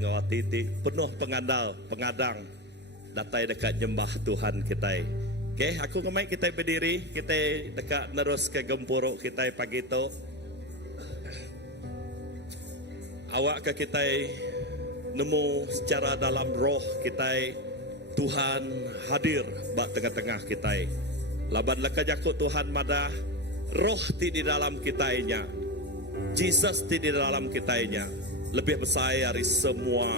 ngawati ti penuh pengandal, pengadang datai dekat nyembah Tuhan kita. Okey, aku ngamai kita berdiri, kita dekat nerus ke gempuruk kita pagi tu. Awak ke kita nemu secara dalam roh kita Tuhan hadir bak tengah-tengah kita. Laban leka jakut Tuhan madah roh ti di dalam kitanya. Jesus ti di dalam kitanya. Lebih besar dari semua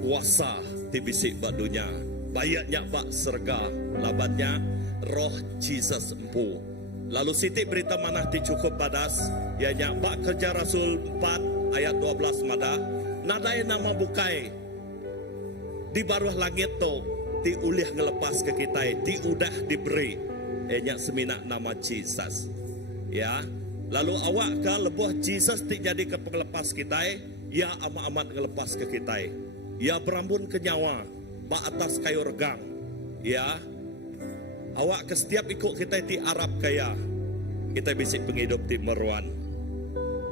kuasa di bisik bak dunia. Bayaknya bak serga labannya roh Jesus empu. Lalu Siti berita manah ti cukup badas. Ianya bak kerja Rasul 4 ayat 12 madah. Nadai nama bukai di baruh langit tu ti ulih ngelepas ke kita. Ti udah diberi. Ianya seminak nama Jesus. Ya. Lalu awak ke lebuh Jesus ti jadi ke pengelepas kita. Ya amat-amat ngelepas ke kita. Ya berambun ke nyawa bak atas kayu regang. Ya awak ke setiap ikut kita ti Arab kaya. Kita bisik penghidup ti meruan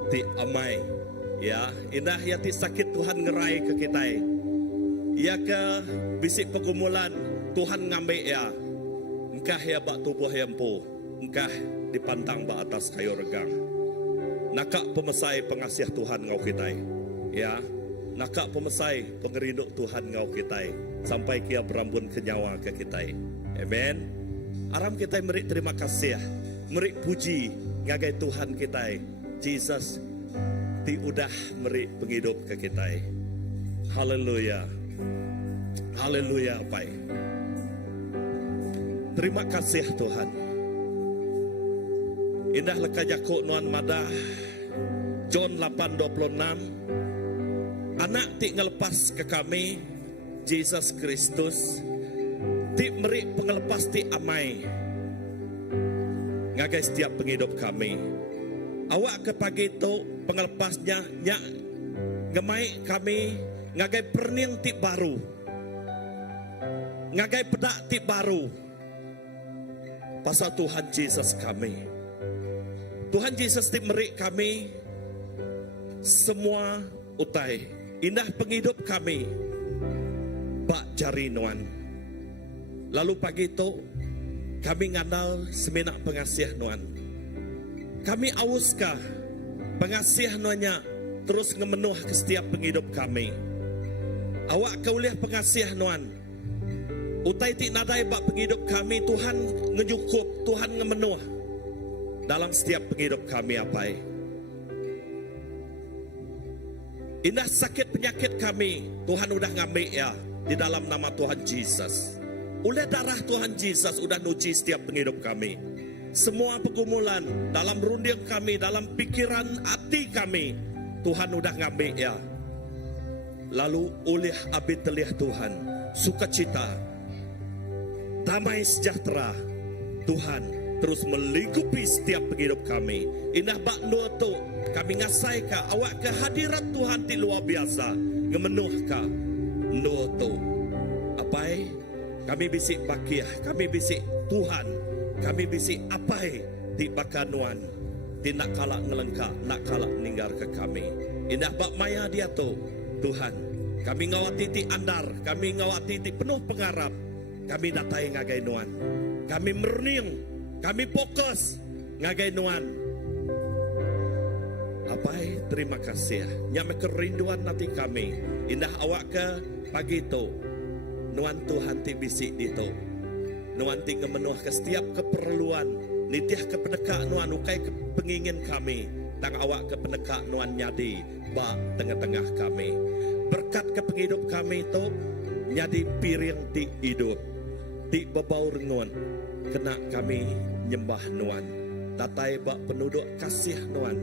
ti amai. Ya indah ya ti sakit Tuhan ngerai ke kita. Ya ke bisik pergumulan Tuhan ngambil ya. Engkah ya bak tubuh yang pu. Engkah dipantang bak atas kayu regang. Nakak pemesai pengasih Tuhan ngau kita. Ya, nakak pemesai pengerinduk Tuhan ngau kita sampai kia berambun ke nyawa ke kita. Amen. Aram kita merik terima kasih, merik puji ngagai Tuhan kita. Jesus ti udah merik penghidup ke kita. Haleluya. Haleluya, Pai. Terima kasih Tuhan. Indah leka jakuk nuan madah John 8:26. Anak ti ngelepas ke kami Jesus Kristus ti merik pengelepas ti amai ngagai setiap penghidup kami. Awak ke pagi itu pengelepasnya nyak ngemai kami ngagai perning ti baru, ngagai pedak ti baru pasal Tuhan Jesus kami. Tuhan Jesus ti merik kami semua utai. Indah penghidup kami bak jari nuan. Lalu pagi itu kami ngandal seminak pengasih nuan. Kami awuskah pengasih nuannya terus ngemenuh ke setiap penghidup kami. Awak kauliah pengasih nuan. Utai ti nadai bak penghidup kami Tuhan ngejukup, Tuhan ngemenuh dalam setiap penghidup kami apai. Indah sakit penyakit kami Tuhan udah ngambil ya di dalam nama Tuhan Jesus. Oleh darah Tuhan Jesus udah nuci setiap penghidup kami. Semua pergumulan dalam runding kami, dalam pikiran hati kami Tuhan udah ngambil ya. Lalu oleh abid telih Tuhan sukacita, damai sejahtera Tuhan terus melingkupi setiap penghidup kami. Indah bak nur tu kami ngasai ka awak kehadiran Tuhan ti luar biasa ngemenuh ka nur tu. Apai kami bisik bakiah, kami bisik Tuhan, kami bisik apai ti bakanuan ti nak kalak ngelengkak, nak kalak ninggar ke kami. Indah bak maya dia tu Tuhan. Kami ngawati ti andar, kami ngawati ti penuh pengarap. Kami datai ngagai nuan. Kami merning, kami fokus ngagai nuan. Apai terima kasih. Nyame kerinduan nanti kami. Indah awak ke pagi itu. Nuan Tuhan ti bisik itu. Nuan ti ngemenuh ke setiap keperluan. Nitiah ke pendekak nuan ukai ke pengingin kami. Tang awak ke pendekak nuan nyadi. Bak tengah-tengah kami. Berkat ke penghidup kami itu. Nyadi piring ti hidup. Ti bebau renguan. Kena kami nyembah nuan. Tatai bak penduduk kasih nuan.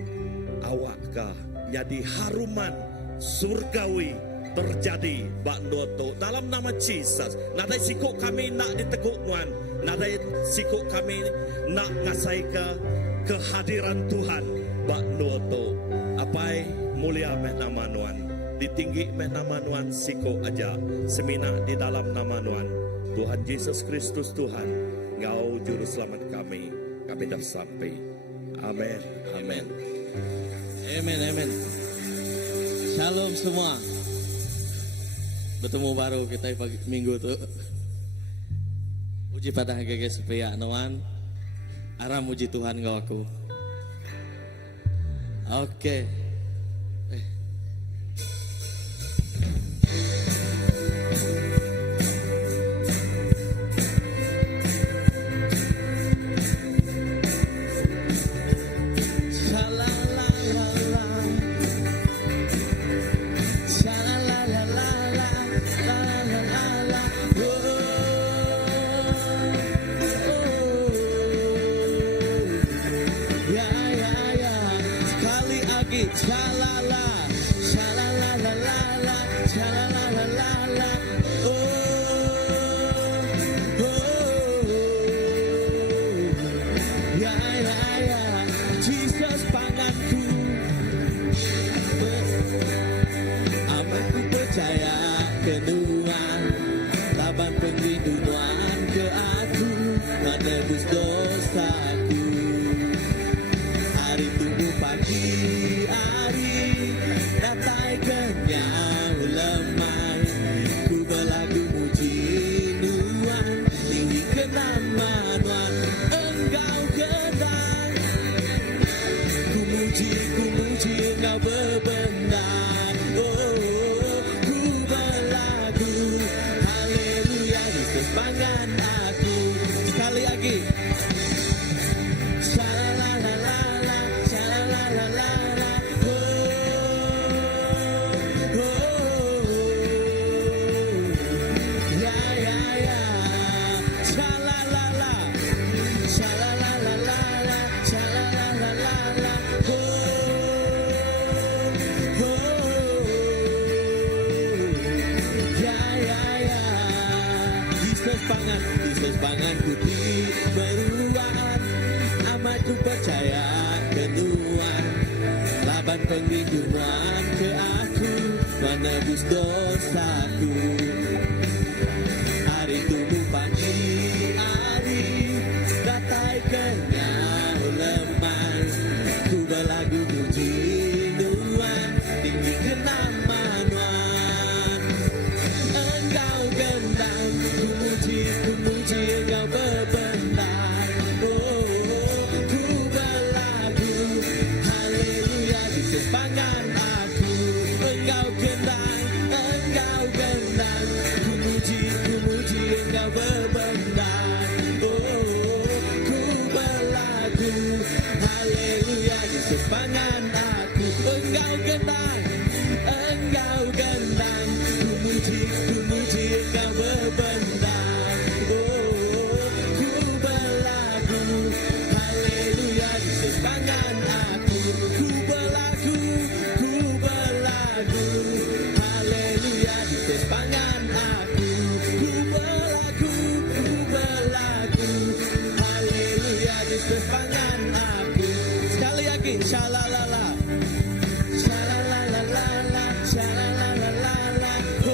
Awak ka jadi haruman surgawi terjadi bak doto dalam nama Jesus. Nadai sikuk kami nak diteguk nuan. Nadai sikuk kami nak ngasai ke kehadiran Tuhan bak doto. Apai mulia meh nama nuan. Ditinggi meh nama nuan sikuk aja. Semina di dalam nama nuan. Tuhan Yesus Kristus Tuhan. Engkau juru selamat kami. Kami dah sampai. Amin. Amin. Amin, amin. Shalom semua. bertemu baru kita pagi minggu tuh. Puji pada HGG supaya noan arah muji Tuhan gak aku. Oke. Shalala, shalala, la, shalala, la, oh, oh, ya, Jesus panganku, amanku percaya kenuan, laban pengrinduan ke aku, menebus dosaku, hari tunggu pagi. Yesus panganku beruang, amat ku percaya kenuan, laban pengrinduan ke aku, menebus dosaku. Hari tunggu pagi hari, datai kenyang lemah, ku berlagu puji nuan, tinggi kenaman nuan, engkau gendang, ku muji engkau bebenah, oh, ku berlagu, haleluya, Yesus pangan aku, engkau gendang, ku muji engkau bebenah, oh, ku berlagu, haleluya, Yesus pangan aku, engkau gendang, ku muji engkau bebenah. Shalalala, shalalala, shalalala, oh,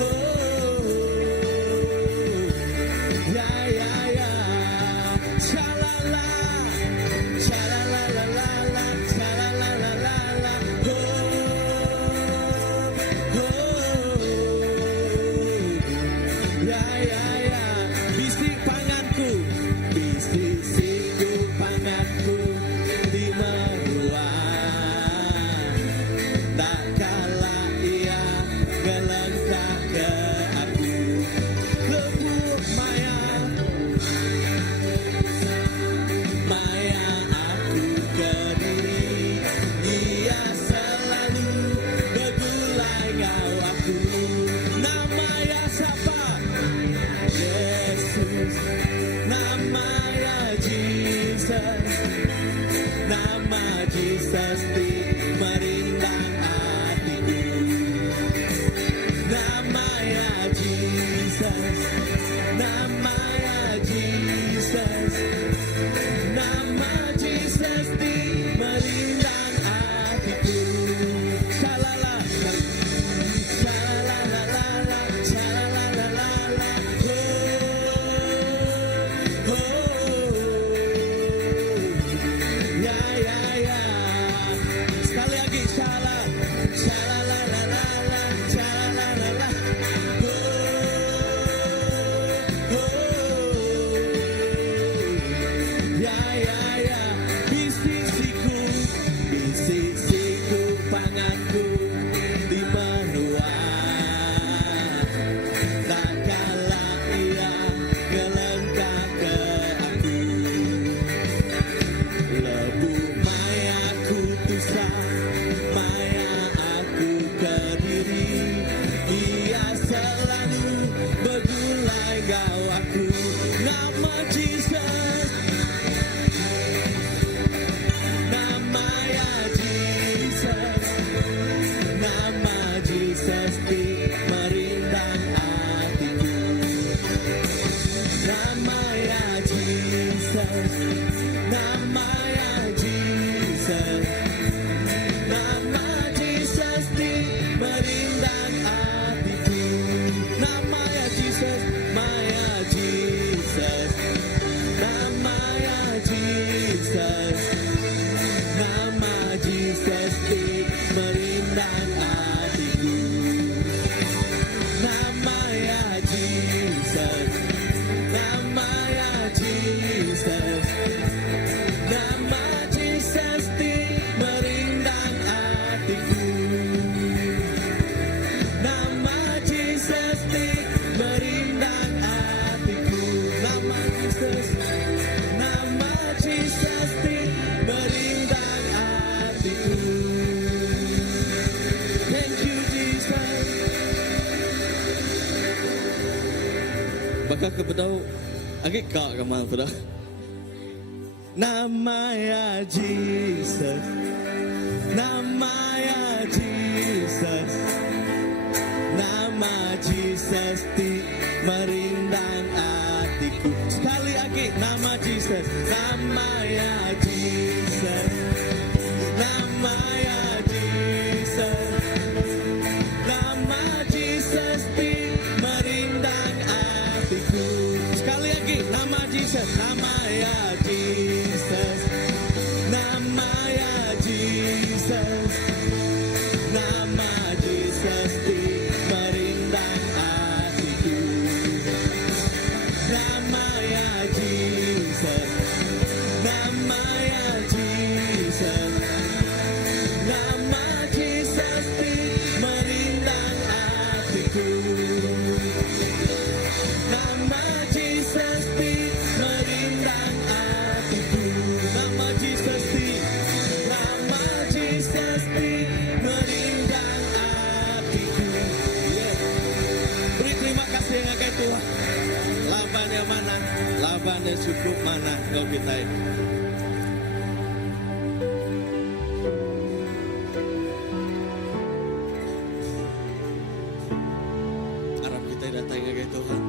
oh, ya, shalala, shalalala, shalalala, oh, ya, bisik panganku, bisik panganku. Baka kebedau agak kak kemang pada. Namanya Jesus, namanya Jesus, nama Jesus di merindang hatiku. Sekali lagi nama Jesus, namanya Jesus, namanya Jesus, nama Jesus di merindang hatiku. Sekali lagi nama Jesus, namanya Jesus, namanya Jesus, nama Jesus di merindang hatiku. Namanya Jesus, namanya Jesus, nama Jesus di merindang hatiku. Nama Jesus di merindang hatiku. Nama Jesus di, nama Jesus di merindang hatiku. Yeah. Beri terima kasih yang akan Tuhan. Laban yang mana? Laban yang cukup mana kau kita ini? Harap kita datang ke Tuhan.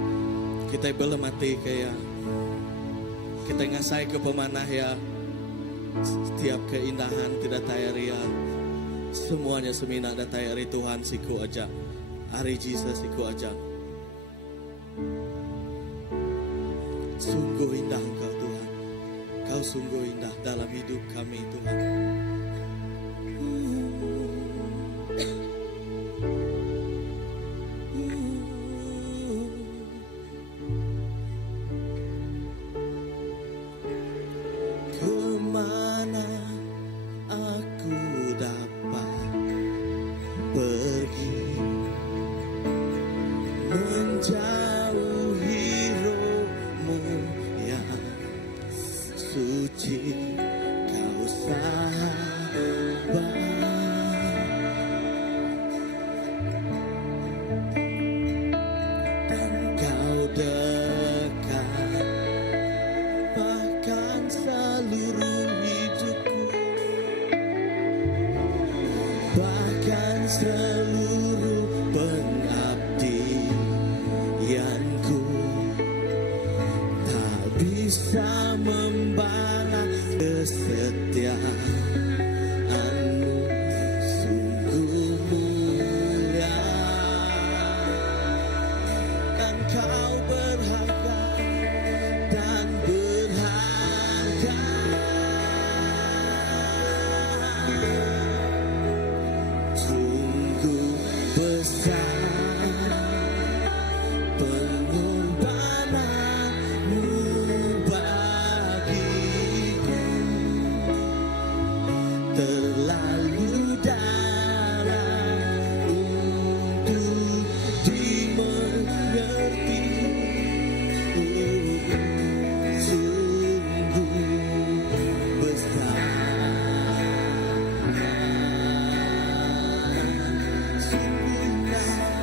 Kita belum mati kayak kita ngasai ke pemanah ya. Setiap keindahan tidak tayari ya. Semuanya semina ada tayari Tuhan siku aja. Hari Jesus siku aja. Sungguh indah Engkau Tuhan. Kau sungguh indah dalam hidup kami Tuhan. Kemana aku dapat pergi menjauhi rohmu yang suci, kau sahabat dan kau dekat, bahkan seluruh hidupku, bahkan seluruh pengabdianku tak bisa membalas kesetiaanmu. Sungguh mulia dan kau berharga dan berharga. Sungguh besar pengorbananmu bagiku, terlalu dalam untuk dimengerti. Sungguh besar, sungguh indah.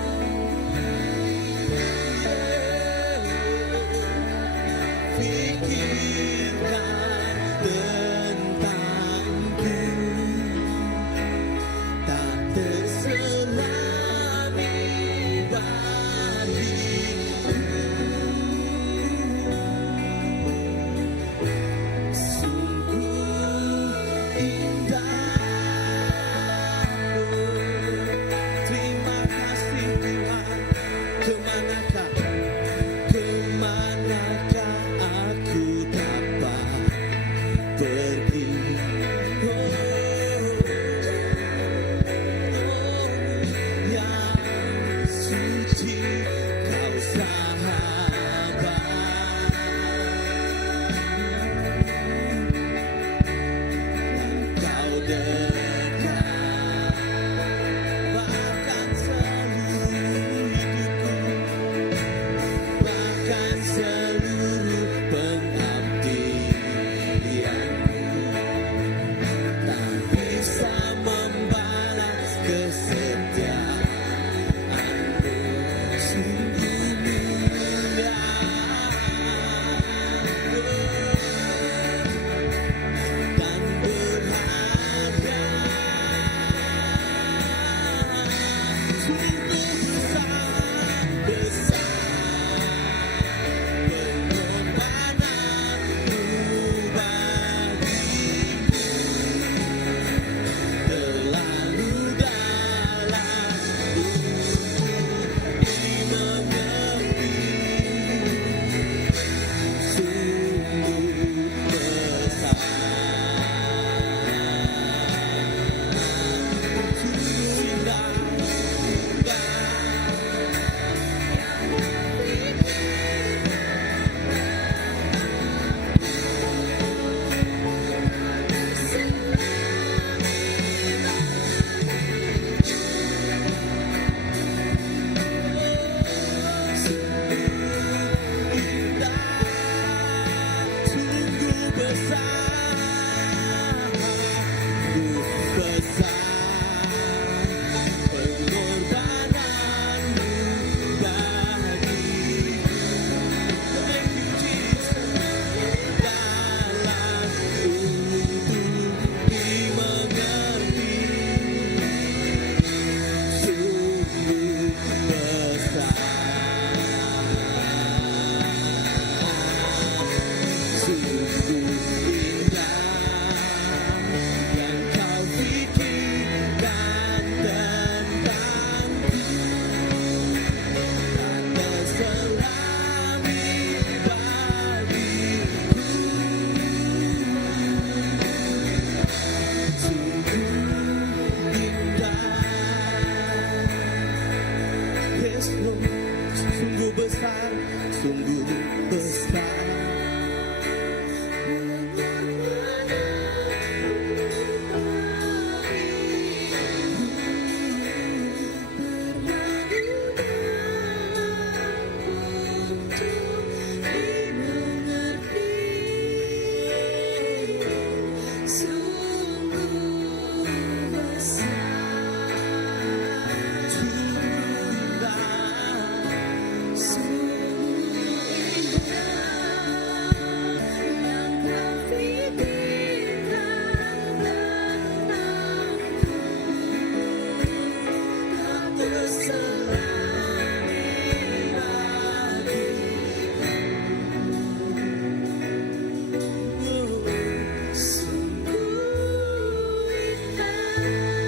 Sungguh besar, sungguh besar.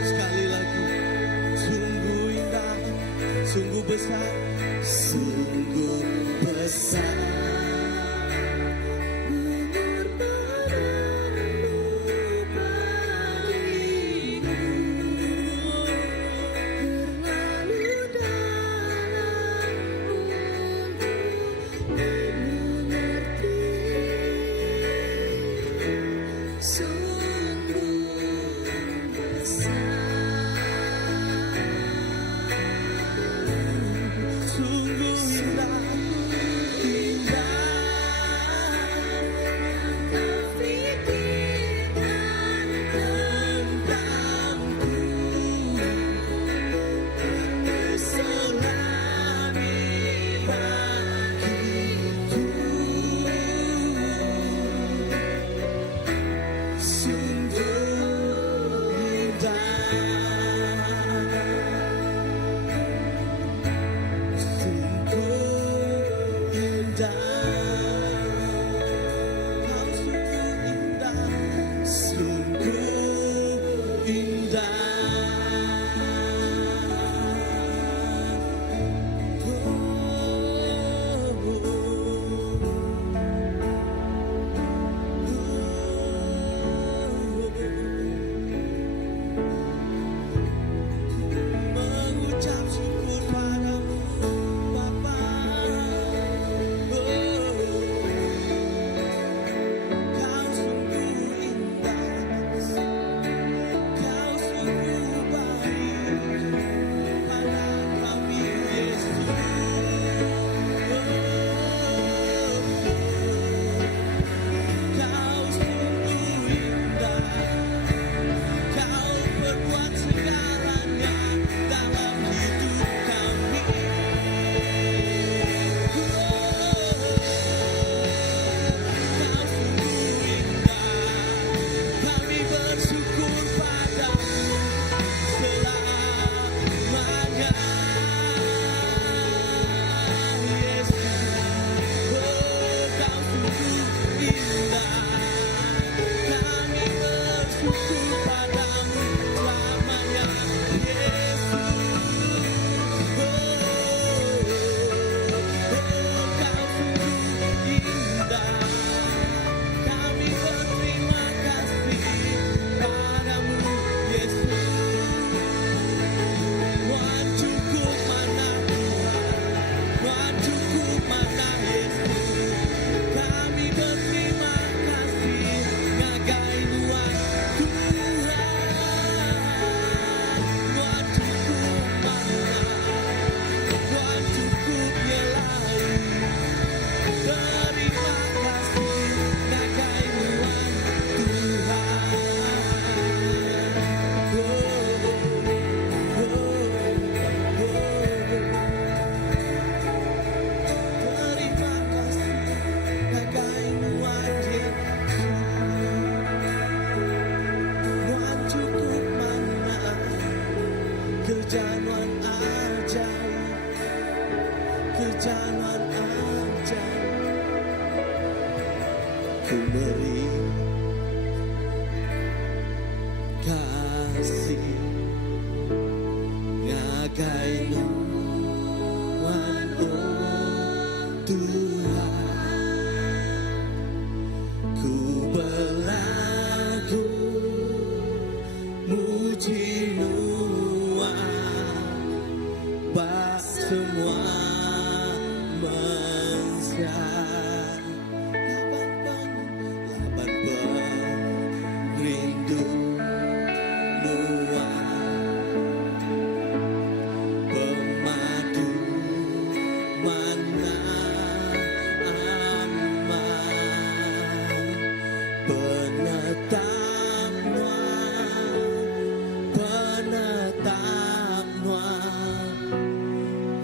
Sekali lagi, sungguh indah, sungguh besar, sungguh besar. Sungguh indah, indah. Mengucap syukur padamu, Bapa. Kau sungguh indah, Kau sungguh baik pada kami, Yesus. Kau sungguh indah, Kau berbuat segalanya dalam hidup kami. Kau sungguh indah, kami bersyukur padamu selamanya, Yesus. Kau sungguh indah, kami bersyukur padamu selamanya, Yesus. Kau sungguh indah, kami berterima kasih padamu, Yesus. Tuhan cukup mana Tuhan, Tuhan cukup mana Yesus. Kami berterima kasih, ngagai Tuhan, Tuhan cukup mana, Tuhan cukup nyelai. Terima kasih, ngagai Tuhan, terima kasih, ngagai Tuhan, Tuhan cukup mana, kerjaan ajaib, kerjaan ajaib. Ku beri kasih, ngagai Tuhan, oh Tuhan. Ku berlagu muji Tuhan, semua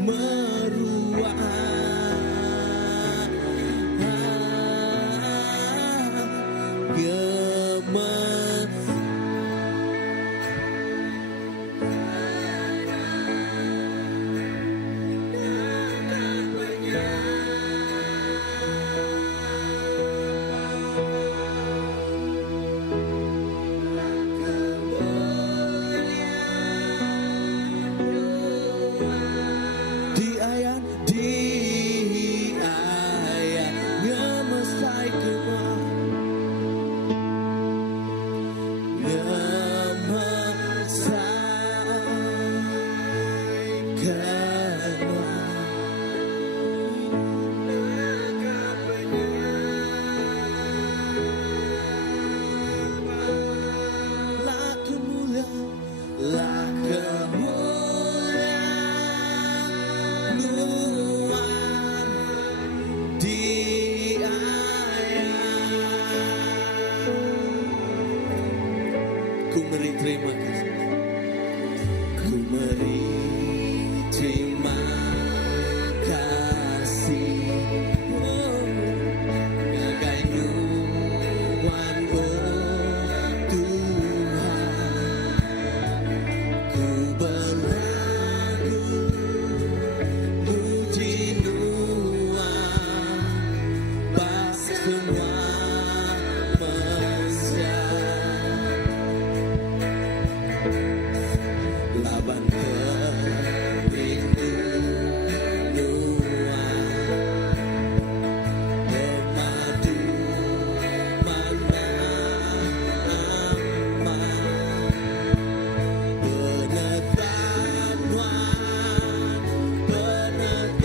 meruah gemes. Diayan ngemesai keluar, ngemesai keluar. La kemuliaan, la kemuliaan Tuhan diayat. Ku beri terima kasih, ku beri terima kasih. Oh, ngagai Tuhan, oh Tuhan, ku berlagu muji Tuhan, bak semua manusia. Laban kerindu Tuhan, memadu mana aman, penetapan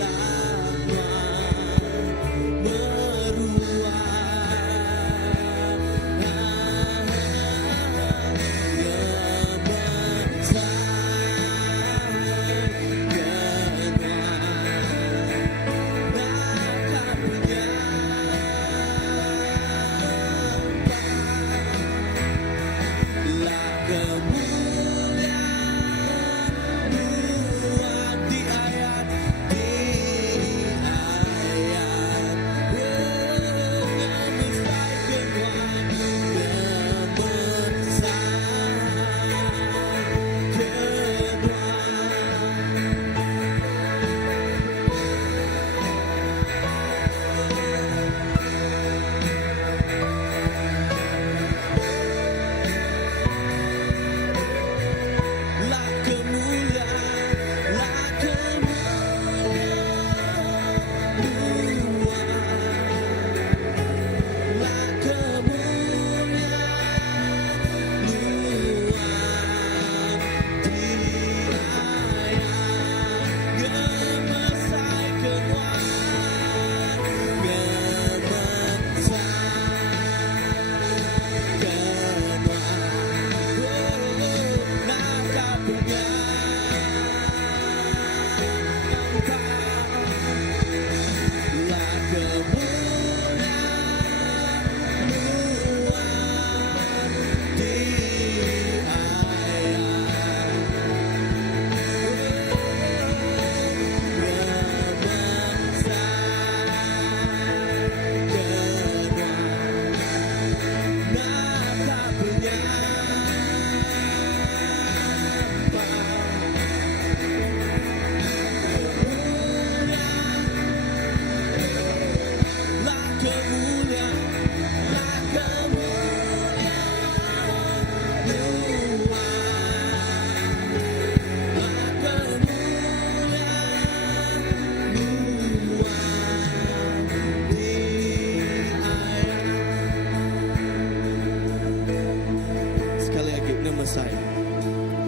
Ngemesai,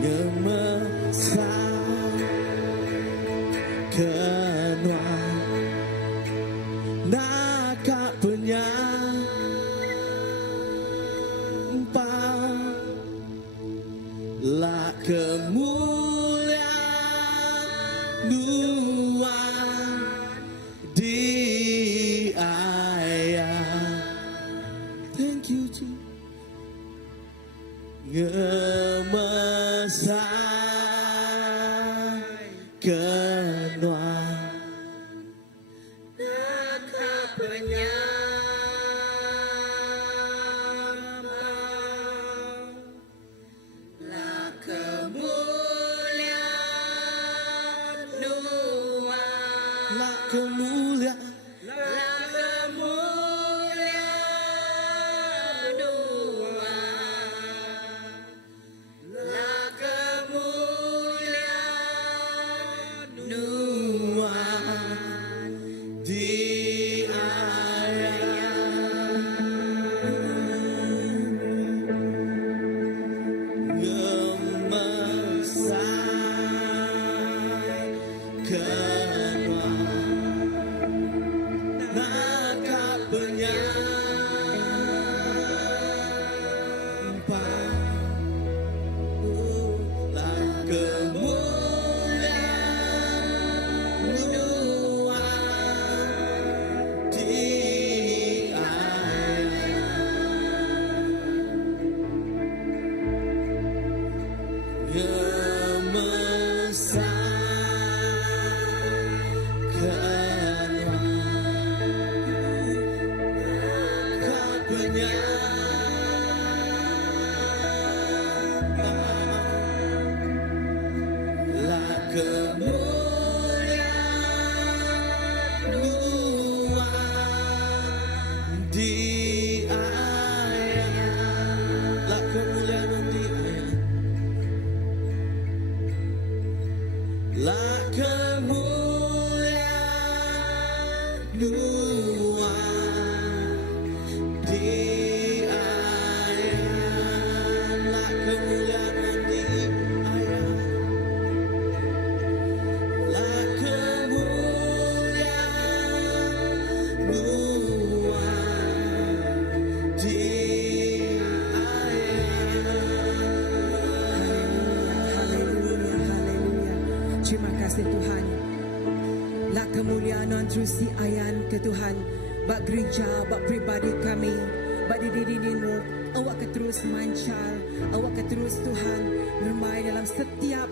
ngemesai kenuan nakak penyampan la kemuliaan Tuhan diayat. Thank you Jesus. Ngemesai kenuan La kemuliaan di Terima kasih Tuhan. La kemuliaan terusi ayan ke Tuhan. Bak gereja, bak pribadi kami, bak diri awak ke terus mancar, awak ke terus Tuhan bermain dalam setiap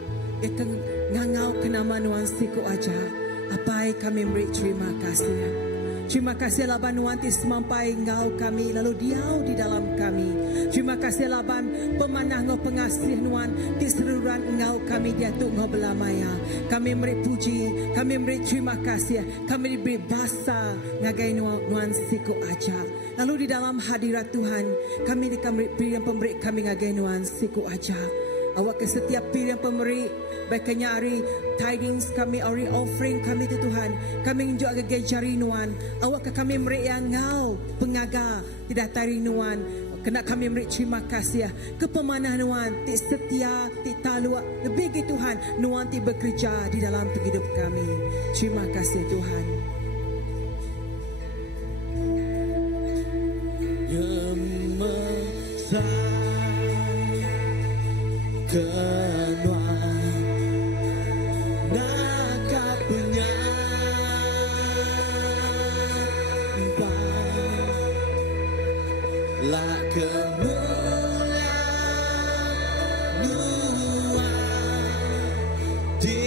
ngangau kenama nuansiku aja. Apai kami beri terima kasih. Terima kasih laban nuanti semampai ngau kami lalu diau di dalam kami. Terima kasih laban pemanah ngau pengasih nuan di seruran ngau kami diatuk ngau belamaya. Kami beri puji, kami beri terima kasih, kami diberi bahasa ngagai nuan siku aja. Lalu di dalam hadirat Tuhan kami diberi pemberi kami ngagai nuan siku aja. Awak ke setiap pilihan pemberi, baiknya hari tidings kami, hari offering kami tu Tuhan. Kami juga ke jari nuan. Awak ke kami beri yang ngau pengaga tidak tarik nuan. Kena kami beri terima kasih ke pemanah nuan, ti setia, ti talua. Lebih ke Tuhan, nuan ti bekerja di dalam hidup kami. Terima kasih Tuhan. Kenwa nakap penyampai la kemuliaan Nuhan di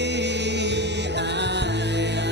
ayat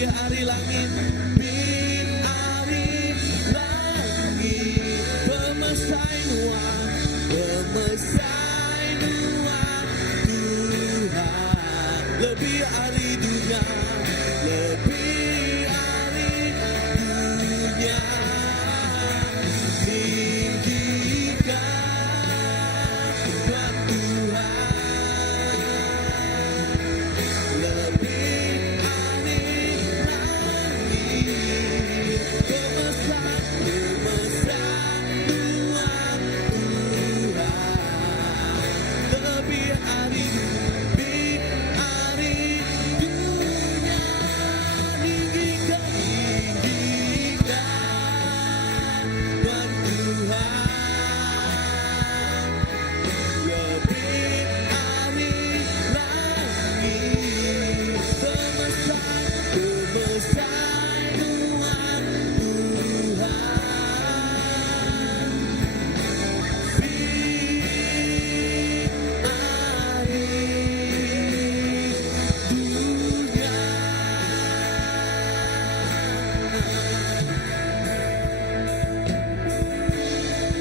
lebih hari langit, bintari langit, pemasai Tuhan, Tuhan, lebih hari dunia, lebih hari dunia, tinggikan Tuhan Tuhan, lebih hari langit, pemasai Tuhan, lebih hari dunia, tinggikan Tuhan Tuhan, lebih hari langit, pemasai Tuhan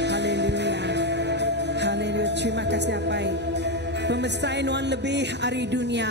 Haleluya. Haleluya. Terima kasih Apai. Pemesai Nuan lebih hari dunia.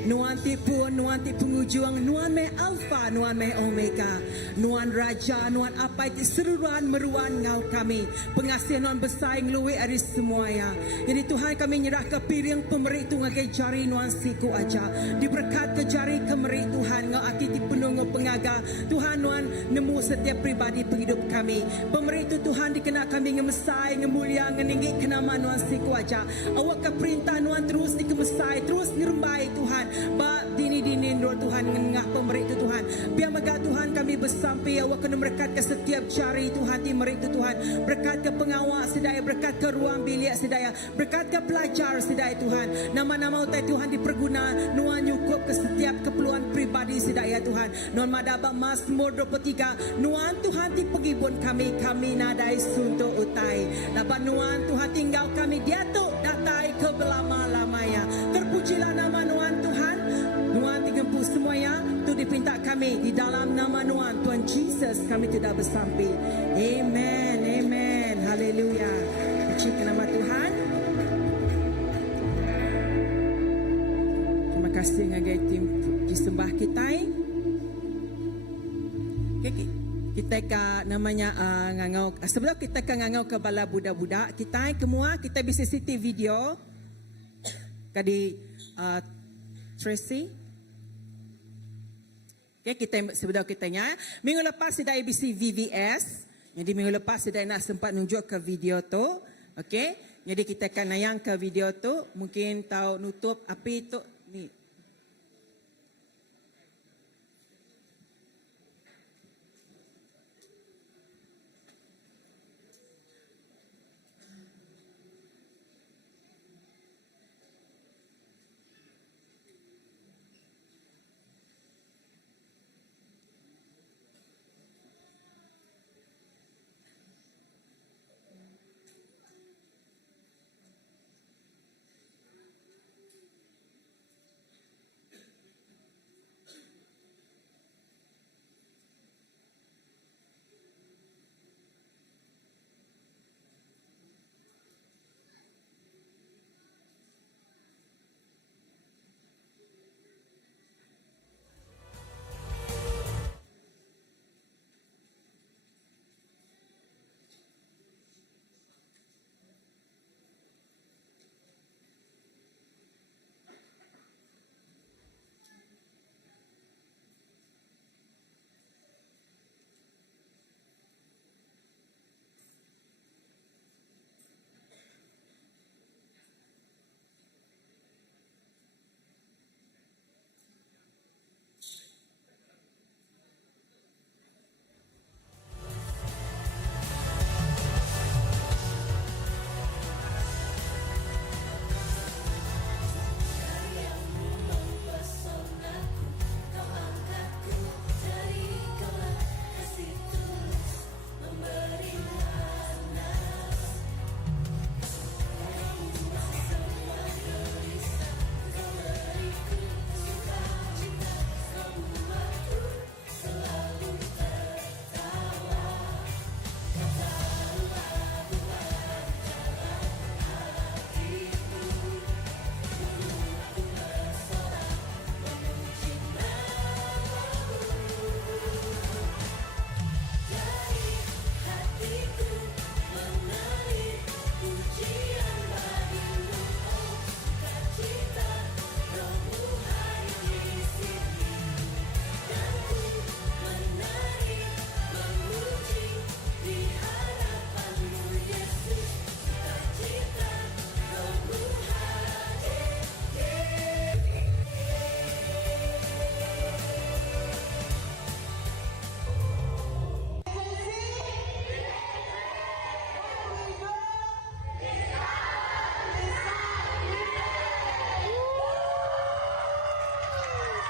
Nuan tipu, Nuan tipu pengujuang, Nuan me Alfa, Nuan me Omega, Nuan Raja, Nuan apa itu seruan meruan ngau kami. Pengasih Nuan bersaing luwe dari semuanya. Jadi Tuhan kami nyerah ke piring pemerik tu ngakai jari Nuan siku aja. Diberkat ke jari kemerik Tuhan ngau akiti penunggu pengaga. Tuhan Nuan nemu setiap pribadi penghidup kami. Pemerik tu Tuhan dikenal kami ngemesai, ngemulia, ngeninggi kenama Nuan siku aja. Awak ke perintah Nuan terus dikemesai, terus ngerembai Tuhan. Ba dini-dini roh Tuhan ngengah pemerik tu Tuhan. Biar megah Tuhan kami bersampai awak kena berkat ke setiap jari Tuhan di merik tu Tuhan. Berkat ke pengawal sedaya, berkat ke ruang bilik sedaya, berkat ke pelajar sedaya Tuhan. Nama-nama utai Tuhan diperguna Nuan nyukup ke setiap keperluan pribadi sedaya Tuhan. Nuan madaba Mazmur 23 Nuan Tuhan di pegibun kami nadai suntuk utai. Dapat Nuan Tuhan tinggal kami diatuk datai ke belama-lamanya. Terpujilah nama Nuan Tuhan. Nuan digempu semuanya tu dipinta kami di dalam nama Nuan Tuhan Jesus kami tidak bersampai. Amen. Amen. Haleluya. Puji ke nama Tuhan. Terima kasih ngagai tim disembah kita. Okay, kita ke namanya ngangau. Sebelum kita ke ngangau ke bala budak-budak kita semua kita bisa siti video kadi Tracy. Okay, kita sebelum kitanya minggu lepas sudah ABC VVS. Jadi minggu lepas sudah nak sempat nunjuk ke video tu. Okay, jadi kita akan nayang ke video tu. Mungkin tahu nutup api tu ni.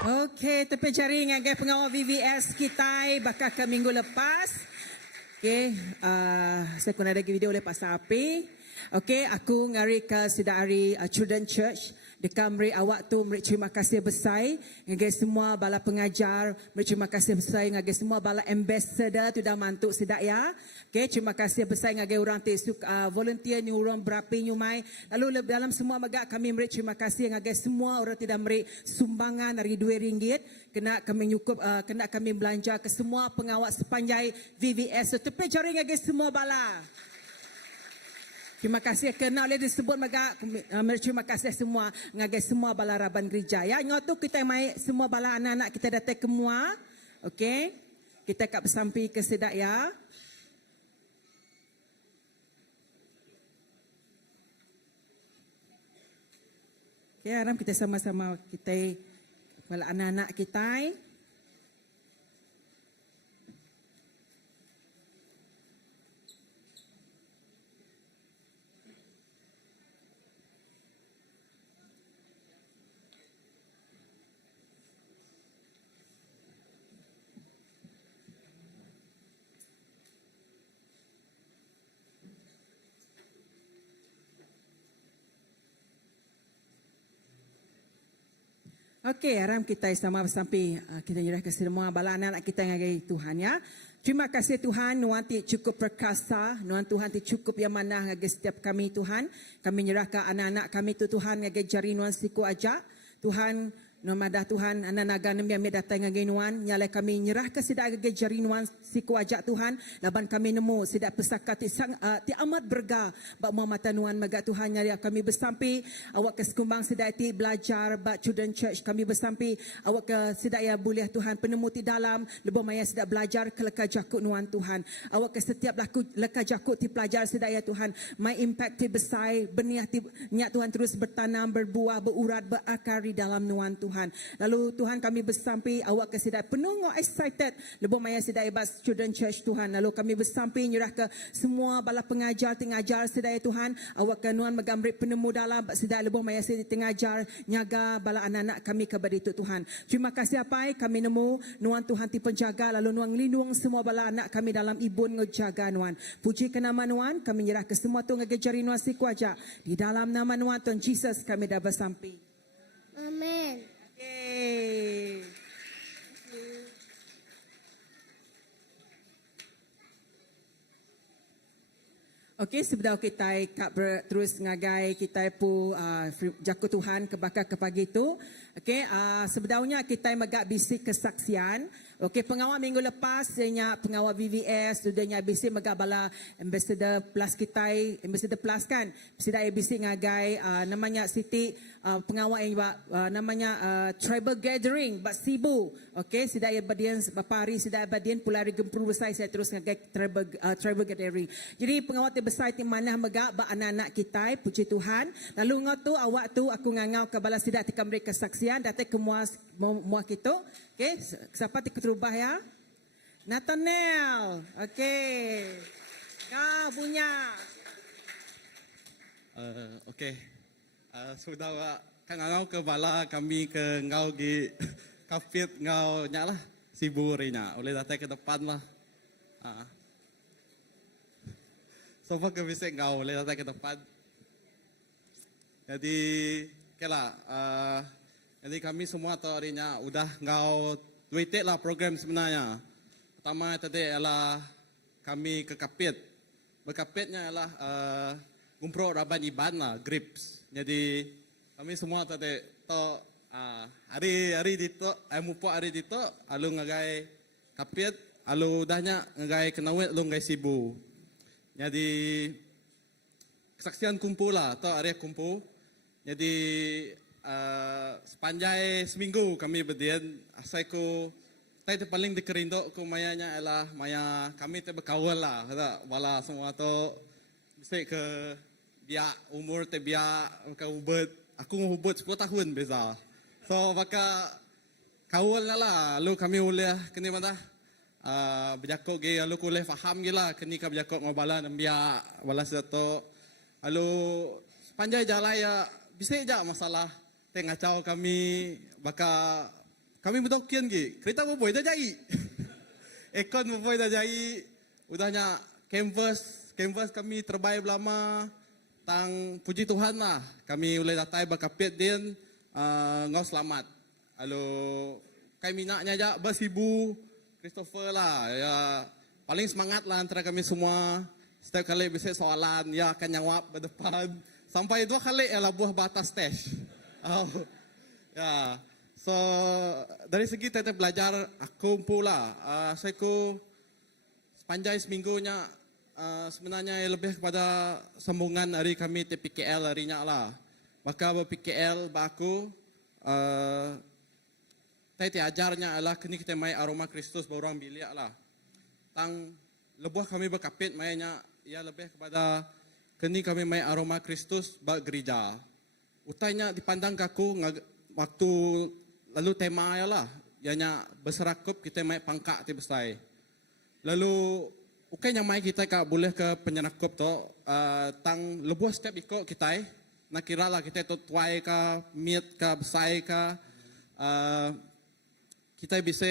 Okey, tepi jari ngagai pengawal VVS kita bakal ke minggu lepas. Okey, saya pun ada video lepas api. Okey, aku ngari ke Sidari Children Church. Dekat meri awak tu, meri terima kasih besar ngagai semua bala pengajar, meri terima kasih besar ngagai semua bala ambassador tu dah mantuk sedak ya. Okey, terima kasih besar ngagai orang tu volunteer ni orang berapi nyumai. Lalu dalam semua magak kami meri terima kasih ngagai semua orang tidak meri sumbangan dari RM2 kena kami nyukup kena kami belanja ke semua pengawal sepanjang VVS. So, tepi jari ngagai semua bala. Terima kasih kena oleh disebut maga terima kasih semua ngagai semua bala raban gereja ya. Ngau tu kita mai semua bala anak-anak kita datang ke mua. Okey. Kita kat bersampi ke sedak ya. Okey, haram kita sama-sama kita bala anak-anak kita. Okey, haram kita sama sampai kita nyerah ke semua bala anak kita yang agak Tuhan ya. Terima kasih Tuhan, Nuan ti cukup perkasa, Nuan Tuhan ti cukup yang mana agak setiap kami Tuhan. Kami nyerah ke anak-anak kami tu Tuhan agak jari Nuan siku aja. Tuhan, Nomadah Tuhan, anak naga nemi ambil datang ngagay nuan, nyalai kami nyerah ke sidak agak jari nuan siku ajak Tuhan, laban kami nemu sidak pesaka ti amat berga, bak mata nuan maga Tuhan nyalai kami bersampi, awak ke sekumbang sidak ti belajar bak Children Church kami bersampi, awak ke sidak ya boleh Tuhan penemu ti dalam, lebih maya sidak belajar ke leka jakut nuan Tuhan, awak ke setiap laku leka jakut ti pelajar sidak ya Tuhan, my impact ti besar, benih ti niat Tuhan terus bertanam, berbuah, berurat, berakar di dalam nuan Tuhan. Lalu Tuhan kami bersampi awak ke sidai penuh excited lebih maya sidai bas Children Church Tuhan. Lalu kami bersampi nyerah ke semua bala pengajar tingajar sidai Tuhan. Awak ke nuan megamri penemu dalam sidai lebih maya sidai tingajar nyaga bala anak-anak kami kepada itu Tuhan. Terima kasih apa kami nemu nuan Tuhan ti penjaga lalu nuan lindung semua bala anak kami dalam ibun ngejaga nuan. Puji ke nama nuan kami nyerah ke semua tu ngejari nuan siku aja. Di dalam nama nuan Tuhan Jesus kami dah bersampi. Amen. Yay. Okey, sebelum kita terus ngagai kita pu jaku Tuhan kebakar ke pagi tu. Okey, sebenarnya kita magak bisik kesaksian. Okey, pengawal minggu lepas saya pengawal VVS sudahnya bisik magak bala ambassador plus kita, ambassador plus kan. Sudah bisik ngagai namanya Siti pengawal yang namanya tribal gathering bak Sibu. Okey, sudah badian bapari sudah badian pulari gempur besar saya terus ngagai tribal gathering. Jadi pengawal besar ti mana megak ba anak-anak kita puji Tuhan lalu ngau tu awak tu aku ngangau ke bala sidak ti kamri kesaksian datang ke muah kita okey siapa ti keterubah ya Nathaniel okey kau punya Okey. Sudah kan ngau ke bala kami ke ngau gi kafit ngau nyalah siburinya oleh datang ke depan lah. Sofa ke bisik ngau boleh datang ke tempat. Jadi, okeylah. Jadi kami semua tahu harinya udah ngau waited lah program sebenarnya. Pertama tadi ialah kami ke kapit. Berkapitnya ialah gumpro raban iban lah, grips. Jadi kami semua tadi tahu hari dito, mupo hari dito, alu ngagai kapit, alu dahnya ngagai kenawit, alu ngagai sibu. Jadi kesaksian kumpul lah, atau area kumpul. Jadi sepanjang seminggu kami berdian, asal ku, saya paling dikerindo ku mayanya ialah maya kami tu berkawal lah, kata bala semua tu mesti ke biak umur tu biak ke ubet, aku ubet 10 tahun beza. So maka kawal lah, lalu kami boleh kini mana? Berjakok ge lalu kuleh faham gila kini ka berjakok ngobala nambia wala sedato lalu sepanjang jalan ya bisa aja masalah tengah cau kami baka kami berdokian ki. Kereta berboy dah jadi. Ekon berboy dah jadi. Udahnya canvas kami terbaik lama. Tang puji Tuhan lah. Kami boleh datai berkapit din. Ngau selamat. Lalu kami minaknya aja bersibu. Christopher lah. Ya, paling semangat lah antara kami semua. Setiap kali bisa soalan, ya akan jawab berdepan. Sampai 2 kali ya lah buah batas tes. Oh, ya. So, dari segi tetap belajar, aku pula. Saya sepanjang seminggunya, sebenarnya lebih kepada sambungan hari kami TPKL harinya lah. Maka PKL baku, saya ajarnya adalah kini kita main aroma Kristus berorang bilik lah. Tang lebuh kami berkapit mainnya, ya lebih kepada kini kami main aroma Kristus bak gereja. Utainya dipandang ke aku waktu lalu tema ya lah. Ianya berserakup kita main pangkak ti besai. Lalu ukainya main kita kak boleh ke penyerakup tu tang lebuh setiap ikut kita. Nak kira lah kita tu tuai ka, miet ka, besai ka. Kita bisa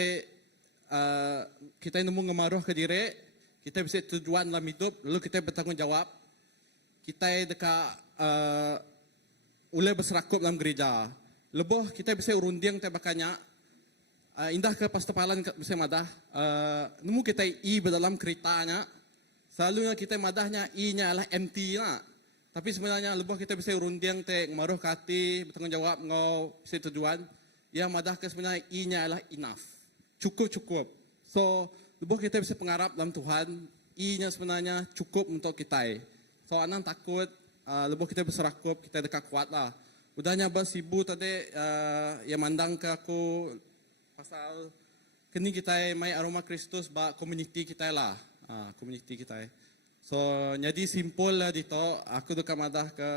kita nemu ngemaruh ke diri. Kita bisa tujuan dalam hidup. Lalu kita bertanggungjawab. Kita dekat ulai berserakup dalam gereja. Lebuh kita bisa urunding tebakannya. Indah ke pastapalan bisa madah. Nemu kita I dalam keretanya. Selalunya kita madahnya I-nya adalah empty lah. Tapi sebenarnya lebuh kita bisa urunding te maruh kati bertanggungjawab ngau bisa tujuan. Ya madah ke sebenarnya I-nya adalah enough. Cukup. So lebuh kita bisa pengarap dalam Tuhan. I-nya sebenarnya cukup untuk kita. So anak takut, lebuh kita berserakup, kita dekat kuat lah. Udahnya bersibu tadi, yang mandang ke aku pasal kini kita main aroma Kristus bak community kita lah, community kita. So jadi simpul lah dito, aku dekat madah ke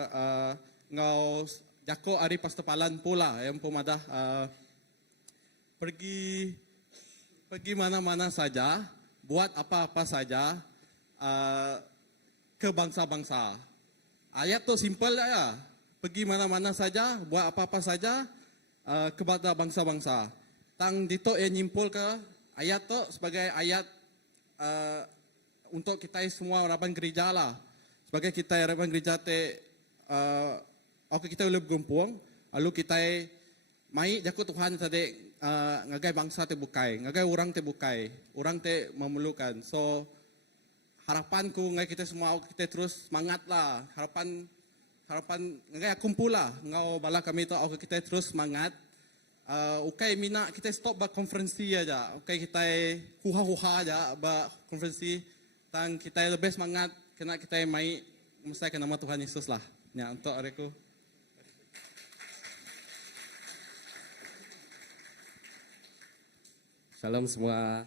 ngau jako hari pastapalan pula yang pemadah pergi mana-mana saja, buat apa-apa saja. Ke bangsa-bangsa. Ayat tu simple ya. Pergi mana-mana saja, buat apa-apa saja kepada bangsa-bangsa. Tang dito yang nyimpul ke ayat tu sebagai ayat untuk kita semua orang gereja lah. Sebagai kita orang gereja te kita boleh bergumpung, lalu kita mai jaku Tuhan tadi ngagai bangsa te bukai, ngagai orang te bukai, orang te memerlukan. So harapanku ngai kita semua kita terus semangat lah. Harapan ngai kumpul lah. Ngau bala kami tu kita terus semangat. Ukai mina kita stop ba konferensi aja. Ukai kita huha-huha aja ba konferensi. Tang kita lebih semangat kena kita mai mesti ke nama Tuhan Yesus lah. Ya untuk aku. Salam semua.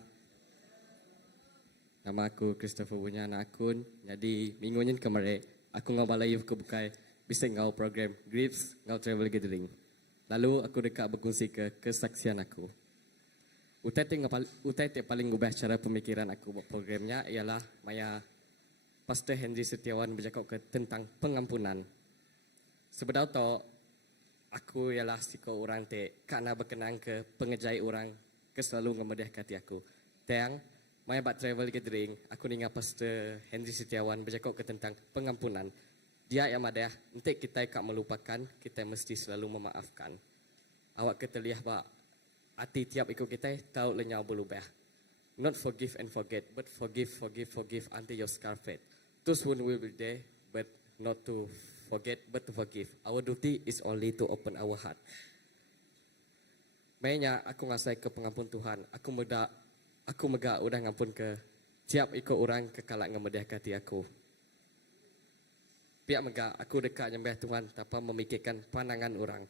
Nama aku Christopher punya anak akun. Jadi minggunya kemarin aku ngau balai ke bukai bisa ngau program Grips ngau travel gathering. Lalu aku dekat berkongsi ke kesaksian aku. Utai paling ubah cara pemikiran aku buat programnya ialah maya Pastor Henry Setiawan bercakap ke tentang pengampunan. Sebenarnya tu aku ialah siko orang te karena berkenan ke pengejai orang ke selalu ngemedeh hati aku. Tang Maya buat travel gathering, aku ingat Pastor Henry Setiawan bercakap ke tentang pengampunan. Dia yang madah, nanti kita tak melupakan, kita mesti selalu memaafkan. Awak keteliah bak, hati tiap ikut kita tahu lenyau berubah. Not forgive and forget, but forgive until your scar fade. Those wounds will be there, but not to forget, but to forgive. Our duty is only to open our heart. Mainnya aku ngasai ke pengampun Tuhan, aku mega udah ngampun ke tiap ikut orang kekalak ngemedeh hati aku. Pihak mega aku dekat nyembah Tuhan tanpa memikirkan pandangan orang.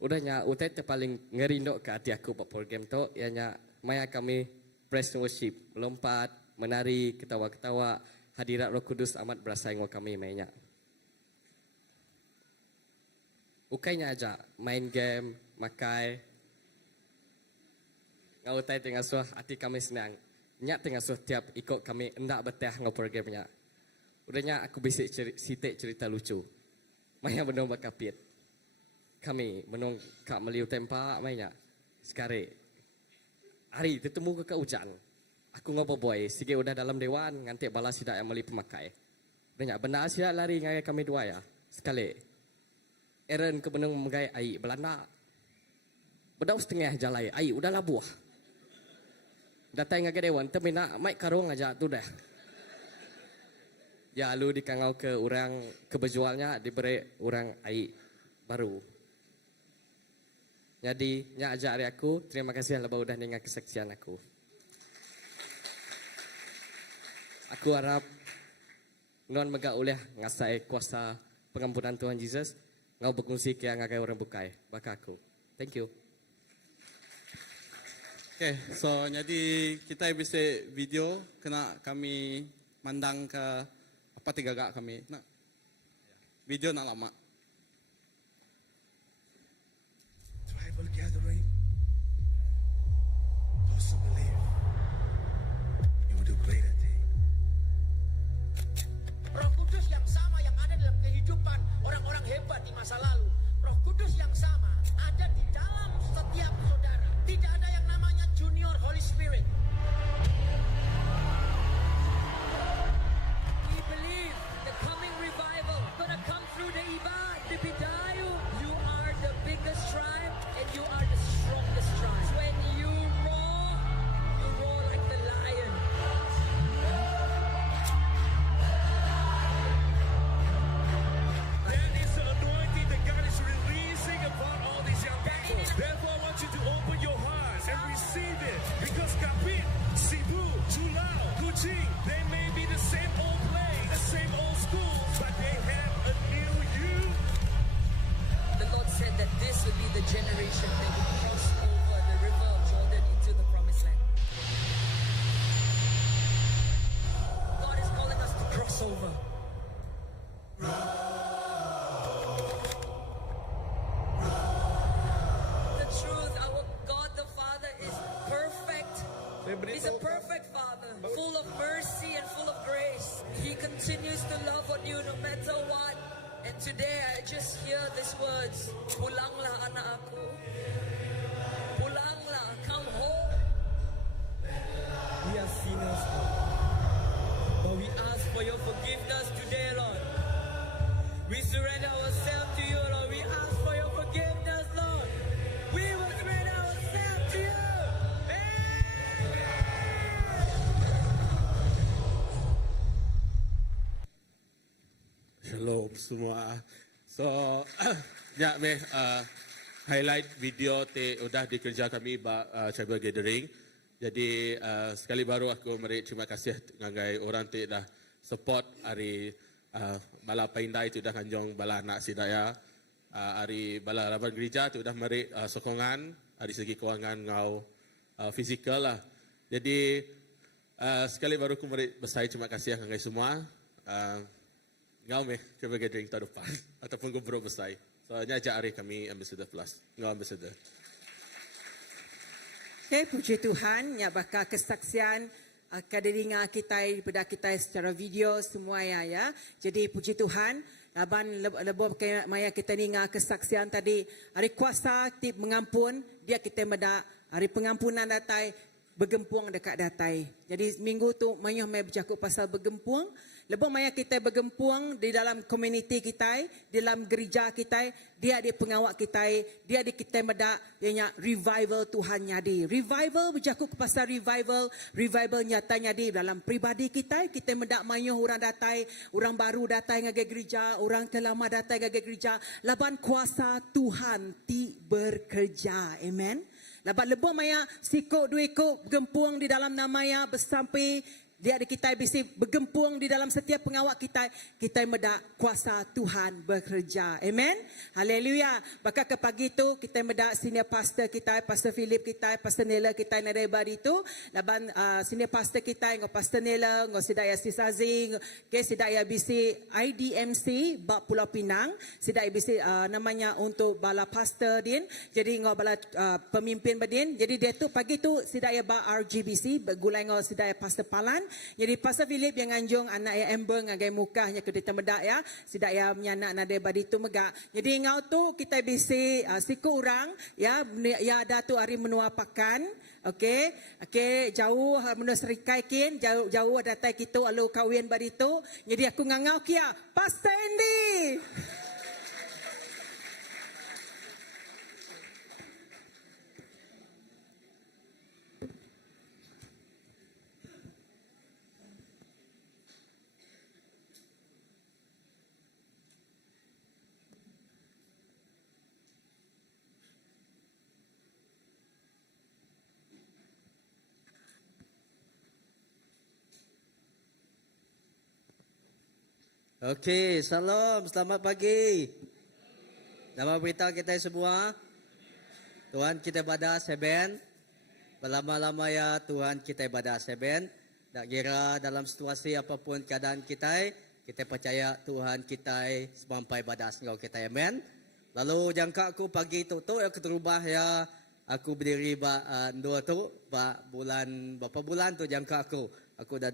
Udahnya utai paling ngerindok ke hati aku buat program tu ianya maya kami praise and worship, melompat, menari, ketawa-ketawa, hadirat Roh Kudus amat berasa dengan kami mainnya. Ukainya aja main game, makai. Ngau tai tengah suah hati kami senang. Nyak tengah suah tiap ikut kami endak betah ngau programnya. Udahnya aku bisik cerita lucu. Maya menong bakapit. Kami menong kak meliu tempat mainnya. Sekarang Hari ketemu ke hujan. Aku ngopo boy, sige udah dalam dewan nganti balas tidak yang meli pemakai. Banyak benda asia lari ngai kami dua ya. Sekali. Eren ke benung mengai ai Belanda. Bedau setengah jalai ai udah labuah. Datang ke dewan temina mai karung aja tu dah. Ya lu dikangau ke orang kebejualnya diberi orang ai baru. Jadi nya ajari aku, terima kasih lebah udah dengar kesaksian aku. Aku harap non mega oleh ngasai kuasa pengampunan Tuhan Yesus ngau berkongsi ke ngakai orang bukai baka aku. Thank you. Okay, so jadi kita bisa video kena kami mandang ke apa tiga gak kami. Nah, video nak lama. Tribal gathering. Those who believe you will do greater things. Roh Kudus yang sama yang ada dalam kehidupan orang-orang hebat di masa lalu. Roh Kudus yang sama ada di dalam setiap saudara. Tidak ada yang namanya Junior Holy Spirit. We believe the coming revival gonna come through the Iban, the Bidayu. You are the biggest tribe and you are the strongest tribe. When you roar like the lion. That is the anointing that God is releasing upon all these young people. Therefore, I want you to open your hearts and receive it. Because Kapit, Cebu, Tulao, Kuching, they may be the same old place, the same old school, but they have a new you. The Lord said that this would be the generation that would cross over the river of Jordan into the promised land. God is calling us to cross over. The truth, our God the Father is perfect. He's a perfect Father, full of mercy and full of grace. He continues to love on you no matter what. And today I just hear these words, pulanglah anak aku. Pulanglah, come home. We are sinners, but we ask for your forgiveness today, Lord. We surrender ourselves to you, Lord. We ask for your forgiveness, Lord. We will surrender ourselves to you. Shalom semua. So, ya meh highlight video te udah dikerja kami tribal gathering. Jadi sekali baru aku meri terima kasih ngagai orang te dah support hari bala paindai tu dah kanjong bala anak sidaya. Hari bala laban gereja tu dah meri sokongan dari segi kewangan ngau fizikal lah. Jadi sekali baru aku meri besar terima kasih ngagai semua. Ngau meh coba gathering tahun depan ataupun gubro besar. Soalnya ajak hari kami Ambassador Plus. Ngau Ambassador. Okay, puji Tuhan, ya bakal kesaksian kadiringan kita daripada kita secara video semua ya. Jadi puji Tuhan, laban lebih maya kita dengar kesaksian tadi, hari kuasa tip mengampun, dia kita meda hari pengampunan datai bergempuang dekat datai. Jadi minggu tu mayuh mai bercakap pasal bergempuang. Lebih maya kita bergempuang di dalam komuniti kita, di dalam gereja kita, dia di pengawak kita, dia di kita meda ianya revival Tuhan nyadi. Revival bercakap pasal revival nyata nyadi dalam pribadi kita meda mayuh orang datai, orang baru datai ngagai gereja, orang kelama datai ngagai gereja, laban kuasa Tuhan ti bekerja. Amen. Laban lebih maya sikok dua ikut bergempuang di dalam namanya bersampai dia ada kita bisa bergempuang di dalam setiap pengawak kita meda kuasa Tuhan bekerja. Amen. Haleluya. Maka ke pagi tu kita meda senior pastor kita, Pastor Philip kita, Pastor Nela kita na rebari tu. Laban senior pastor kita ngo Pastor Nela, ngo sidaya Sisazing, ke sidaya bisi IDMC bab Pulau Pinang, sidaya bisi namanya untuk bala pastor din. Jadi ngo bala pemimpin badin. Jadi dia tu pagi tu sidaya ba RGBC bergulai ngo sidaya Pastor Palan. Jadi Pastor Philip yang nganjung anak ya Amber ngagai mukahnya ke kita medak ya. Sidak ya menyanak nade badi tu megak. Jadi ngau tu kita bisi siku orang ya ada tu hari menua pakan. Okey. Okey jauh menua serikai kin jauh ada tai kita alu kawin badi tu. Jadi aku ngangau kia Pastor Andy. Okey, salam, selamat pagi. Nama berita kita semua. Tuhan kita ibadah seben. Berlama-lama ya Tuhan kita ibadah seben. Tak kira dalam situasi apapun keadaan kita percaya Tuhan kita semampai ibadah sengau kita. Amen. Lalu jangka aku pagi tu aku terubah ya. Aku berdiri dua tu bulan berapa bulan tu jangka aku. Aku dah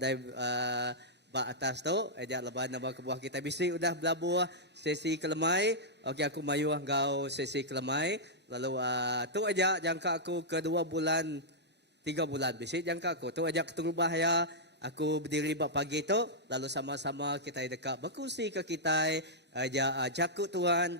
atas tu ajak lepas nama kebuah kita bisi udah belabur sesi kelemai. Okey aku mayu engkau sesi kelemai. Lalu tu ajak jangka aku ke 2 bulan 3 bulan bisi jangka aku tu ajak terubah ya. Aku berdiri pagi tu lalu sama-sama kita dekat berkongsi ke kita ajak jakut Tuhan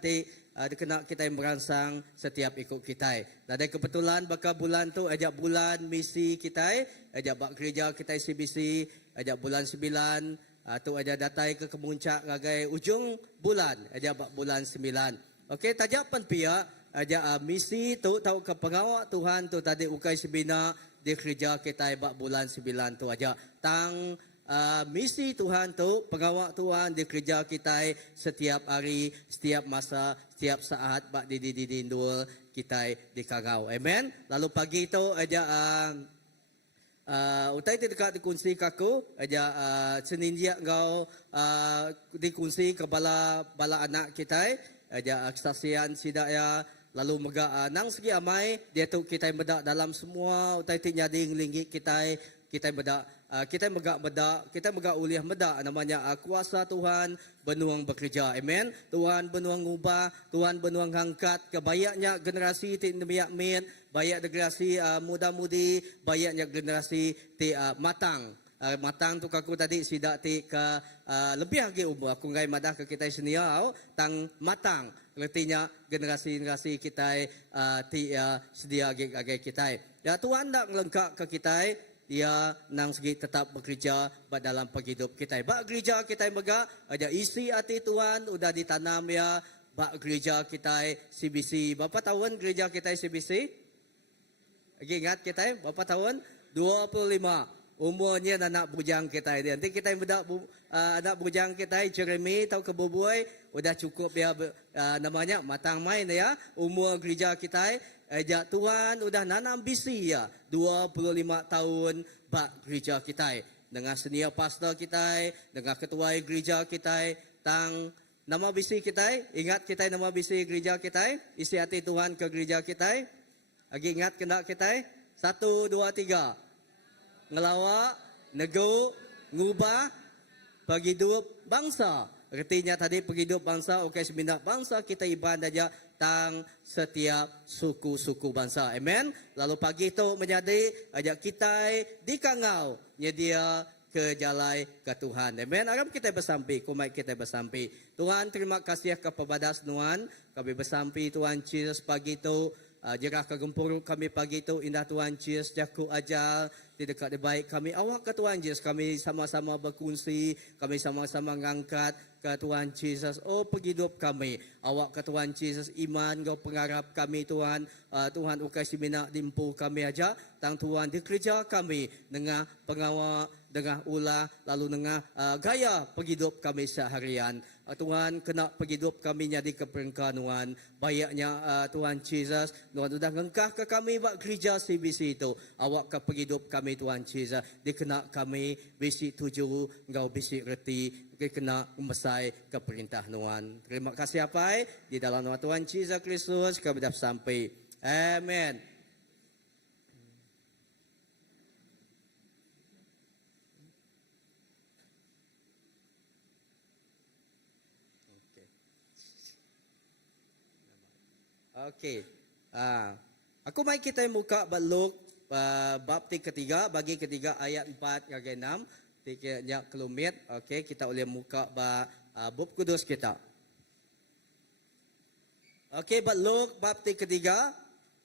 kena kita merangsang setiap ikut kita. Dan kebetulan bakal bulan tu ajak bulan misi kita ajak bak gereja kita CBC ajak bulan 9 tu ajak datai ke kemuncak ngagai ujung bulan ajak bak bulan 9. Okey tajapan pia ajak misi tu tahu ke pengawak Tuhan tu tadi ukai sebina di gereja kita bak bulan 9 tu ajak tang misi Tuhan tu pengawak Tuhan di gereja kita setiap hari setiap masa setiap saat bak di dindul kita di kagau. Amen. Lalu pagi tu ajak utai dekat dikunci kaku aja seninja engkau dikunci ke bala anak kita aja kesaksian sidaya lalu mega nang segi amai dia tu kita bedak dalam semua utai nyading linggi kita bedak kita mega uliah medak namanya kuasa Tuhan benuang bekerja. Amen. Tuhan benuang ubah, Tuhan benuang angkat ke bayaknya generasi ti nemiak min, bayak generasi muda-mudi, bayaknya generasi ti matang. Matang tu kaku tadi sidak ti ke lebih lagi umur aku ngai madah ke kita seniau tang matang. Artinya generasi kita ti sedia age kita. Ya Tuhan dak ngelengkak ke kita dia nang segi tetap bekerja dalam penghidup kita. Bak gereja kita mega aja isi hati Tuhan udah ditanam ya. Bak gereja kita CBC. Berapa tahun gereja kita CBC? Lagi ingat kita berapa tahun? 25. Umurnya anak bujang kita. Nanti kita bedak anak bujang kita Jeremy tahu ke Boboy udah cukup ya namanya matang main ya. Umur gereja kita ajak Tuhan udah nanam bisi ya 25 tahun bak gereja kita dengan senior pastor kita dengan ketua gereja kita tang nama bisi kita ingat kita nama bisi gereja kita isi hati Tuhan ke gereja kita lagi ingat kena kita 1 2 3 ngelawak nego ngubah penghidup bangsa. Artinya tadi penghidup bangsa okey seminat bangsa kita ibadah aja tang setiap suku-suku bangsa. Amen. Lalu pagi itu menjadi ajak kita di kangau nyedia ke jalai ke Tuhan. Amen. Aram kita bersampi, kumai kita bersampi. Tuhan terima kasih kepada Tuhan. Kami bersampi Tuhan Yesus pagi itu. Jerah kegempuruk kami pagi itu indah Tuhan Yesus jaku ajal di dekat di baik kami awak ke Tuhan Yesus kami sama-sama berkongsi kami sama-sama ngangkat ke Tuhan Yesus oh penghidup kami awak ke Tuhan Yesus iman kau pengharap kami Tuhan Tuhan ukai simina dimpu kami aja tang Tuhan di kerja kami dengan pengawak dengan ulah lalu dengan gaya penghidup kami seharian Tuhan kena penghidup kami jadi keperengkanuan bayaknya Tuhan Yesus Tuhan sudah ngengkah ke kami buat gereja CBC itu awak ke penghidup kami Tuhan Yesus dikena kami bisi tuju engkau bisi reti kena mesai ke perintah Tuhan terima kasih apa di dalam nama Tuhan Yesus Kristus kami dah sampai amen. Okey. Aku mai kita muka Luke bab ketiga bagi ketiga ayat 4 hingga 6. Tiknya kelumit. Okey, kita boleh muka bab kudus kita. Okey, Luke bab ketiga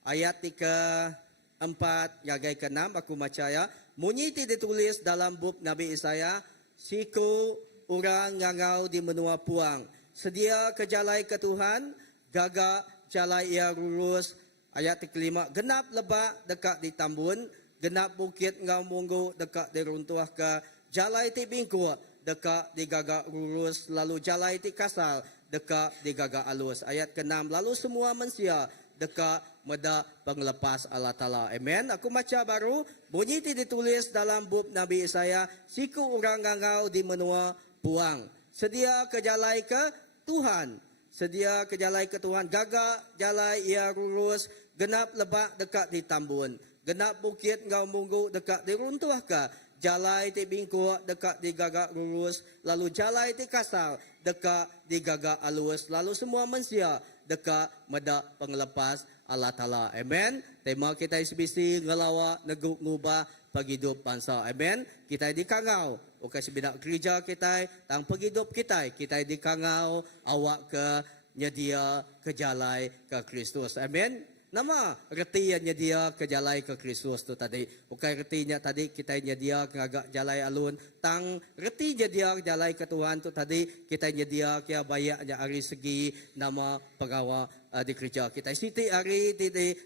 ayat 4 hingga 6 aku baca ya. Munyi ditulis dalam bab Nabi Isaya, siku orang ngangau di menua puang. Sedia ke jalai ke Tuhan, gagak jalai ia lurus. Ayat kelima, genap lebak dekat di tambun, genap bukit ngau munggu dekat di runtuh ke, jalai ti bingku dekat di gagak lurus, lalu jalai ti kasal dekat di gagak alus. Ayat ke-6, lalu semua manusia dekat meda penglepas Allah Ta'ala. Amen. Aku baca baru, bunyi ti ditulis dalam bab Nabi Isaya, siku orang ngangau di menua puang. Sedia ke jalai ke Tuhan. Sedia ke jalai ke Tuhan. Gagak jalai ia lurus. Genap lebak dekat di tambun. Genap bukit ngau munggu dekat di runtuh ke. Jalai ti bingku dekat di gagak lurus. Lalu jalai ti kasal dekat di gagak alus. Lalu semua manusia dekat meda penglepas Allah Ta'ala. Amen. Tema kita SBC ngelawa neguk ngubah paghidup bangsa. Amen. Kita dikangau. Okai sebidak gereja kita, tang paghidup kita dikangau awak ke nyedia ke jalai ke Kristus. Amen. Nama reti yang nyedia ke jalai ke Kristus tu tadi. Bukan retinya tadi kita nyedia ke agak jalai alun. Tang reti nyedia ke jalai ke Tuhan tu tadi kita nyedia ke bayaknya hari segi nama pegawai di gereja kita. Siti hari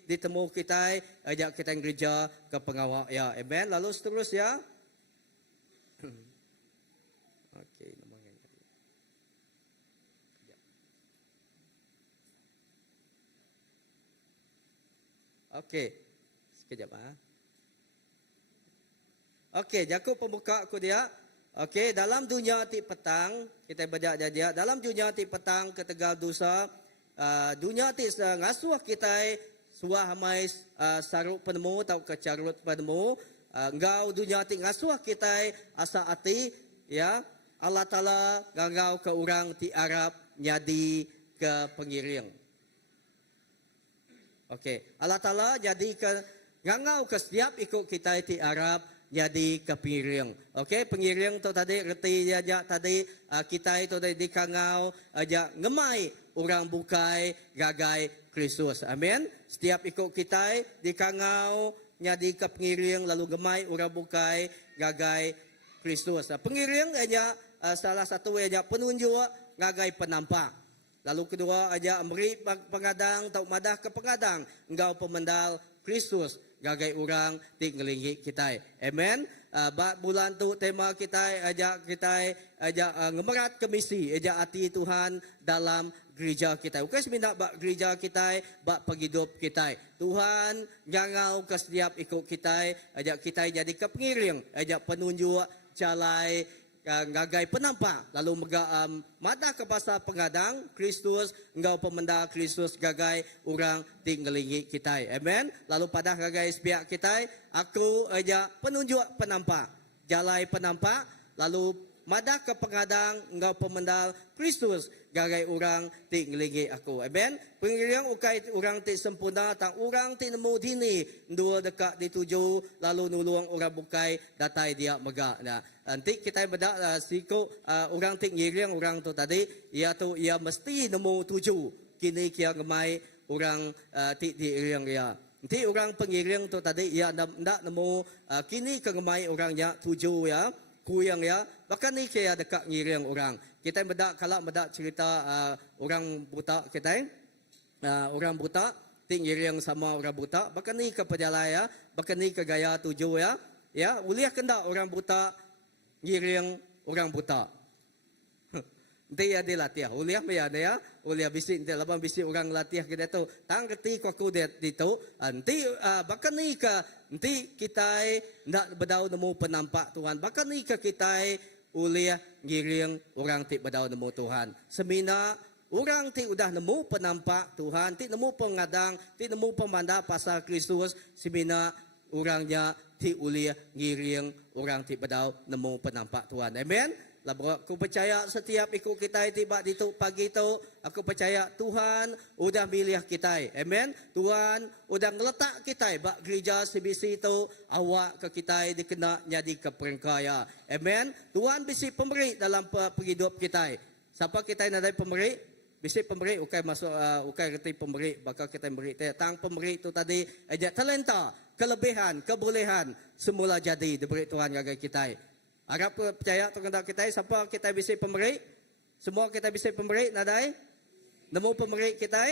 ditemu kita ajak kita gereja ke pengawal ya. Amen. Lalu seterusnya. Okey, nama yang tadi. Okey. Sekejap Okey, jaku pembuka aku dia. Okey, dalam dunia ti petang, kita baca dia. Dalam dunia ti petang ketegal dosa, dunia ti ngasuh kita suah hamai saruk penemu atau kecarut penemu. Engkau dunia ti ngasuh kita asa ati ya. Allah Ta'ala ngangau ke orang ti Arab nyadi ke pengiring. Okey, Allah Ta'ala jadi ke ngangau ke setiap ikut kita ti Arab jadi ke pengiring. Okey, pengiring tu tadi reti aja tadi kita itu tadi dikangau aja ngemai orang bukai gagai Kristus. Amin. Setiap ikut kita dikangau nyadi ke pengiring lalu gemai orang bukai gagai Kristus. Pengiring aja salah satu aja penunjuk gagai penampak. Lalu kedua aja memberi pengadang atau madah ke pengadang engkau pemendal Kristus gagai orang ti ngelingi kita. Amen. Bulan tu tema kita aja ngemerat ke misi aja hati Tuhan dalam gereja kita. Bukan seminta bak gereja kita, bak paghidup kita. Tuhan ngangau ke setiap ikut kita, aja kita jadi ke pengiring, aja penunjuk jalai gagai penampak lalu madah ke pasal pengadang Kristus engkau pemenda Kristus gagai orang tinggalingi kita. Amen. Lalu pada gagai pihak kita aku aja penunjuk penampak jalai penampak lalu madah ke pengadang engkau pemenda Kristus gagai orang tinggalingi aku. Amen. Pengiring ukai orang ti sempurna tang orang ti nemu dini dua dekat dituju lalu nulung orang bukai datai dia megak. Nah, nanti kita bedak siku orang ti ngiring orang tu tadi ia mesti nemu tuju kini kia ngemai orang ti diiring dia. Nanti orang pengiring tu tadi ia ndak nemu kini ke ngemai orangnya tuju ya kuyang ya bahkan ni kia dekat ngiring orang. Kita bedak kalau bedak cerita orang buta kita orang buta tinggiring sama orang buta bahkan ni ke pejalan ya bahkan ni ke gaya tuju ya ya uliah kendak orang buta ngiring orang buta. Nanti ya dia latih. Uliah ya dia uliah bisik dia labang bisik orang latih kita tu. Tang reti aku dia itu. Nanti bahkan ni ke nanti kita nak bedau nemu penampak Tuhan. Bahkan ni ke kita uliah ngiring orang ti bedau nemu Tuhan. Semina orang ti udah nemu penampak Tuhan, ti nemu pengadang, ti nemu pemanda pasal Kristus. Semina orangnya ti uliah ngiring orang ti bedau nemu penampak Tuhan. Amen. Lalu aku percaya setiap ikut kita tiba di tu pagi tu, aku percaya Tuhan udah milih kita. Amen. Tuhan udah ngeletak kita bak gereja CBC tu awak ke kita dikena jadi keperkaya. Amen. Tuhan bisi pemberi dalam hidup kita. Siapa kita nak ada pemberi? Bisi pemberi, ukai masuk, ukai reti pemberi, bakal kita beri. Tang pemberi itu tadi, aja talenta, kelebihan, kebolehan, semula jadi diberi Tuhan gagai kita. Harap percaya tentang kita, siapa kita bisa pemberi? Semua kita bisa pemberi, nadai? Nemu pemberi kita?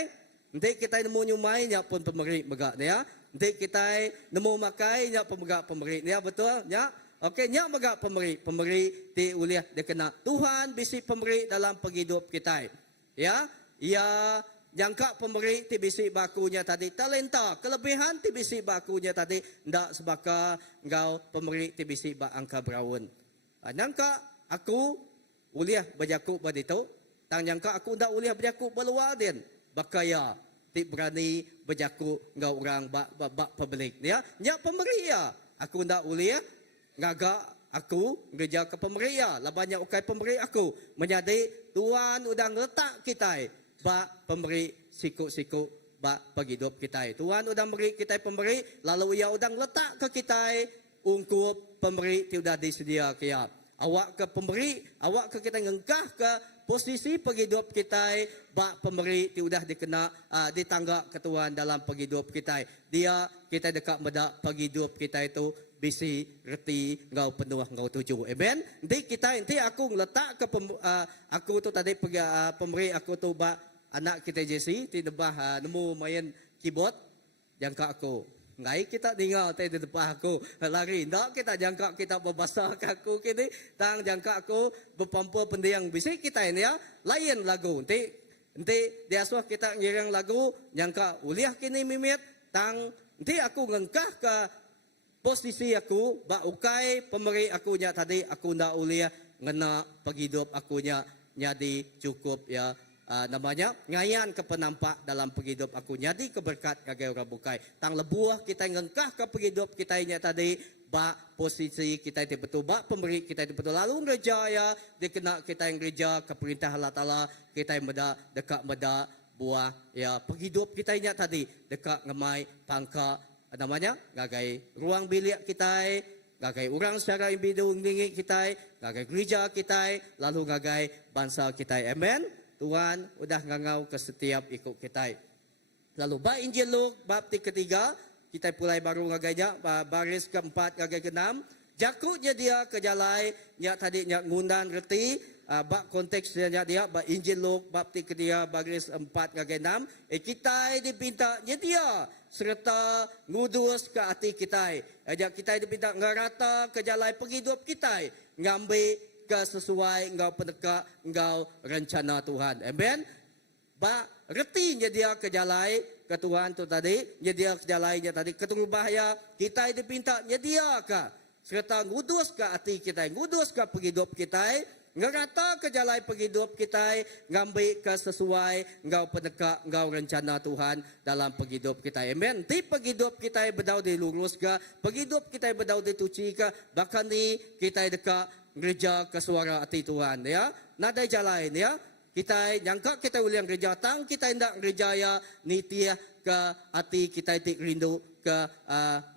Nanti kita nemu nyumai, nya pun pemberi megak ya. Nanti kita nemu makai, nya pun megak pemberi ya, betul ya? Okey, nya megak pemberi, pemberi ti uliah dia kena. Tuhan bisa pemberi dalam penghidup kita. Ya, ia jangka pemberi ti bisi bakunya tadi talenta, kelebihan ti bisi bakunya tadi ndak sebaka engkau pemberi ti bisi ba angka braun. Nyangka aku uliah berjaku badito, tang nyangka aku ndak uliah berjaku beluar din. Bakaya ti berani berjaku engkau orang ba publik ya. Nya pemberi ya. Aku ndak uliah ngaga aku gereja ke pemberi ya. Labanya ukai pemberi aku menjadi Tuhan udah ngeletak kita ba pemberi siku-siku ba penghidup kita. Tuhan udah beri kita pemberi, lalu ia udah ngeletak ke kita ungkup pemberi tidak disedia kia. Awak ke pemberi, awak ke kita ngengkah ke posisi penghidup kita ba pemberi tidak dikena ditangga ke Tuhan dalam penghidup kita. Dia kita dekat meda penghidup kita itu bisi reti ngau penuh ngau tuju. Amen. Nanti aku ngeletak ke aku tu tadi pemberi aku tu ba anak kita Jesse ti debah nemu main keyboard jangka aku. Ngai kita tinggal ti di depan aku lari. Ndak kita jangka kita berbahasa aku kini tang jangka aku berpampu pendiang bisi kita ini ya. Lain lagu. Nanti dia suah kita ngirang lagu jangka uliah kini mimit tang nanti aku ngengkah ke posisi aku, ba ukai pemberi akunya tadi aku ndak uliah ngena penghidup akunya jadi cukup ya namanya ngayan ke penampak dalam penghidup aku jadi keberkat gagai orang bukai. Tang lebuah kita ngengkah ke penghidup kita nya tadi ba posisi kita itu betul ba pemberi kita itu betul lalu gereja ya dikena kita yang gereja ke perintah Allah Taala kita yang meda dekat meda buah ya penghidup kita nya tadi dekat ngemai pangka namanya gagai ruang bilik kita, gagai orang secara individu ngingik kita, gagai gereja kita, lalu gagai bangsa kita. Amen. Tuhan udah ngangau ke setiap ikut kita. Lalu ba Injil Luk bab ketiga kita mulai baru ngagainya baris keempat gagai keenam. Jakutnya dia ke jalai nya tadi nya ngundan reti bab konteksnya dia bab Injil Luk bab ketiga baris 4 gagai 6 kita dipinta nya dia serta ngudus ke hati kita. Ajak kita dipinta ngarata ke jalai penghidup kita ngambil ke sesuai engkau peneka engkau rencana Tuhan. Amen. Ba retinya dia ke jalai ke Tuhan tu tadi nya dia ke jalainya tadi ketemu bahaya kita dipinta nya dia ke serta ngudus ke hati kita, ngudus ke penghidup kita, ngerata ke jalai penghidup kita, ngambil ke sesuai engkau peneka, engkau rencana Tuhan dalam penghidup kita. Amen. Ti penghidup kita berdau dilurus ke, penghidup kita berdau dituci ke, bahkan ni kita dekat gereja ke suara hati Tuhan ya. Nada jalai ya. Kita nyangka kita uliang gereja tang kita hendak gereja ya nitia ke hati kita tik rindu ke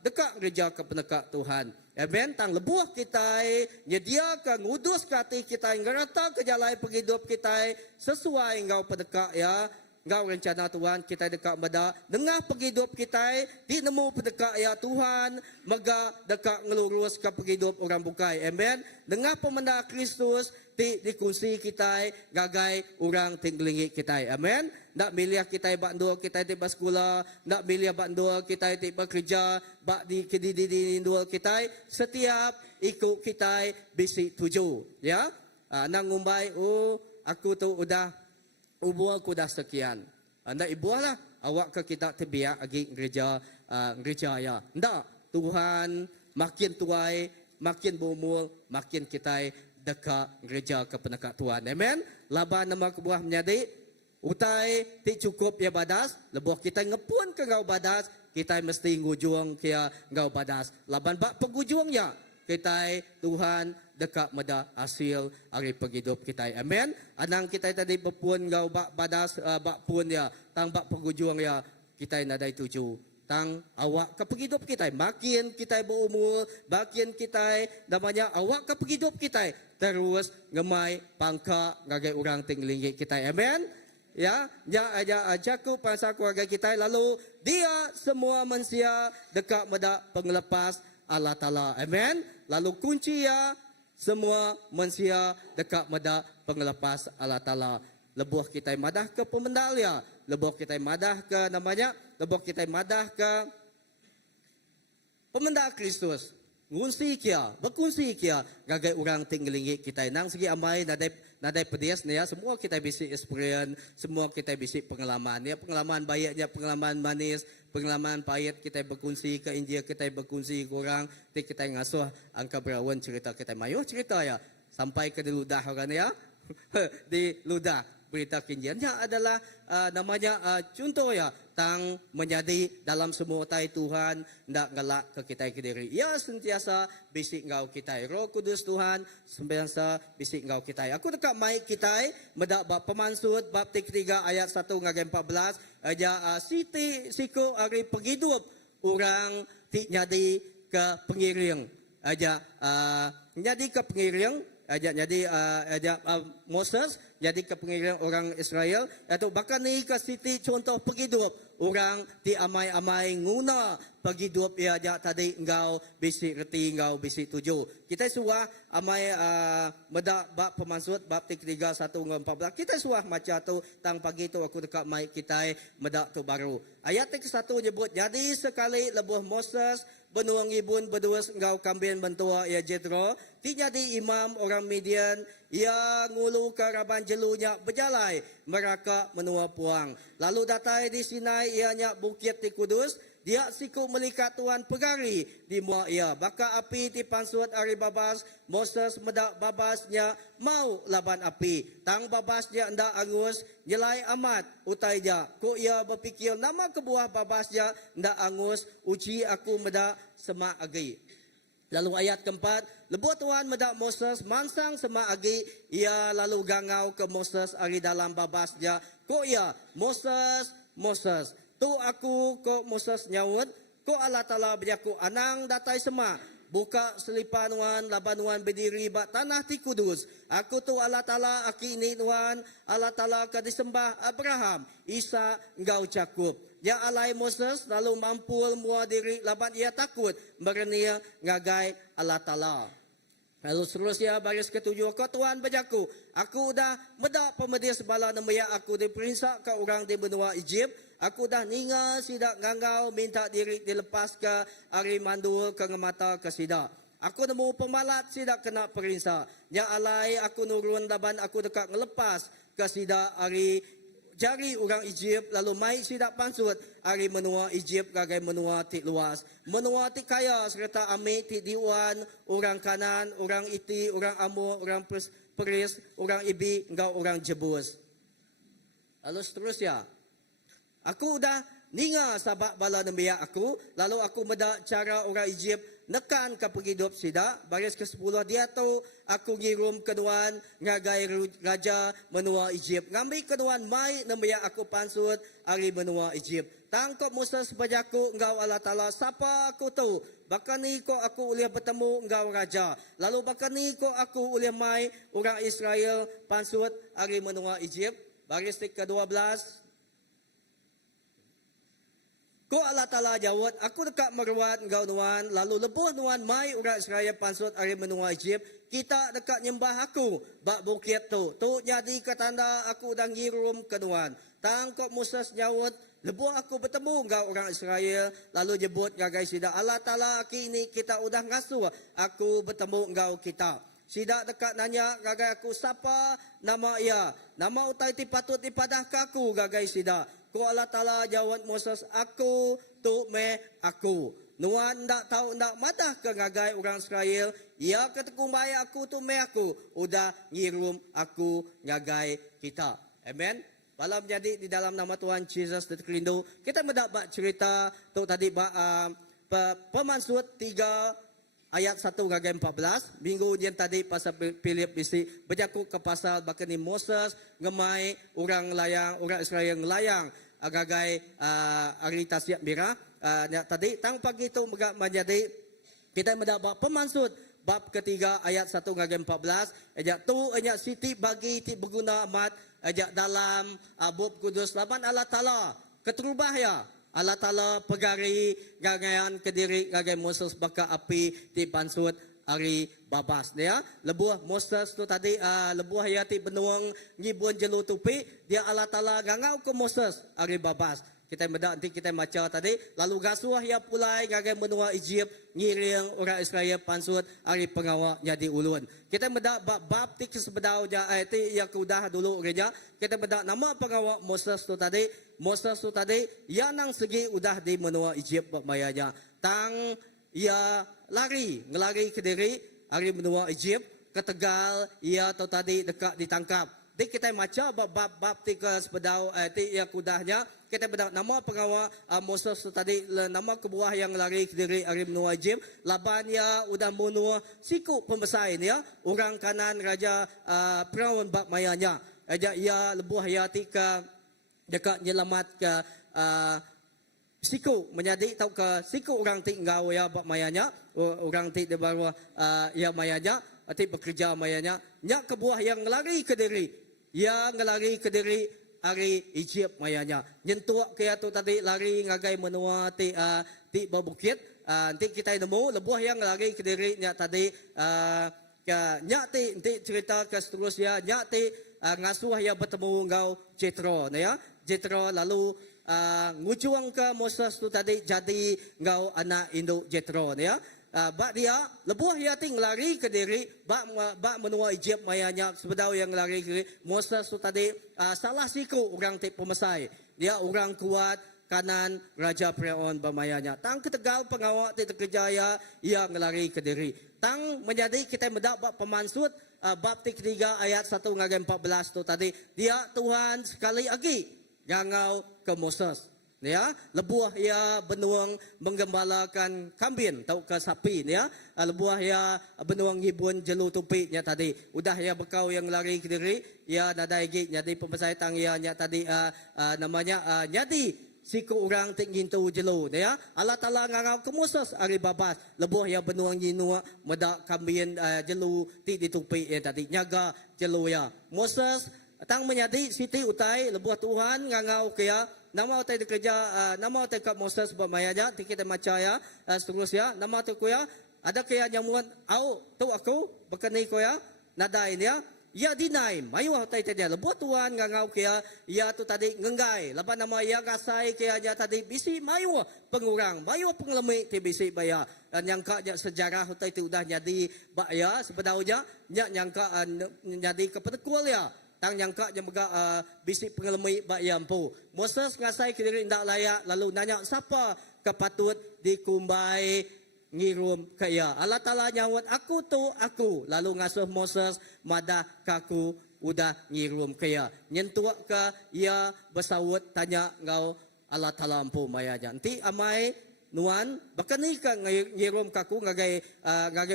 dekat gereja ke peneka Tuhan. Amen. Tang lebuah kita nyedia ke ngudus ke hati kita ngerata ke jalai penghidup kita sesuai engkau peneka ya. Engkau rencana Tuhan kita dekat meda dengah penghidup kita di nemu peneka ya Tuhan mega dekat ngelurus ke penghidup orang bukai. Amen. Dengah pemenda Kristus di kunci kita gagai orang tinggelingi kita. Amen. Nak milih kita bak dua kita di sekolah, nak milih bak dua kita di bekerja, bak di dua kita setiap ikut kita bisi tuju ya. Nang ngumbai aku tu udah umur aku dah sekian. Ndak ibu lah awak ke kita terbiak lagi gereja ya. Ndak Tuhan makin tuai, makin berumur, makin kita dekat gereja ke peneka Tuhan. Amen. Laba nama kebuah menjadi utai ti cukup ya badas, lebuh kita ngepun ke ngau badas, kita mesti ngujung ke ngau badas. Laban bak pengujungnya kita Tuhan dekat meda hasil hari penghidup kita. Amen. Anang kita tadi berpun ngau bak badas bak pun ya, tang bak pengujung ya, kita nadai tuju. Tang awak ke penghidup kita, makin kita berumur, makin kita namanya awak ke penghidup kita terus ngemai pangka ngagai orang tinggi kita. Amen. Ya, aja ajaku pasal keluarga kita, lalu dia semua manusia dekat meda pengelepas Allah Ta'ala. Amen. Lalu kunci ya, semua manusia dekat meda pengelepas Allah Ta'ala. Lebuh kita madah ke pemendalia, lebuh kita madah ke namanya, lebuh kita madah ke pemendah Kristus. Ngunsi kia, berkunsi kia, gagai orang tinggi kita. Nang segi amai nadai pedes ni ya, semua kita bisa experience, semua kita bisa pengalaman ya, pengalaman baiknya, pengalaman manis, pengalaman pahit kita berkunsi ke India, kita berkunsi ke orang, kita ngasuh angka berawan cerita kita mayu cerita ya, sampai ke di ludah orang ya, di ludah berita kinjiannya adalah namanya contoh ya, tang menjadi dalam semua utai Tuhan ndak ngelak ke kita ke diri. Ya sentiasa bisik ngau kita. Roh Kudus Tuhan sentiasa bisik ngau kita. Aku dekat mic kita medak bab pemansut bab 3 ayat 1 ngagai 14 aja siti siku hari penghidup orang ti nyadi ke pengiring aja nyadi ke pengiring aja jadi Moses jadi ke pengiring orang Israel atau bahkan ni ke siti contoh penghidup orang ti amai-amai nguna penghidup ya aja tadi engkau bisi reti engkau bisi tuju kita suah amai medak bab pemansut bab 3 1 14 kita suah macam tu tang pagi tu aku dekat mai kita medak tu baru ayat 1 nyebut jadi sekali lebuh Moses benuang ibun berdua engkau kambing bentua ya Jethro ti jadi imam orang Midian ia ngulu ke raban jelunya berjalai mereka menua puang lalu datai di Sinai ianya bukit di Kudus dia siku melikat Tuhan pegari di mua ia baka api ti pansut ari babas Moses medak babasnya mau laban api tang babasnya ndak angus nyelai amat utai ja ko ia berpikir nama kebuah babasnya ndak angus uji aku medak semak agi. Lalu ayat keempat, lebuh Tuhan medak Moses mansang semak agi, ia lalu gangau ke Moses ari dalam babasnya. Ko ia, Moses, tu aku ko Moses nyawut, ko Allah Ta'ala berjaku anang datai semak. Buka selipan wan, laban wan berdiri bak tanah ti Kudus. Aku tu Allah Ta'ala aki ini Tuhan, Allah Ta'ala ka disembah Abraham, Isa engkau cakup. Ya alai Moses lalu mampul mua diri laban ia takut bernia ngagai Allah Ta'ala. Lalu seterusnya baris ketujuh ke Tuhan berjaku. Aku dah medak pemedia sebala namanya aku diperinsak ke orang di benua Egypt. Aku dah ningal sidak ngangau minta diri dilepas ke ari mandul ke ngemata ke sidak. Aku nemu pemalat sidak kena perinsak. Ya alai aku nurun laban aku dekat ngelepas ke sidak ari jari orang Egypt lalu mai sidak pansut ari menua Egypt gagai menua ti luas menua ti kaya serta ame ti diwan orang kanan orang iti orang amor orang peris orang ibi engkau orang jebus lalu seterusnya aku dah ninga sabak bala nembia aku lalu aku medak cara orang Egypt nekan ke penghidup sidak baris ke-10 dia tu aku ngirum keduan ngagai raja menua Egypt ngambil keduan mai nembia aku pansut ari menua Egypt tangkap Moses berjaku engkau Allah Ta'ala siapa aku tu bahkan ni ko aku uliah bertemu engkau raja lalu bahkan ni ko aku uliah mai orang Israel pansut ari menua Egypt baris ke-12 Ko Allah Ta'ala jawab, aku dekat meruat engkau nuan, lalu lebuh nuan mai orang Israel pansut ari menua Egypt, kita dekat nyembah aku, bak bukit tu. Tu jadi ketanda aku dah ngirum ke nuan. Tangkap Moses jawab, lebuh aku bertemu engkau orang Israel, lalu jebut ngagai sida Allah Ta'ala kini kita udah ngasuh, aku bertemu engkau kita. Sidak dekat nanya gagai aku siapa nama ia. Nama utai ti patut dipadah ke aku gagai sidak. Ko Allah Ta'ala jawab Moses, aku tu me aku. Nuan ndak tahu ndak madah ke ngagai orang Israel. Ia ketekung bayar aku tu me aku. Udah ngirum aku ngagai kita. Amen. Malam jadi di dalam nama Tuhan Jesus terkerindu. Kita mendapat cerita tu tadi pemansut 3 ayat 1 ngagai 14. Minggu yang tadi pasal Philip bisi berjakuk ke pasal bakani Moses ngemai orang Israel ngelayang agagai hari tasyak merah. Tadi tang pagi itu menjadi kita mendapat pemansut bab ketiga ayat 1 ngagai 14. Ajak tu ajak siti bagi ti berguna amat ajak dalam bab kudus laban Allah Taala keterubah ya. Allah Ta'ala pegari gagayan kediri gagai Moses baka api ti pansut ari babas dia lebuah Moses tu tadi lebuah ya ti benuang ngibun jelu tupi dia Allah Ta'ala gangau ke Moses ari babas kita meda nanti kita baca tadi lalu gasuah ya pulai gagai benua Egypt ngiring orang Israel pansut ari pengawak jadi ulun kita meda bab ti kesebedau ja ti ya kudah dulu gereja kita meda nama pengawak Moses tu tadi ya nang segi udah di menua Egypt mayanya tang ia ngelari ke diri hari menua Egypt ke Tegal ia tu tadi dekat ditangkap di kita baca bab tiga sepedau ti ya kudahnya kita bedak nama pengawal Moses tadi nama kebuah yang lari ke diri hari menua Egypt laban ya udah menua siku pembesain ya orang kanan raja Firaun bab mayanya aja ia lebuah ya tika dekat nyelamat ke siku menjadi tahu ke siku orang tinggal ya bab mayanya orang ti de baru ya mayanya ti bekerja mayanya nya kebuah yang lari ke diri hari Egypt mayanya nyentuak ke tu tadi lari ngagai menua ti babukit nanti kita nemu lebuah yang lari ke diri nya tadi nya ti cerita ke seterusnya nya ti ngasuh ya bertemu ngau Jethro ya Jethro lalu ngujuang ke Moses tu tadi jadi ngau anak induk Jethro ya bak dia lebuah ya ting lari ke diri bak menua Egypt mayanya sebedau yang lari ke diri Moses tu tadi salah siku orang ti pemesai dia orang kuat kanan Raja Firaun bamayanya tang ketegal pengawak ti terkejaya ia ngelari ke diri tang menjadi kita mendapat pemansut bab ketiga ayat 1 ngagai 14 tu tadi dia Tuhan sekali lagi ngangau ke Moses ya lebuah ya benuang menggembalakan kambing tau ke sapi ya lebuah ya benuang ngibun jelu tupi nya tadi udah ya bekau yang lari ke diri ya nadai gi jadi pembesai tang ya nya tadi namanya jadi siku orang tinggi tu jelu ya Allah Taala ngangau ke Moses ari babas lebuh ya benuang nyinua medak kambing jelu ti ditupi ya tadi nyaga jelu ya Moses tang menyadi siti utai lebuh Tuhan ngangau ke ya nama utai kerja nama utai ke Moses bermayanya ti kita baca ya seterusnya nama tu ko ya ada ke nyamuan au tu aku bekani ko ya nadai ya ya dinai mayu utai tadi lebuh Tuhan ngangau ke ya tu tadi ngenggai laban nama ya gasai ke ya tadi bisi mayu pengurang mayu pengelemi ti bisi baya dan nyangka sejarah utai tu udah jadi bak ya sebedaunya nyangka jadi kepetekul ya tang nyangka yang bisi pengelemi bak yampu Moses ngasai ke diri ndak layak lalu nanya siapa kepatut dikumbai ngirum ke ia Allah Taala nyawat aku tu aku lalu ngasuh Moses madah kaku udah ngirum ke ia nyentuak ke ia bersawut tanya ngau Allah Taala ampu maya janti amai nuan bakani ka ngirum kaku ngagai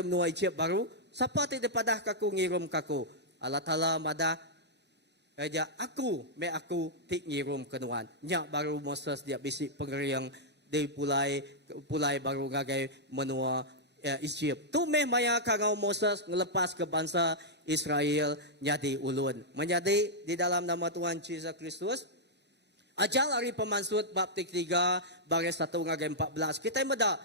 menua Egypt baru siapa ti depadah kaku ngirum kaku Allah Taala madah aja aku ti ngirum kenuan nya baru Moses dia bisi pengeriang di pulai baru ngagai menua Egypt tu meh maya kangau Moses ngelepas ke bangsa Israel jadi ulun menjadi di dalam nama Tuhan Yesus Kristus ajal hari pemansut bab 3 baris 1 ngagai 14 kita meda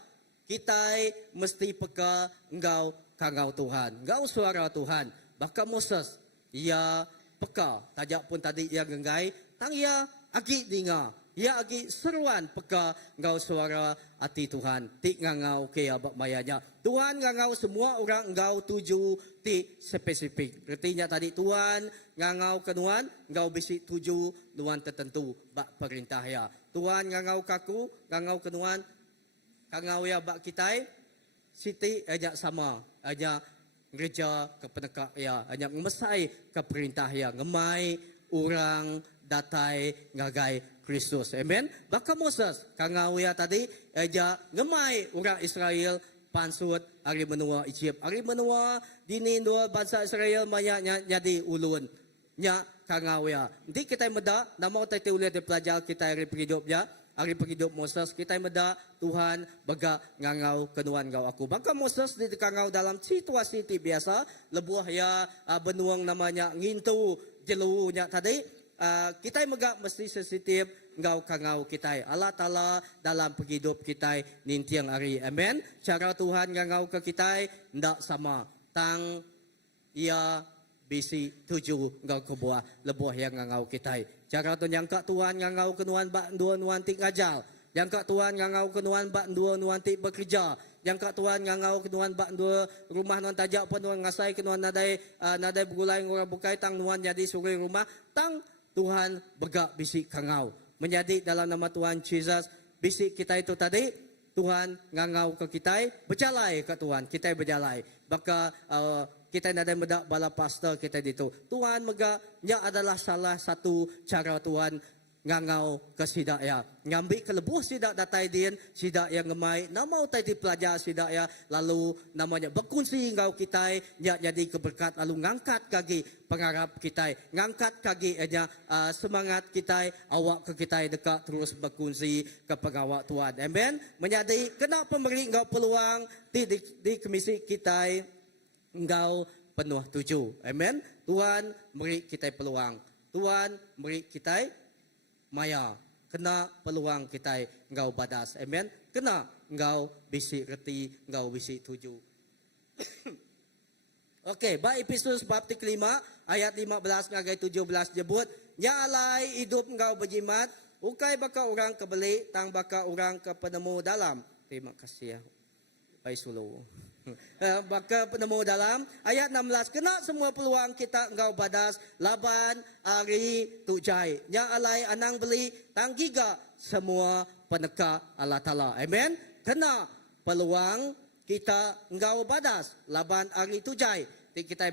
kita mesti peka engkau kangau Tuhan engkau suara Tuhan baka Moses ia peka tajak pun tadi ia genggai tang ia agi dinga ia agi seruan peka ngau suara hati Tuhan ti ngangau ke abak mayanya Tuhan ngangau semua orang ngau tuju ti spesifik artinya tadi Tuhan ngangau kenuan ngau bisi tuju nuan tertentu bak perintah ya Tuhan ngangau kaku ngangau kenuan ngangau ya bak kitai siti ajak sama ajak gereja ke penekak ya hanya memesai ke perintah ya ngemai orang datai ngagai Kristus amen baka Moses kangau ya tadi aja ngemai orang Israel pansut ari menua Egypt. Ari menua dini dua bangsa Israel banyak jadi ulun. Nya kangau ya. Nanti kita meda nama utai te uliat pelajar kita hari penghidup ya. Hari penghidup Moses kita meda Tuhan baga ngangau kenuan ngau aku. Baka Moses di kangau dalam situasi ti biasa lebuah ya benuang namanya ngintu jelunya tadi. Kita mega mesti sensitif ngau kangau kita. Allah Ta'ala dalam penghidup kita nintiang hari. Amen. Cara Tuhan ngangau ke kita ndak sama. Tang ia bisi tuju ngau kebuah lebuah yang ngangau kita. Cara tu yang kak Tuhan ngangau kenuan bak dua nuan tik ngajal. Yang kak Tuhan ngangau kenuan bak dua nuan tik bekerja. Yang kak Tuhan ngangau kenuan bak dua rumah nuan tajak penuan ngasai kenuan nadai bergulai ngurang bukai tang nuan jadi suri rumah tang Tuhan begak bisi kangau. Menjadi dalam nama Tuhan Jesus bisi kita itu tadi Tuhan ngangau ke kita berjalai ke Tuhan kita berjalai. Baka kita nadai medak bala pastor kita itu. Tuhan megaknya adalah salah satu cara Tuhan ngangau ke sidak ya. Ngambil kelebuh sidak datai din, sidak yang ngemai, nama utai di pelajar sidak ya. Lalu namanya berkongsi ngau kita, jadi keberkat lalu ngangkat kaki pengarap kita. Ngangkat kaki semangat kita, awak ke kita dekat terus berkongsi ke pengawak Tuhan. Amen. Menjadi kena pemberi ngau peluang di komisi kita. Engkau penuh tuju. Amen. Tuhan beri kita peluang. Tuhan beri kita maya. Kena peluang kita engkau badas. Amen. Kena engkau bisi reti, engkau bisi tuju. Okey, ba Efesus bab 5 ayat 15 ngagai 17 jebut, nya alai hidup engkau berjimat, ukai baka orang kebeli, tang baka orang ke penemu dalam. Terima kasih ya. Baik sulu. Baka penemu dalam ayat 16 kena semua peluang kita engkau badas laban ari tujai nya alai anang beli tanggiga semua peneka Allah Ta'ala. Amen. Kena peluang kita engkau badas laban ari tujai. Kita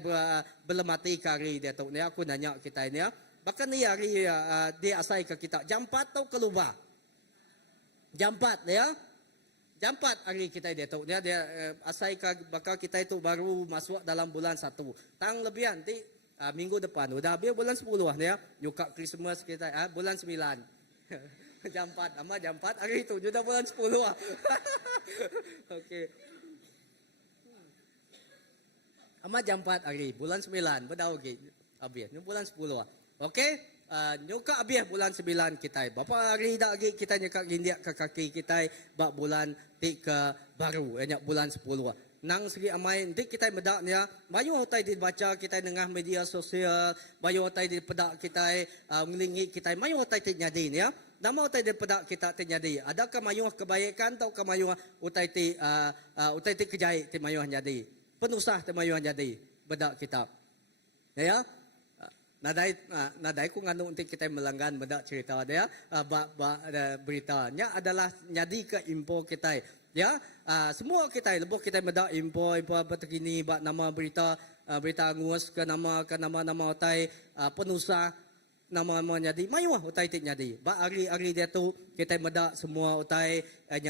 belemati kari dia tu ni aku nanya kita ini ya. Bahkan ni hari dia asai ke kita jam 4 atau keluar. Jam 4 ya. Jam 4 hari kita dia tahu dia asai bakal kita itu baru masuk dalam bulan 1. Tang lebihan nanti minggu depan udah habis bulan 10 ya. Nyuka Christmas kita bulan 9. Jam 4 ama jam 4 hari itu sudah bulan 10 Okey. Ama jam 4 hari bulan 9 bedau ge habis bulan 10 Okey. Nyuka abih bulan 9 kita. Bapa hari dak lagi kita nyekak gindiak ke kaki kita bak bulan 3 baru nyak bulan 10. Nang segi amai nanti kita medaknya bayu hotai dibaca kita dengah media sosial, bayu hotai di pedak kita ngelingi kita mayu hotai nyadi ya. Nama utai di pedak kita terjadi. Adakah mayuh kebaikan atau mayuh utai ti kejai ti mayuh jadi. Penusah ti mayuh jadi bedak kita. Ya. Nadai ku nganu untuk kita melanggan bedak cerita dia beritanya adalah jadi ke info kita ya semua kita lebuh kita bedak info terkini bak nama berita angus ke nama utai penusah nama jadi mayuah utai tik jadi bak hari dia tu kita bedak semua utai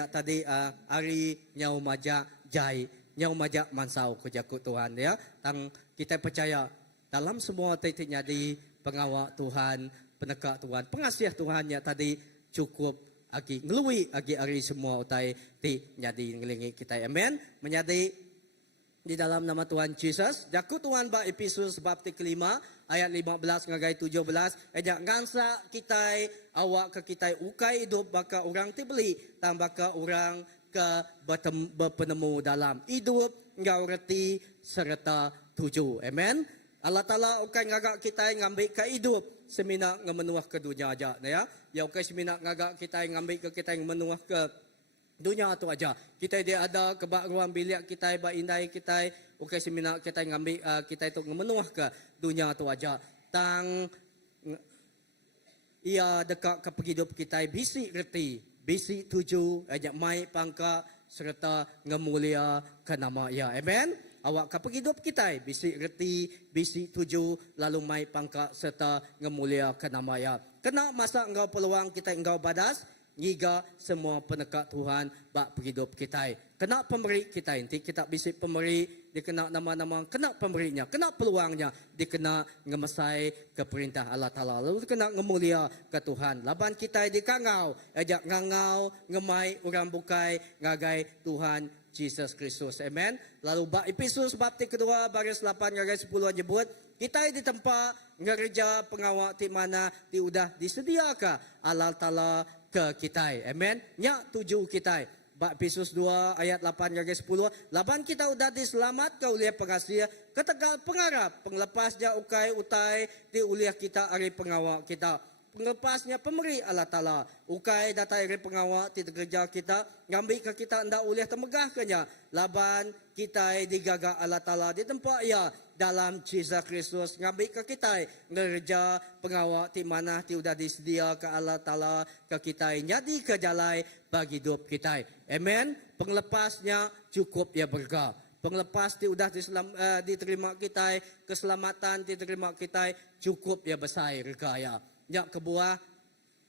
tadi hari nyau majak jai nyau majak mansau ke jakut Tuhan ya tang kita percaya dalam semua titik jadi pengawak Tuhan, penekak Tuhan, pengasih Tuhan yang tadi cukup agi ngelui agi hari semua utai ti jadi ngelingi kita. Amen. Menjadi di dalam nama Tuhan Yesus. Jakut Tuhan ba Efesus bab 5 ayat 15 ngagai 17. Ejak ngangsa kita awak ke kita ukai hidup baka orang ti beli tambah ke orang ke berpenemu dalam hidup ngau reti serta tuju. Amen. Allah Ta'ala ukai ngagak kita ngambil ke hidup semina ngemenuah ke dunia aja ya. Ya ukai semina ngagak kita ngambil ke kita ngemenuah ke dunia tu aja. Kita dia ada kebak ruang bilik kita ba indai kita ukai semina kita ngambil kita itu ngemenuah ke dunia tu aja. Tang ia dekat ke hidup kita bisi reti, bisi tuju ajak mai pangka serta ngemulia ke nama ya. Amen. Awak kapag hidup kita, bisi reti, bisi tuju, lalu mai pangka serta ngemulia ke nama ya. Kena masa engkau peluang kita engkau badas, ngiga semua penekat Tuhan bak penghidup kita. Kena pemberi kita, nanti kita bisik pemberi, dia kena nama-nama, kena pemberinya, kena peluangnya, dia kena ngemesai ke perintah Allah Ta'ala. Lalu dia kena ngemulia ke Tuhan. Laban kita dikangau, ajak ngangau, ngemai, orang bukai, ngagai Tuhan Jesus Kristus. Amen. Lalu bak Efesus bab kedua baris 8 ngagai 10 nyebut, kita di tempat ngereja pengawal di mana di udah disediakan Allah Ta'ala ke kita. Amen. Nyak tuju kita. Bak Efesus 2 ayat 8 hingga 10. Laban kita udah diselamat ke uliah pengasih. Ketegal pengarap. Penglepasnya ukai utai di uliah kita hari pengawal kita. Pengelepasnya pemberi Allah Ta'ala. Ukai datai hari pengawal di kerja kita. Ngambil ke kita hendak uliah temegah kenya. Laban kita digagak Allah Ta'ala di tempat ya. Dalam Jesus Kristus ngambil ke kita ngerja pengawal di mana ti udah disedia ke Allah Ta'ala ke kita jadi ke jalai bagi hidup kita. Amen. Penglepasnya cukup ya berkah. Penglepas ti udah diterima kita, keselamatan diterima kita cukup ya besar rekaya. Nyak kebuah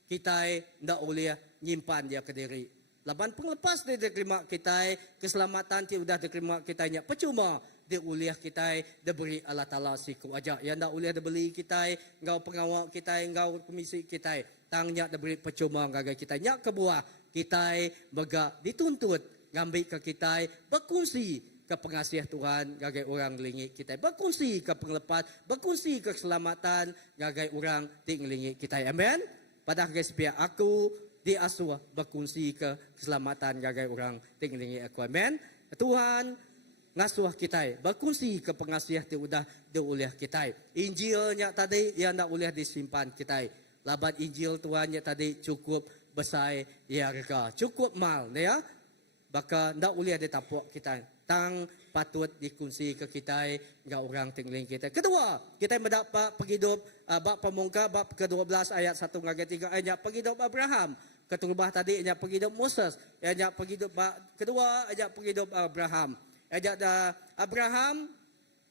kita ndak boleh nyimpan dia ke diri. Laban penglepas diterima kita, keselamatan ti udah diterima kita nyak percuma dia uliah kita, dia beri Allah Ta'ala siku aja. Yang nak uliah dia beli kita, engkau pengawal kita, engkau komisi kita. Tangnya dia beri percuma ngagai kita. Nyak kebuah kita mega dituntut ngambil ke kita, berkongsi ke pengasiah Tuhan ngagai orang ngelingi kita. Berkongsi ke penglepas, berkongsi ke keselamatan ngagai orang di ngelingi kita. Amen. Pada guys pihak aku diasuh berkongsi ke keselamatan ngagai orang di ngelingi aku. Amen. Tuhan ngasuh kita, berkongsi ke pengasiah ti udah diuliah kita. Injilnya tadi yang nak uliah disimpan kita. Laban Injil Tuhannya tadi cukup besar ya harga, cukup mal ya. Baka ndak uliah ditapuk kita. Tang patut dikongsi ke kita ngau orang tingling kita. Kedua, kita mendapat penghidup bab pemungka bab ke-12 ayat 1 hingga 3 ayat penghidup Abraham. Keturubah tadi ayat penghidup Moses, ayat penghidup kedua ayat penghidup Abraham. Ajak Abraham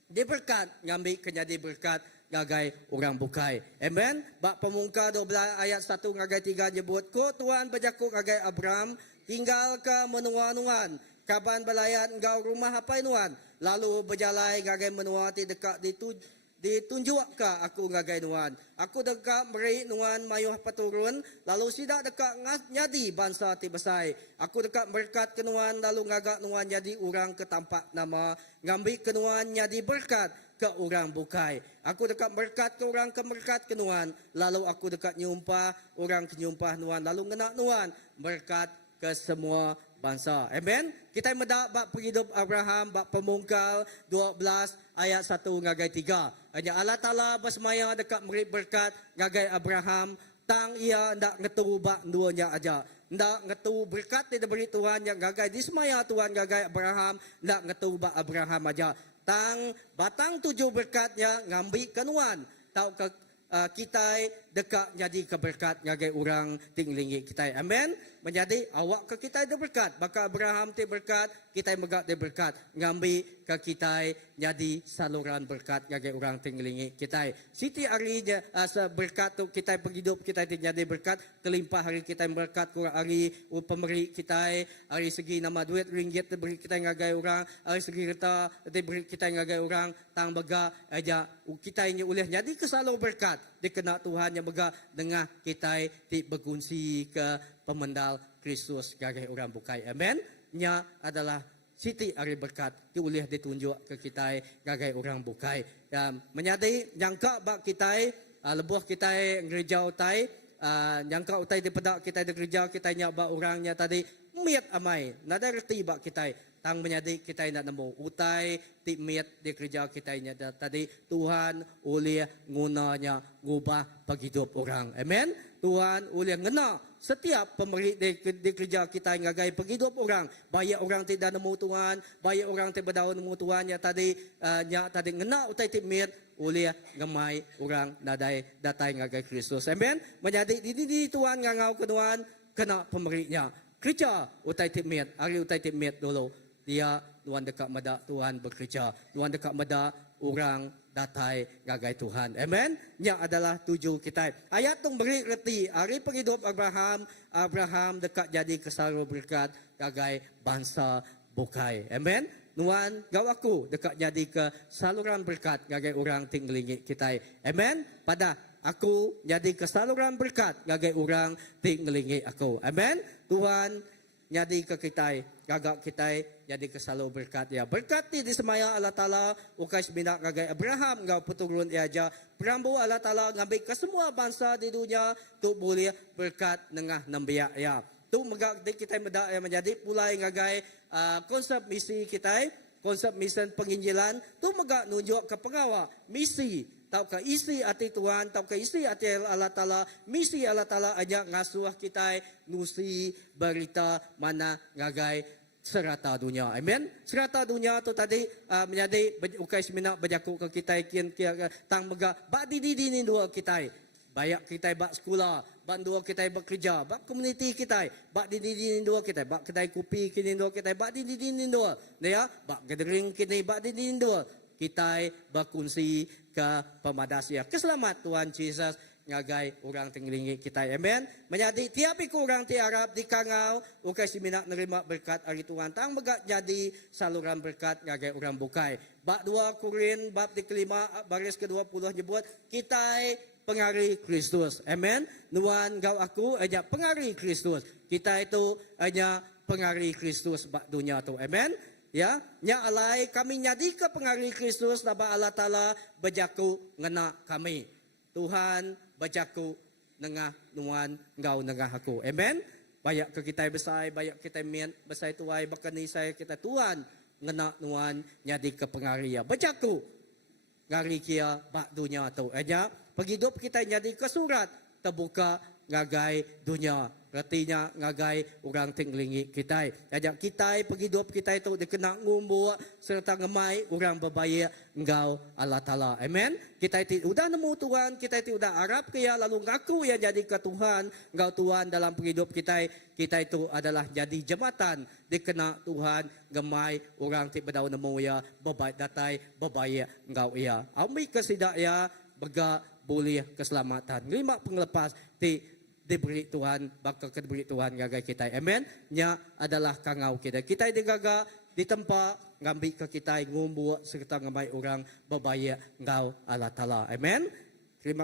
diberkat ngambil kenyadi berkat ngagai orang bukai. Amen. Bak pemungka 12 ayat 1 ngagai 3 nyebut ko Tuhan berjakuk ngagai Abraham tinggal ke menua-nuan. Kaban belayan engkau rumah apa nuan. Lalu berjalan ngagai menua ti dekat ditunjuk ke aku ngagai nuan. Aku dekat beri nuan mayuh peturun. Lalu sidak dekat nyadi bangsa ti besai. Aku dekat berkat ke nuan. Lalu ngagak nuan jadi orang ke tampak nama. Ngambil ke nuan nyadi berkat ke orang bukai. Aku dekat berkat ke orang ke berkat ke nuan. Lalu aku dekat nyumpah orang ke nyumpah nuan. Lalu ngenak nuan berkat ke semua bangsa. Amen. Kita mendak bab penghidup Abraham bab pemungkal 12 ayat 1 ngagai 3. Hanya Allah Ta'ala bersemaya dekat beri berkat ngagai Abraham tang ia ndak ngetu bak duanya aja. Ndak ngetu berkat dia beri Tuhan yang ngagai disemaya Tuhan ngagai Abraham ndak ngetu bak Abraham aja. Tang batang 7 berkatnya ngambil kenuan. Tahu ke kita dekat jadi keberkat ngagai orang tinglingi kita. Amen. Menjadi awak ke kita ada berkat. Baka Abraham ti berkat, kita megak dia berkat. Ngambil ke kita jadi saluran berkat ngagai orang tinglingi kita. Siti hari berkat tu kita penghidup kita jadi berkat. Kelimpah hari kita berkat kurang hari pemberi kita. Hari segi nama duit ringgit diberi kita ngagai orang. Hari segi kita diberi kita ngagai orang. Tang bega aja kita ini ulih jadi kesalu berkat. Dikena Tuhan yang bega dengan kita ti berkongsi ke pemendal Kristus ngagai orang bukai. Amen. Nya adalah siti hari berkat diulih ditunjuk ke kita ngagai orang bukai. Dan menyadari jangka bak kita lebuh kita gereja utai jangka utai di pedak kita di gereja kita nya bak orangnya tadi miat amai nada reti bak kita tang menyadari kita nak nemu utai ti miat di gereja kita nya tadi Tuhan ulih gunanya ngubah penghidup orang. Amen. Tuhan ulih ngena setiap pemberi di kerja kita ngagai penghidup orang. Banyak orang tidak nemu Tuhan, banyak orang tidak berdaun nemu Tuhan yang tadi ngena utai ti miat ulih ngemai orang nadai datai ngagai Kristus. Amen. Menjadi di Tuhan ngangau ke Tuhan kena pemberinya. Kerja utai ti miat, hari utai ti miat dulu. Dia Tuhan dekat mada Tuhan bekerja. Tuhan dekat mada orang datai ngagai Tuhan. Amen. Nya adalah tuju kita. Ayat tu beri reti hari penghidup Abraham dekat jadi kesalu berkat ngagai bangsa bukai. Amen. Nuan gau aku dekat jadi ke saluran berkat ngagai orang tinggelingi kita. Amen. Pada aku jadi ke saluran berkat ngagai orang tinggelingi aku. Amen. Tuhan jadi ke kita, gagak kita jadi ke salu berkat ya. Berkati di semaya Allah Ta'ala ukai sebinak ngagai Abraham ngau puturun ia aja. Perambu Allah Ta'ala ngambil ke semua bangsa di dunia tu boleh berkat nengah nambiak ya. Tu megak kita menjadi pulai ngagai konsep misi kita, konsep misi penginjilan tu megak nunjuk ke pengawal misi. Tau ke isi hati Tuhan, tau ke isi hati Allah Ta'ala, misi Allah Ta'ala ajak ngasuh kita nusi berita mana ngagai serata dunia. Amen. Serata dunia tu tadi menjadi ukai seminak berjaku ke kita kian tang megak bak di dua kita. Bayak kita bak sekolah, bak dua kita bekerja, bak komuniti kita, bak di dua kita, bak kedai kopi kini dua kita, bak di dua. Ya, bak gathering kini bak di dua. Kita berkongsi ke pemadasya. Keselamat Tuhan Yesus ngagai orang tinggelingi kita. Amen. Menjadi tiap ikut orang tiarap di kangau ukai siminak nerima berkat hari Tuhan. Tang megak jadi saluran berkat ngagai orang bukai. Bab 2 Korin bab di kelima baris ke-20 nyebut kita pengari Kristus. Amen. Nuan gau aku hanya pengari Kristus. Kita itu hanya pengari Kristus bab dunia tu. Amen. Ya, nya alai kami nyadi ke pengari Kristus naba Allah Ta'ala berjaku ngena kami. Tuhan berjaku nengah nuan ngau nengah aku. Amen. Banyak ke kita besar, banyak kita mian besar tuai bakani saya kita Tuhan ngena nuan nyadi ke pengari ya. Berjaku ngari kia bak dunia tu. Aja penghidup kita nyadi ke surat terbuka ngagai dunia. Artinya ngagai orang tinggelingi kita. Ajak kita penghidup kita itu dikena ngumbu serta ngemai orang berbaya engkau Allah Ta'ala. Amen. Kita itu udah nemu Tuhan, kita itu udah harap kia lalu ngaku yang jadi ke Tuhan, engkau Tuhan dalam penghidup kita. Kita itu adalah jadi jembatan dikena Tuhan ngemai orang ti bedau nemu ya bebaik datai berbaya engkau ya. Ambil kesidak ya bega boleh keselamatan. 5 penglepas ti diberi Tuhan, bakal diberi Tuhan gagai kita. Amen. Nya adalah kangau kita. Kita digaga di tempat ngambil ke kita ngumbu serta ngamai orang berbaya ngau Allah Ta'ala. Amen. Terima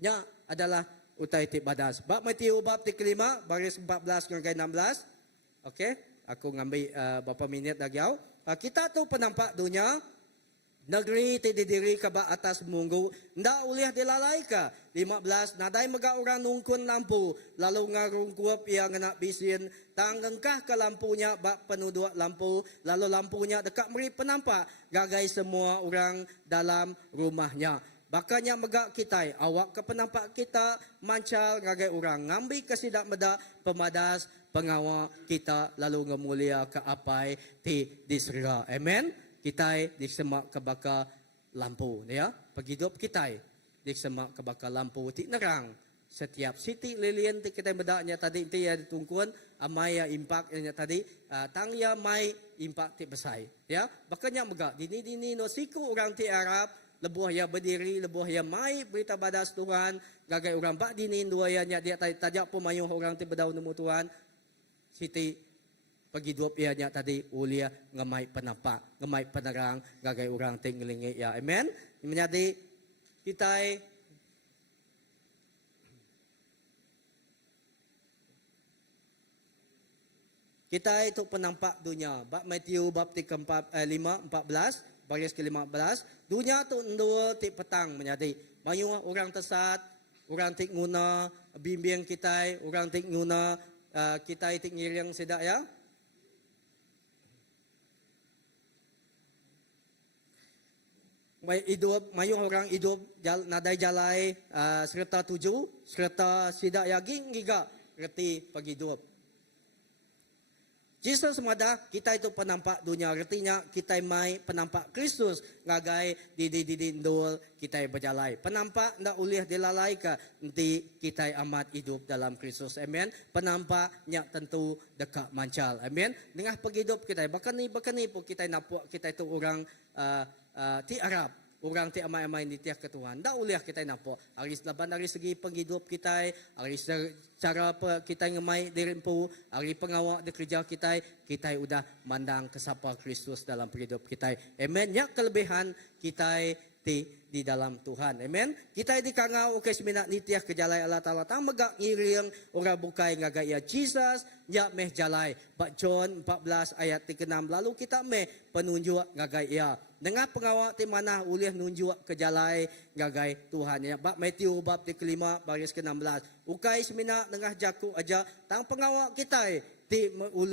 nya adalah utai ti badas. Bab Matius bab ti kelima baris 14 ngagai 16. Okey, aku ngambil berapa minit lagi au. Kita tu penampak dunia negeri ti didiri ke atas munggu ndak ulih dilalai ka. 15 nadai mega orang nungkun lampu lalu ngarungkup yang nak bisin tanggengkah ke lampunya bak penuduk lampu lalu lampunya dekat meri penampak gagai semua orang dalam rumahnya. Bakanya megak kita awak ke penampak kita mancal gagai orang ngambil ke sidak medak pemadas pengawal kita lalu ngemulia ke apai ti disera. Amen. Kita disemak ke baka lampu ya. Penghidup kita disemak ke baka lampu ti nerang. Setiap siti lilian ti kita bedaknya tadi ti ya ditungkuan amaya impak nya tadi tang ya mai impak ti besai ya. Bakanya megak dini no siku orang ti Arab lebuh ya berdiri lebuh ya mai berita badas Tuhan gagai orang bak dini dua ya nya dia tajak pemayuh orang ti bedau nemu Tuhan siti penghidup ianya tadi ulia ngemai penampak, ngemai penerang gagai orang tinggelingi ya. Amen. Menjadi kita itu penampak dunia. Bab Matius bab 5:14 baris ke-15. Dunia tu endua ti petang menjadi. Banyak orang tesat, orang tik nguna bimbing kita, orang tik nguna kita tik ngiring sedak ya. Mayu orang hidup nadai jalai serta tuju serta sidak yaging giga reti penghidup. Yesus semada kita itu penampak dunia artinya kita mai penampak Kristus ngagai di dindul kita berjalai. Penampak ndak ulih dilalai ka nanti kita amat hidup dalam Kristus. Amen. Penampaknya tentu dekat mancal. Amen. Dengan penghidup kita bahkan ni pun kita nampak kita itu orang ti Arab orang ti amai-amai nitiah ke Tuhan. Dah uliah kita nampak. Hari selaban dari segi penghidup kita, hari cara kita ngemai diri empu, hari pengawak di kerja kita udah mandang kesapa Kristus dalam penghidup kita. Amen. Nya kelebihan kita di dalam Tuhan. Amen. Kita di kangau ke seminat nitiah ke jalai Allah Ta'ala. Tang megak ngiring orang bukai ngagaya Jesus. Ya meh jalai. Bak John 14 ayat 36. Lalu kita meh penunjuk ngagaya. Dengan pengawak di mana uliah nunjuk ke jalai ngagai Tuhan. Ya, bab Matthew bab di kelima baris ke-16. Ukai seminat tengah jaku aja. Tang pengawak kita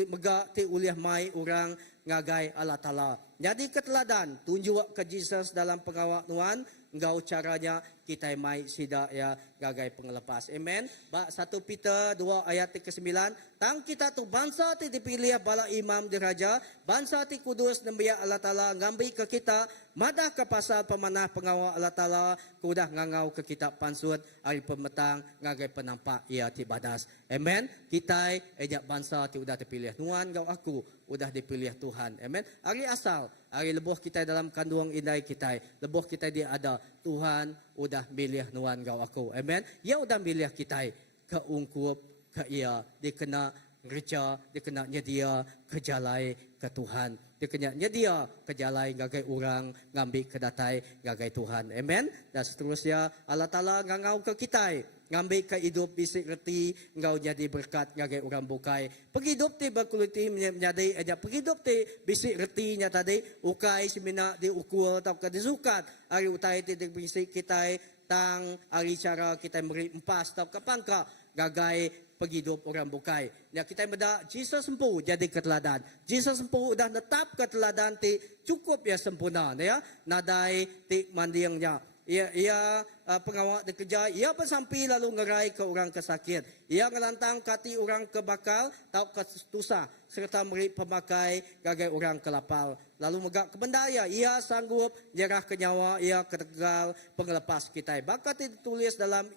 megak ti uliah mai orang ngagai Allah Ta'ala. Jadi keteladan tunjuk ke Jesus dalam pengawak Tuhan. Engkau caranya kita mai sida ya gagai pengelepas. Amen. Bak 1 Peter 2 ayat ke-9. Tang kita tu bangsa ti dipilih bala imam diraja. Bangsa ti kudus nembia Allah Ta'ala ngambil ke kita. Madah ke pasal pemanah pengawal Allah Ta'ala. Kudah ngangau ke kitab pansut. Hari pemetang ngagai penampak ia ti badas. Amen. Kita ejak bangsa ti udah dipilih. Nuan kau aku udah dipilih Tuhan. Amen. Hari asal. Hari lebuh kita dalam kandungan indai kita. Lebuh kita dia ada. Tuhan udah milih nuan kau aku. Amen. Ia udah milih kita. Keungkup ke ia. Dia kena kerja. Dia kena nyedia kejalai ke Tuhan. Dia kena nyedia kejalai gagai orang. Ngambil kedatai gagai Tuhan. Amen. Dan seterusnya Allah Ta'ala ngangau ke kita. Ngambil ke hidup bisik reti. Engkau jadi berkat ngagai orang bukai. Penghidup ti berkuliti menjadi aja. Penghidup ti bisik retinya tadi. Ukai semina diukur atau ke disukat. Hari utai ti bisik kita. Tang hari cara kita beri empas atau ke pangka. Gagai penghidup orang bukai. Ya kita beda Jesus sempu jadi keteladan. Jesus sempu dah netap keteladan ti cukup ya sempurna ya. Nadai ti mandiangnya. Ia pengawak kerja, ia bersampi lalu ngerai ke orang kesakit. Ia ngelantang kati orang kebakal, tau ketusah, serta beri pemakai gagai orang kelapal. Lalu megak kebendaya, ia sanggup nyerah ke nyawa, ia ketegal pengelepas kita. Bakat ditulis dalam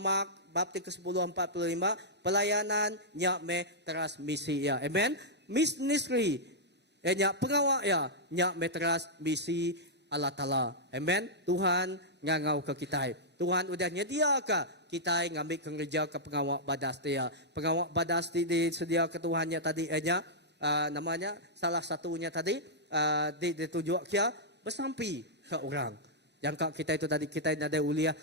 Mark bab ke-10 45, pelayanan nyak me teras misi ya. Amen. Ministry nyak pengawak ya, nyak me teras misi Allah Ta'ala. Amen. Tuhan ngangau ke kita. Tuhan udah nyedia ke kita ngambil kerja ke pengawak badas dia. Pengawak badas disedia ke Tuhannya tadi namanya salah satunya tadi ditunjuk dia bersampi ke orang. Yang kita itu tadi kita ada uliah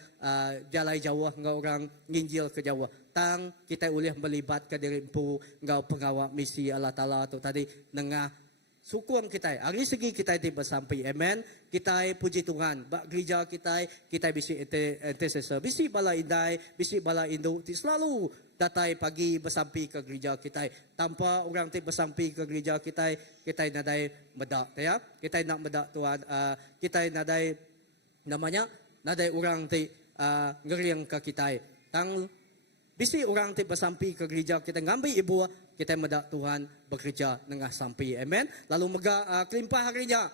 jalai Jawa ngau orang nginjil ke Jawa. Tang kita uliah melibat ke diri empu ngau pengawak misi Allah Ta'ala tu tadi nengah sukuang kita, hari segi kita itu bersampai, amen. Kita puji Tuhan, bak gereja kita bisi intercessor, bisi bala indai, bisi bala induk, selalu datai pagi bersampai ke gereja kita. Tanpa orang ti bersampai ke gereja kita nadai medak, ya. Kita nak medak Tuhan, kita nadai namanya, nadai orang ti ngeriang ke kita. Tang bisi orang ti bersampai ke gereja kita ngambil ibu kita medak Tuhan bekerja dengan sampai. Amen. Lalu megak kelimpah harinya.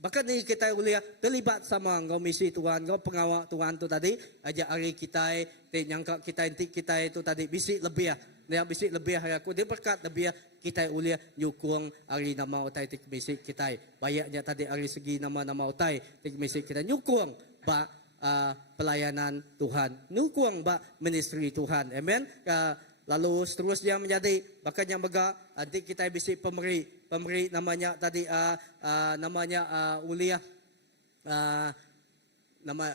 Bahkan ni kita boleh terlibat sama ngau misi Tuhan, ngau pengawak Tuhan tu tadi. Aja hari kita nyangka kita itu tadi bisik lebih. Yang bisik lebih hari aku dia berkat lebih kita boleh nyukung hari nama utai tik misi kita. Bayaknya tadi hari segi nama utai tik misi kita nyukung ba pelayanan Tuhan, nyukung ba ministry Tuhan. Amen. Lalu seterusnya menjadi bakatnya megak nanti kita bisi pemberi namanya tadi namanya uliah nama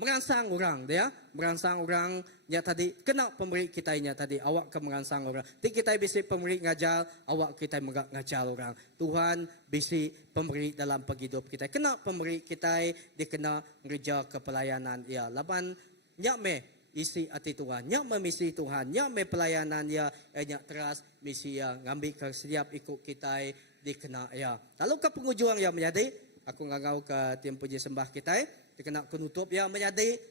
merangsang orang dia merangsang orangnya tadi kena pemberi kitanya tadi awak ke merangsang orang ti kita bisi pemberi ngajar awak kita megak ngajar orang Tuhan bisi pemberi dalam penghidup kita kena pemberi kita dikena ngerja ke pelayanan ya laban nyak me isi hati Tuhan, nyak memisi Tuhan, nyak me pelayanan ya, nyak teras misi ya, ngambil ke setiap ikut kita dikena ya. Lalu ke penghujung yang menjadi, aku ngangau ke tim puji sembah kita, dikena penutup yang menjadi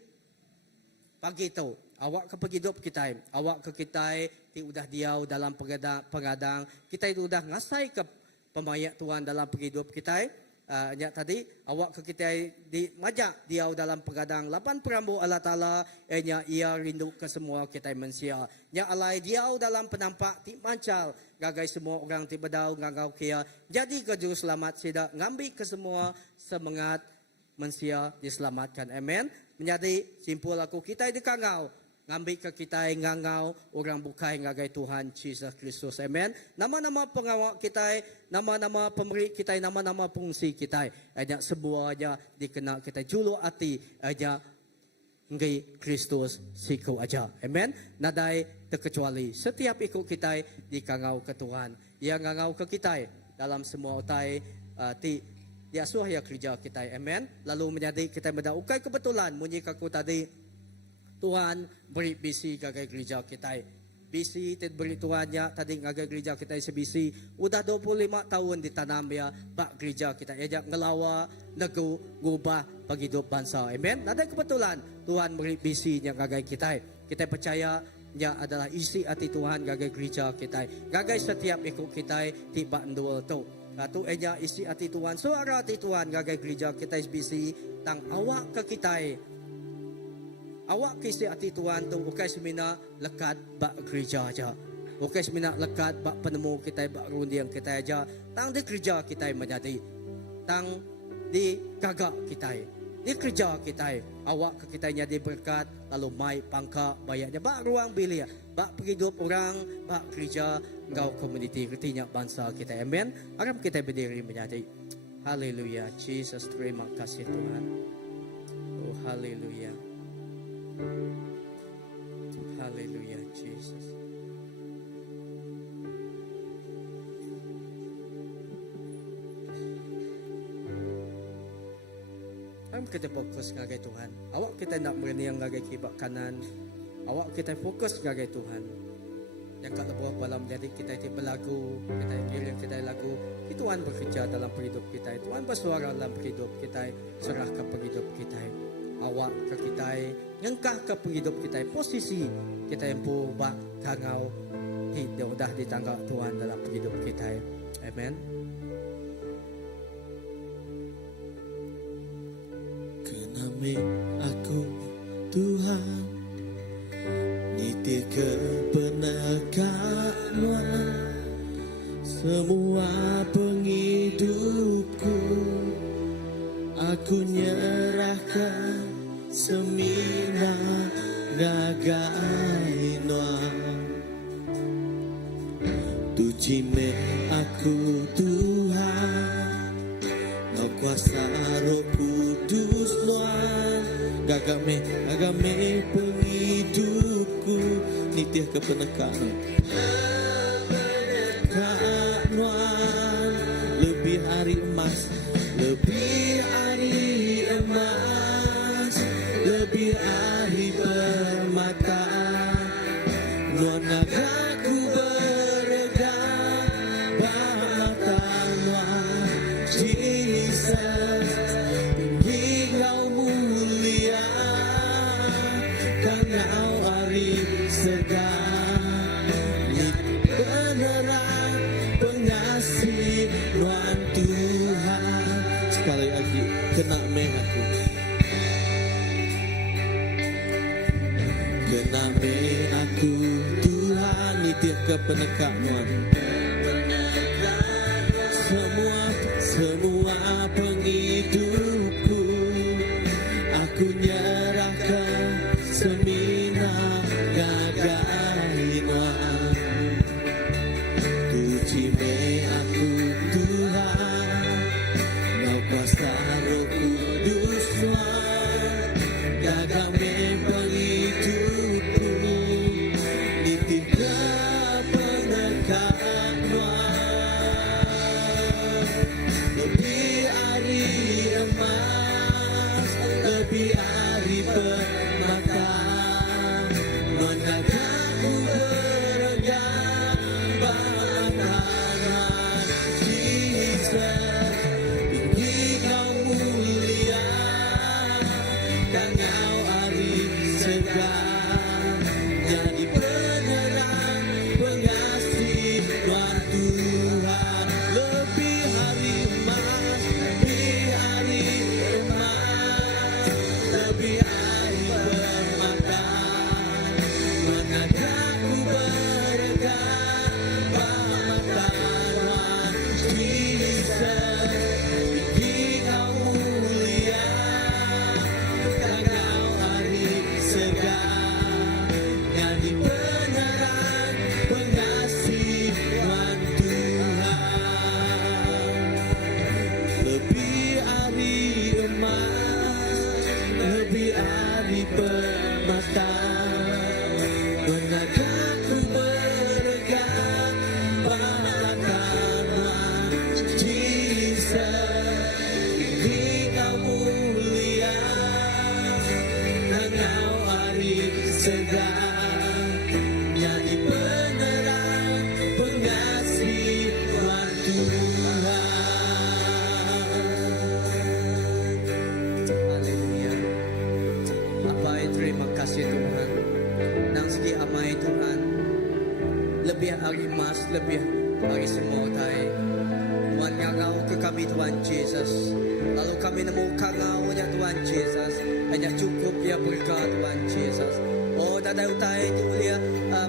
pagi itu. Awak ke penghidup kita, awak ke kita, udah diau dalam pengadang, kita itu udah ngasai ke pemayat Tuhan dalam penghidup kita. nya tadi awak ke kita di majak dia dalam pegadang 8 perambu Allah Taala nya ia rindu ke semua kita manusia nya alai dia dalam penampak ti mancal gagai semua orang ti bedau ngangau kia jadi ke juru selamat sida ngambil ke semua semangat manusia diselamatkan amen menjadi simpul aku kita di kangau ngambil ke kita ngangau orang bukai ngagai Tuhan Yesus Kristus. Amen. Nama-nama pengawak kita, nama-nama pemberi kita, nama-nama fungsi kita. Aja sebuah aja dikena kita julu hati aja ngai Kristus siku aja. Amen. Nadai terkecuali setiap ikut kita dikangau ke Tuhan. Ia ngangau ke kita dalam semua utai ti ya suah ya kerja kita. Amen. Lalu menjadi kita mendaukai kebetulan munyi kaku tadi Tuhan beri bisi gagai gereja kita. Bisi beri Tuhannya tadi gagai gereja kita sebisi. Udah 25 tahun ditanam ya bak gereja kita. Ejak ngelawa, nego, ngubah bagi hidup bangsa. Amen. Ada kebetulan Tuhan beri bisi yang gagai kita. Kita percaya nya adalah isi hati Tuhan gagai gereja kita. Gagai setiap ikut kita tiba ndul tu. Satu eja isi hati Tuhan. Suara hati Tuhan gagai gereja kita bisi tang awak ke kita. Awak kisi hati Tuhan tu bukan semina lekat bak gereja aja. Bukan semina lekat bak penemu kita bak rundiang kita aja. Tang di gereja kita menjadi. Tang di gagak kita. Di kerja kita. Awak ke kita jadi berkat lalu mai pangka bayarnya bak ruang bilik. Bak hidup orang bak gereja engkau komuniti kertinya bangsa kita. Amen. Harap kita berdiri menjadi. Haleluya. Jesus terima kasih Tuhan. Oh haleluya. Haleluya Jesus. Am kita fokus ngagai Tuhan. Awak kita nak berniang ngagai kibak kanan. Awak kita fokus ngagai Tuhan. Yang kat lebuh malam jadi kita itu berlagu, kita kirim kita lagu. Tuhan bekerja dalam hidup kita. Tuhan bersuara dalam hidup kita. Serahkan hidup kita. Awak ke kita, ngengkah ke hidup kita, posisi kita yang buat kangau hidup dah di tangga Tuhan dalam hidup kita. Amen. Kename aku Tuhan, niti kebenaran semua penghidupku, aku nyerahkan semina gagai noa. Tuji me aku Tuhan, no kuasa Roh Kudus noa. Gagame penghidupku, nitia kepenekanan. Lebih hari emas, lebih hari emas, lebih hari permata. Nuan aku beredar, mata nuan Jesus. Engkau mulia, Kau hari sedang beneran pengasih Tuhan Tuhan. Sekali lagi kena mengaku, kena mengaku Tuhan nitia kepenekanan. Semua penghidupku, aku nyerahkan semina gagai noa. Tuji me aku Tuhan, Kau kuasa Roh Kudus Tuhan, gagame penghidupku, nitip kebenaran Tuhan. Lebih hari emas, lebih hari permata, menagaku beregar bakaran Jesus. Tinggi Kau mulia, Kau hari sedang jadi penerang pengasih hari emas lebih dari semua Tuhan. Tuhan ngau ke kami Tuhan Yesus. Lalu kami nemukan ngau-Nya Tuhan Yesus. Hanya cukup ya berkat Tuhan Yesus. Oh dadai utai diulia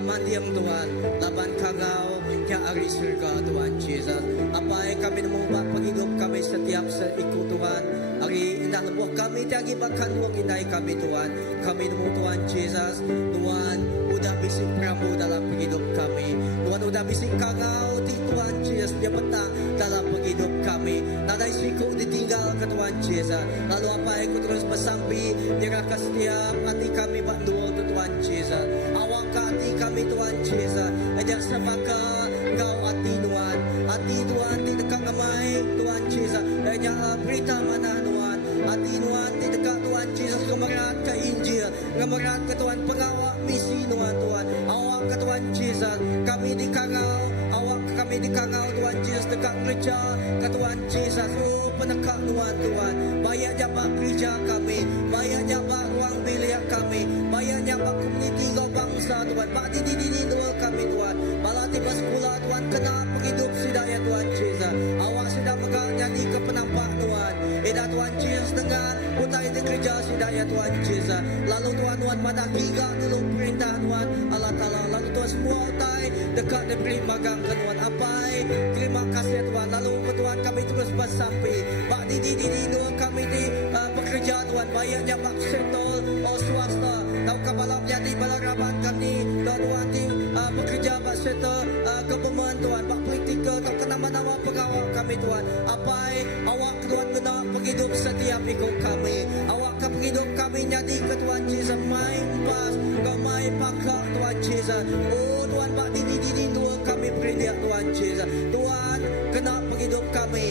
mandiang Tuhan. Laban kangau ya hari surga Tuhan Yesus. Apa yang kami nemukan penghidup kami setiap seikut Tuhan. Hari indah lebuh kami tiagi bahkan uang indah kami Tuhan. Kami nemu Tuhan Yesus. Tuhan udah bisik pramu dalam penghidup kami. Tuhan udah bisik kangau di Tuhan Yesus dia petang dalam penghidup kami. Nadai siku ditinggal ke Tuhan Yesus. Lalu apa yang ku terus bersampi diraka setiap hati kami bantuan ke Tuhan Yesus. Awak ke hati kami Tuhan Yesus. Ajak semaka engkau hati Tuhan. Hati Tuhan di dekat kami Tuhan Yesus. Ajak berita mana Tuhan. Hati Tuhan di dekat Tuhan Yesus. Kemerat ke Injil. Kemerat ke Tuhan pengawak misi Tuhan Tuhan. Awak ke Tuhan Yesus. Kami di kangau. Awak kami di kangau Tuhan Yesus. Dekat gereja ke Tuhan Yesus. Oh penekak Tuhan Tuhan. Bayar jabat gereja kami. Bayar jabat ruang bilik kami. Bayar jabat komuniti kau bangsa Tuhan. Pak didi dua kami Tuhan. Malah tiba sekolah Tuhan. Kena penghidup sidaya Tuhan Yesus. Awak sudah megang jadi ke penampak Tuhan. Edah Tuhan Yesus dengan utai di gereja sidaya Tuhan Yesus. Lalu Tuhan pada tiga dulu perintah Tuhan Allah Ta'ala. Lalu Tuhan semua utai dekat diberi magang ke Tuhan. Apai terima kasih Tuhan. Lalu Tuhan kami terus bersampai. Pak didi dua kami di bekerja Tuhan. Bayarnya Pak Setol swasta. Tahu kabalap jadi balaraban kami. Tuhan di bekerja Pak Setol kepemuan Tuhan. Pak politika tak kena nama pegawai kami Tuhan. Apai awak Tuhan kena penghidup setiap ikut kami. Awak ke penghidup kami jadi ke Tuhan Yesus. Main pas kau main pakak Tuhan Yesus. Oh Tuhan Pak didi dua kami beri dia Tuhan Yesus. Tuhan kena penghidup kami.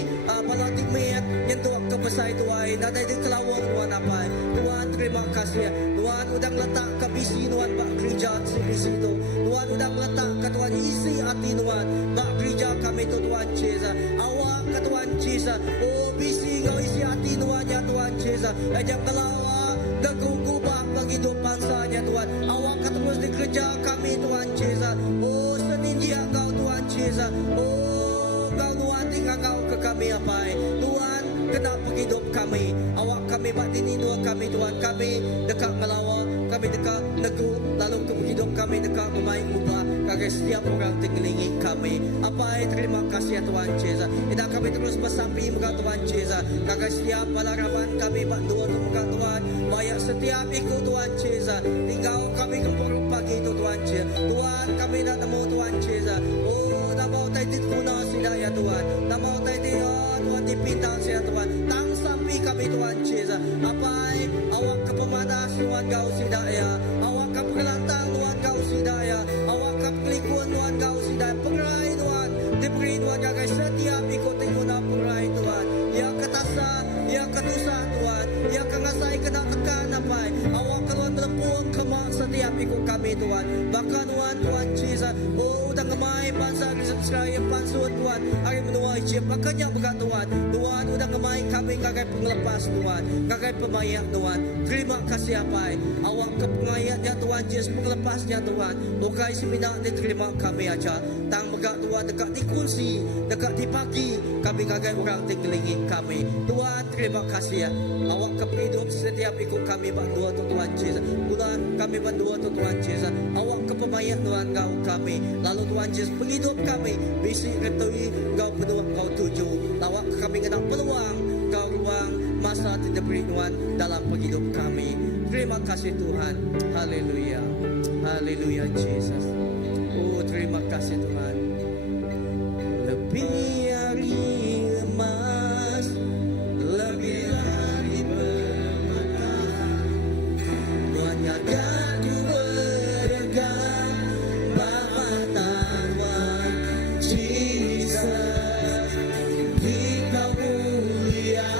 Kalau timit nyentuh ke besar Tuhan. Ada di kelawang Tuhan apa. Tuhan terima kasih. Tuhan udah letak ke bisi Tuhan Pak gereja si bisi itu. Tuhan udah letak ke Tuhan isi hati Tuhan. Pak gereja kami itu Tuhan Yesus. Awak ke Tuhan Yesus. Oh bisi kau isi hati Tuhan ya Tuhan Yesus. Ajak kelawang dengan kubah penghidup bangsanya Tuhan. Awak ke terus di gereja kami Tuhan Yesus. Oh seninja kau Tuhan Yesus. Oh kau Tuhan tinggal kau ke kami apa Tuhan kena penghidup kami. Awak kami batini dua kami Tuhan. Kami dekat melawak. Kami dekat negu. Lalu ke hidup kami dekat memain ubah. Kagak setiap orang tinggalingi kami. Apa terima kasih ya Tuhan Yesus. Kita kami terus bersampai muka Tuhan Yesus. Kagak setiap balaraban kami bantuan muka Tuhan. Banyak setiap ikut Tuhan Yesus. Tinggal kami kempur pagi itu Tuhan Yesus. Tuhan kami nak nemu Tuhan Yesus. Oh tak mau tadi guna sida ya Tuhan. Tak mau tadi Tuhan dipintang ya Tuhan. Tang sampai kami Tuhan Yesus. Apa awak ke pemanas Tuhan kau sida ya. Awak ke perlantang Tuhan kau sida ya. Awak ke pelikuan Tuhan kau sida. Pengerai Tuhan. Diberi Tuhan jaga setiap ikut guna pengerai Tuhan. Ya ketasa, ya ketusa Tuhan. Ya kengasai kena tekan apa. Awak keluar melepung kemak setiap ikut kami Tuhan. Bahkan Tuhan Yesus. Oh udah ngemai bangsa Israel pansuan Tuhan. Hari menua hijab. Makanya bukan Tuhan. Tuhan udah ngemai kami kagai pengelepas Tuhan. Kagai pemayak Tuhan. Terima kasih apa. Awak ke pengayatnya Tuhan Yesus. Pengelepasnya Tuhan. Bukai seminar diterima kami aja. Tang megak Tuhan dekat di kursi. Dekat di pagi. Kami kagai orang tinggalingi kami. Tuhan terima kasih ya. Awak ke hidup setiap ikut kami bantu Tuhan Yesus. Tuhan kami bantu Tuhan Yesus. Awak ke pemayak Tuhan kau kami. Lalu Tuhan Yesus penghidup kami. Bisik retui kau penuh kau tuju. Awak kami kena peluang. Kau ruang masa tidak beri Tuhan dalam penghidup kami. Terima kasih Tuhan. Haleluya. Haleluya Yesus. Oh terima kasih Tuhan. Lebih hari emas. Lebih dari bermegah. Tuhan jaga berharga. Bapa Tuhan Yesus. Dikau mulia.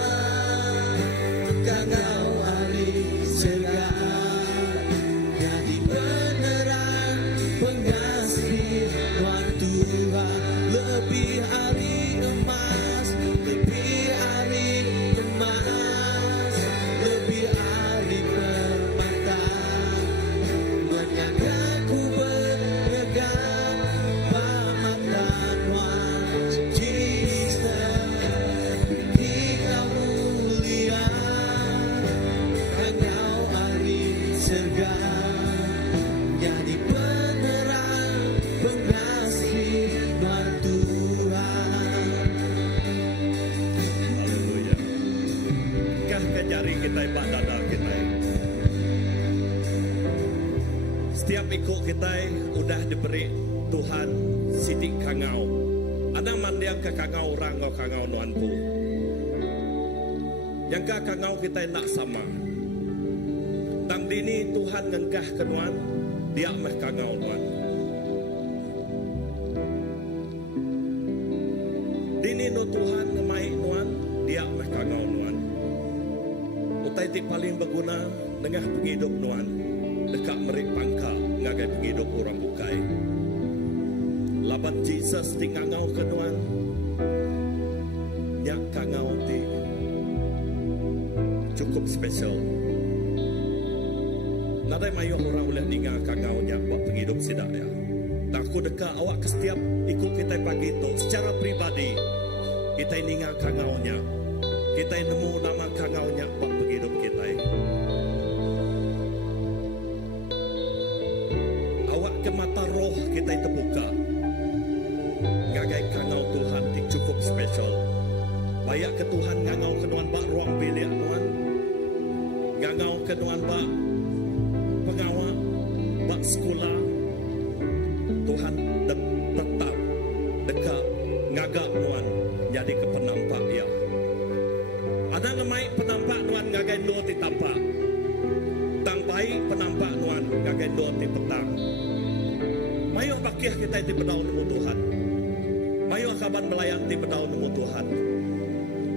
Kau hari segar. Jadi penerang pengasih Tuhan kita bak dada kita. Setiap ikut kita udah diberi Tuhan sidik kangau. Ada mandiang ke kangau orang kau kangau nuanku. Yang ke kangau kita nak sama. Tang dini Tuhan ngengkah ke nuan, dia meh kangau nuan. Dini no Tuhan ngemai nuan, dia meh kangau nuan. Utai ti paling berguna dengah penghidup nuan. Dekat merik pangka ngagai penghidup orang bukai. Laban Jesus ti ngangau ke nuan. Nyak kangau ti cukup spesial. Nadai mayu orang boleh ninga kangau nyak buat penghidup sidak ya. Tak aku dekat awak ke setiap ikut kita pagi itu secara pribadi. Kita ninga kangau nyak. Kita nemu nama kangau nyak buat penghidup kita. Awak ke mata roh kita terbuka. Ngagai kangau Tuhan ti cukup spesial. Bayak ke Tuhan ngangau ke nuan bak ruang bilik nuan. Ngangau ke nuan bak pengawal, bak sekolah. Tuhan tetap dekat ngagak nuan jadi ke penampak ya. Ada ngemai penampak nuan ngagai dua ti tampak. Tang baik penampak nuan ngagai dua ti petang. Mayu bakiah kita ti bedau nemu Tuhan. Mayu akaban melayang ti bedau nemu Tuhan.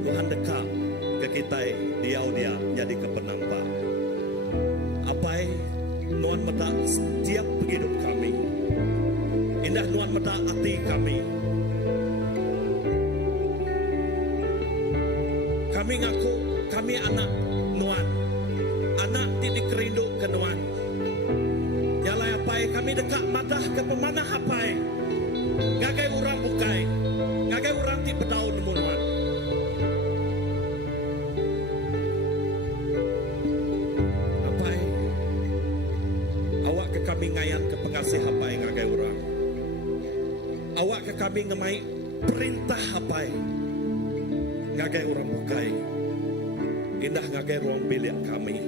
Tuhan dekat ke kita dia jadi ke penampak. Apai nuan mata setiap hidup kami. Indah nuan mata hati kami. Kami ngaku kami anak nuan. Anak ti dikerindu ke nuan. Yalai apai kami dekat madah ke pemanah apai. Ngagai orang bukai. Ngagai orang ti bedau nemu nuan. Apai awak ke kami ngayan ke pengasih apai ngagai orang. Awak ke kami ngemai perintah apai. Ngagai orang bukai. Indah ngagai ruang bilik kami.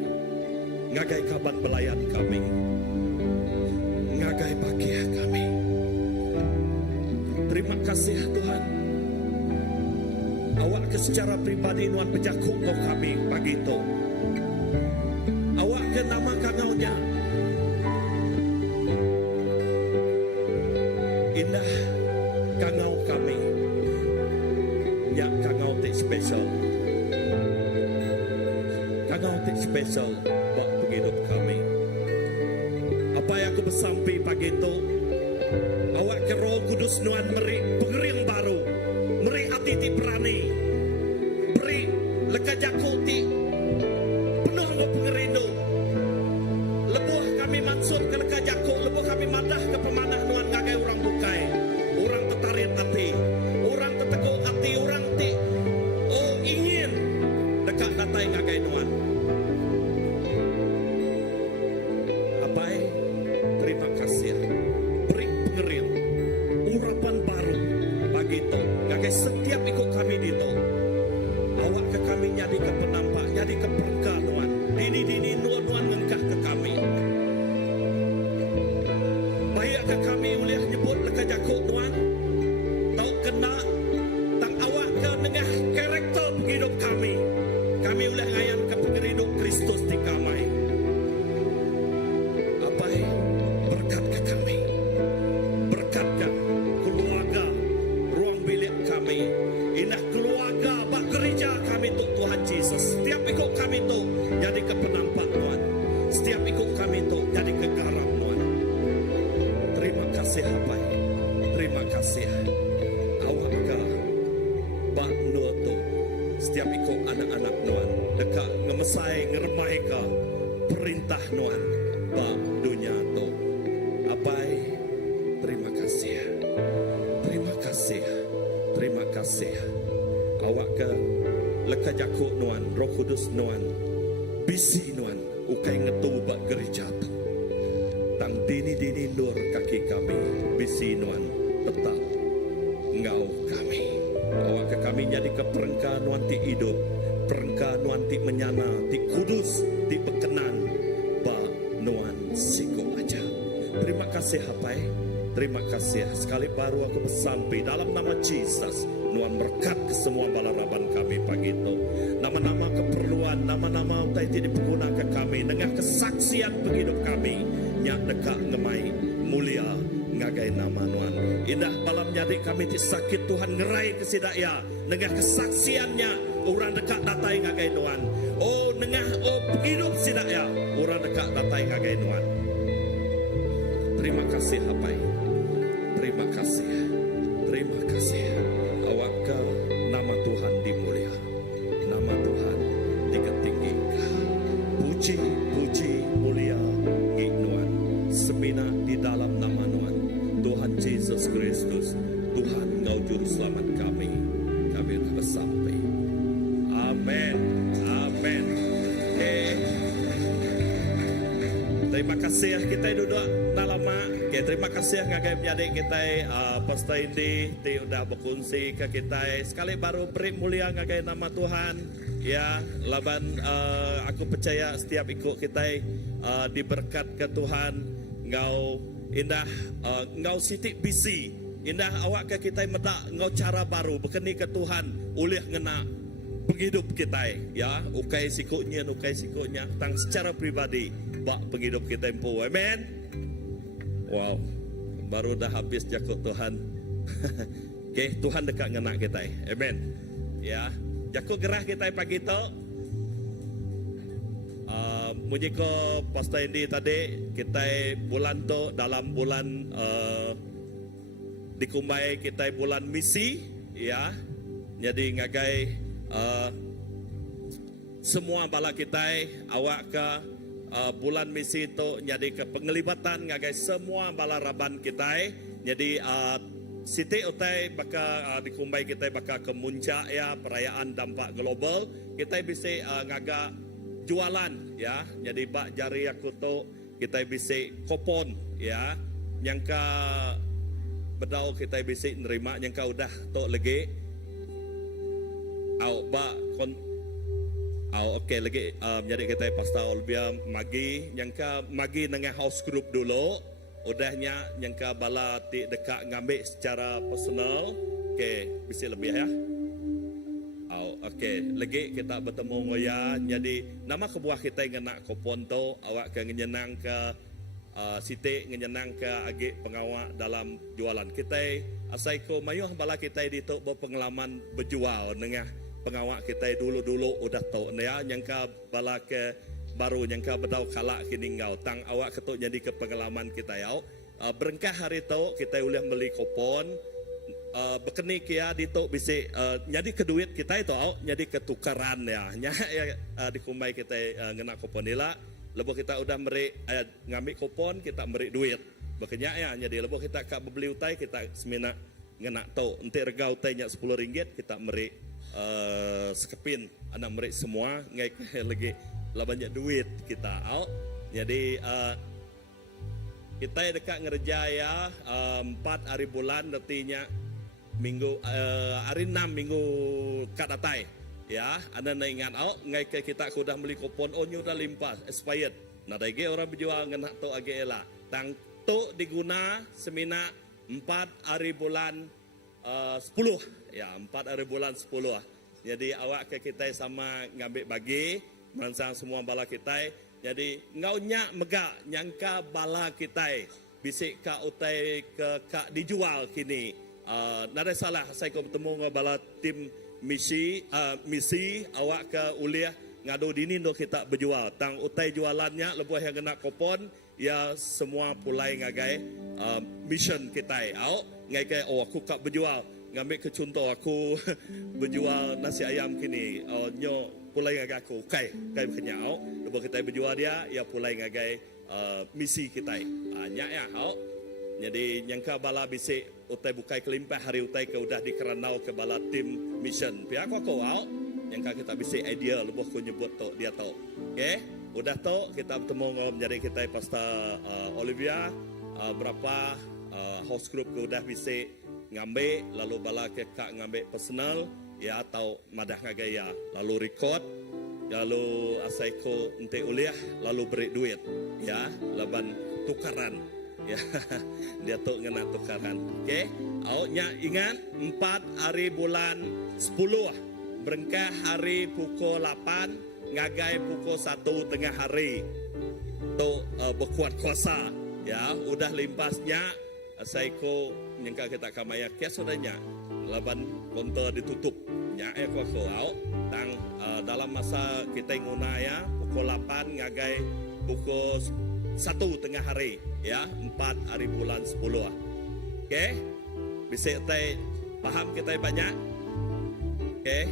Ngagai kaban belayan kami. Ngagai bakia kami. Terima kasih Tuhan. Awak ke secara pribadi nuan pejakuk kau kami pagi itu. Awak ke nama kangaunya. Indah kangau kami. Ya kangau tik spesial. Kangau tik spesial buat penghidup kami. Apa yang aku bersampai pagi itu, awak ke Roh Kudus nuan meri pengering baru, meri hati ti berani, beri lekajaku ti penuh dengan pengerindu. Lebuh kami maksud ke lekajaku, lebuh kami madah ke pemanah nuan ngagai orang bukai, orang tertarik hati, orang terteguk hati, orang ti ingin dekat datai ngagai nuan. Apai terima kasih. Beri pengerin urapan baru bagi itu. Ngagai setiap ikut kami di itu. Awak ke kami jadi ke penampak, jadi ke perka nuan. Dini nuan ngengkah ke kami. Baik ke kami boleh nyebut leka jakuk nuan. Tahu kena tang awak ke nengah karakter hidup kami. Kami boleh ngayan ke penghidup Kristus di kami. Apai berkat ke kami. Berkatkan keluarga ruang bilik kami. Indah keluarga bak gereja kami untuk Tuhan Yesus. Setiap ikut kami tu jadi ke penampak Tuhan. Setiap ikut kami tu jadi ke garam Tuhan. Terima kasih apai. Terima kasih. Awak ke bak nur tu. Setiap ikut anak-anak Tuhan dekat ngemesai ngeremai ke perintah Tuhan bak dunia tu. Apai terima kasih. Terima kasih. Terima kasih. Awak ke leka jakuk nuan, Roh Kudus nuan, bisi nuan, ukai ngetu bak gereja tu. Tang dini nur kaki kami, bisi nuan tetap ngau kami. Awak ke kami jadi ke perengka nuan ti hidup, perengka nuan ti menyana, ti kudus, ti berkenan, ba nuan siko aja. Terima kasih Hapai. Terima kasih. Sekali baru aku bersampai dalam nama Jesus. Nuan berkat ke semua balaraban kami pagi itu. Nama-nama keperluan, nama-nama utai tidak dipergunakan kami. Dengan kesaksian penghidup kami. Nyak dekat ngemai mulia ngagai nama Nuan. Indah balam jadi kami ti sakit Tuhan ngerai kesidaya. Dengan kesaksiannya orang dekat datai ngagai Nuan. Oh nengah penghidup sidaya. Orang dekat datai ngagai Nuan. Terima kasih Hapai. Terima kasih. Terima kasih. Awak ke nama Tuhan dimulia. Nama Tuhan diketinggikan. Puji, puji, mulia ngik Nuan. Semina di dalam nama Nuan. Tuhan Yesus Kristus. Tuhan Engkau Juru Selamat kami. Kami telah sampai. Amin. Amin. Terima kasih kita duduk dalam mak. Terima kasih ngagai menjadi kita Pastor Indi ti udah berkongsi ke kita. Sekali baru beri mulia ngagai nama Tuhan. Ya, laban aku percaya setiap ikut kita diberkat ke Tuhan. Ngau indah ngau sitik bisi. Indah awak ke kita medak ngau cara baru berkeni ke Tuhan ulih ngena penghidup kita ya ukai sikunya tang secara pribadi bak penghidup kita empu. Amen. Wow, baru dah habis jakut Tuhan. Okay, Tuhan dekat ngena kita. Amen. Ya, jakut gerah kita pagi tu. Muji ko Pastor Indi tadi kita bulan tu dalam bulan dikumbai kita bulan misi ya. Jadi ngagai semua bala kita awak ke bulan misi itu jadi ke penglibatan ngagai semua balaraban kita. Jadi Siti utai baka dikumbai kita baka ke muncak ya perayaan dampak global. Kita bisa ngaga jualan ya. Jadi bak jari aku tu kita bisa kupon ya. Yang ka bedau kita bisa nerima yang ka udah tu lagi. Au ba kon au okey lagi jadi kita Pastor Olivia magi yang ka magi dengan house group dulu udahnya yang ka bala ti dekat ngambil secara personal. Okey bisa lebih ya. Au okey lagi kita bertemu ngoya jadi nama kebuah kita ngena kupon tu awak ke nyenang ke Siti nyenang ke agi pengawak dalam jualan kita asai ko mayuh bala kita di tu berpengalaman berjual dengan pengawak kita dulu-dulu udah tahu ya yang ka bala ke baru yang ka bedau kalak kini ngau tang awak ketuk jadi ke pengalaman kita ya berengkah hari tu kita boleh beli kupon berkeni kia di tu bisa jadi ke duit kita itu jadi ketukaran ya dikumbai kita ngena kupon nila lepas kita udah beri ngambil kupon kita beri duit berkenyak ya jadi lepas kita kak beli utai kita semina ngena tu nanti rega utainya RM10 kita beri sekepin anak mereka semua ngai lagi lah banyak duit kita jadi kita dekat ngerja ya 4 hari bulan artinya minggu hari 6 minggu kat datai ya anda nak ingat ngai kita sudah beli kupon onyo dah limpah expired nah lagi orang berjual ngenak tu age lah tang tu diguna semina 4 hari bulan 10 ya 4 hari bulan 10 jadi awak ke kita sama ngambil bagi merangsang semua bala kita jadi ngaunya megak nyangka bala kita bisik ka utai ke kak dijual kini nada salah saya ko bertemu dengan bala tim misi awak ke uliah ngadu dini do kita berjual tang utai jualannya lebuh yang kena kupon ya semua pulai ngagai mission kita ngai ke aku kak berjual ngambil ke contoh aku berjual nasi ayam kini nyo pulai ngagai aku kai berkenyau lepas kita berjual dia ya pulai ngagai misi kita nyak ya jadi nyangka bala bisik utai bukai kelimpah hari utai ke udah dikeranau ke bala tim mission pihak aku nyangka kita bisik idea lepas aku nyebut tu dia tahu okey udah tahu kita bertemu ngom jadi kita Pastor Olivia berapa host group ke udah bisik ngambil lalu bala ke kak ngambil personal ya atau madah ngagaya lalu record lalu asaiko ente uliah lalu beri duit ya laban tukaran ya dia tuh ngena tukaran. Okey, awaknya ingat 4 hari bulan 10 berengkah hari pukul 8 ngagai pukul 1 tengah hari tu berkuat kuasa ya udah limpasnya asaiko nyangka kita kamaya kias sudahnya laban kontor ditutup nya ko au tang dalam masa kita nguna ya pukul 8 ngagai pukul 1 tengah hari ya 4 hari bulan 10. Okey, bisa tay paham kita banyak. Okey,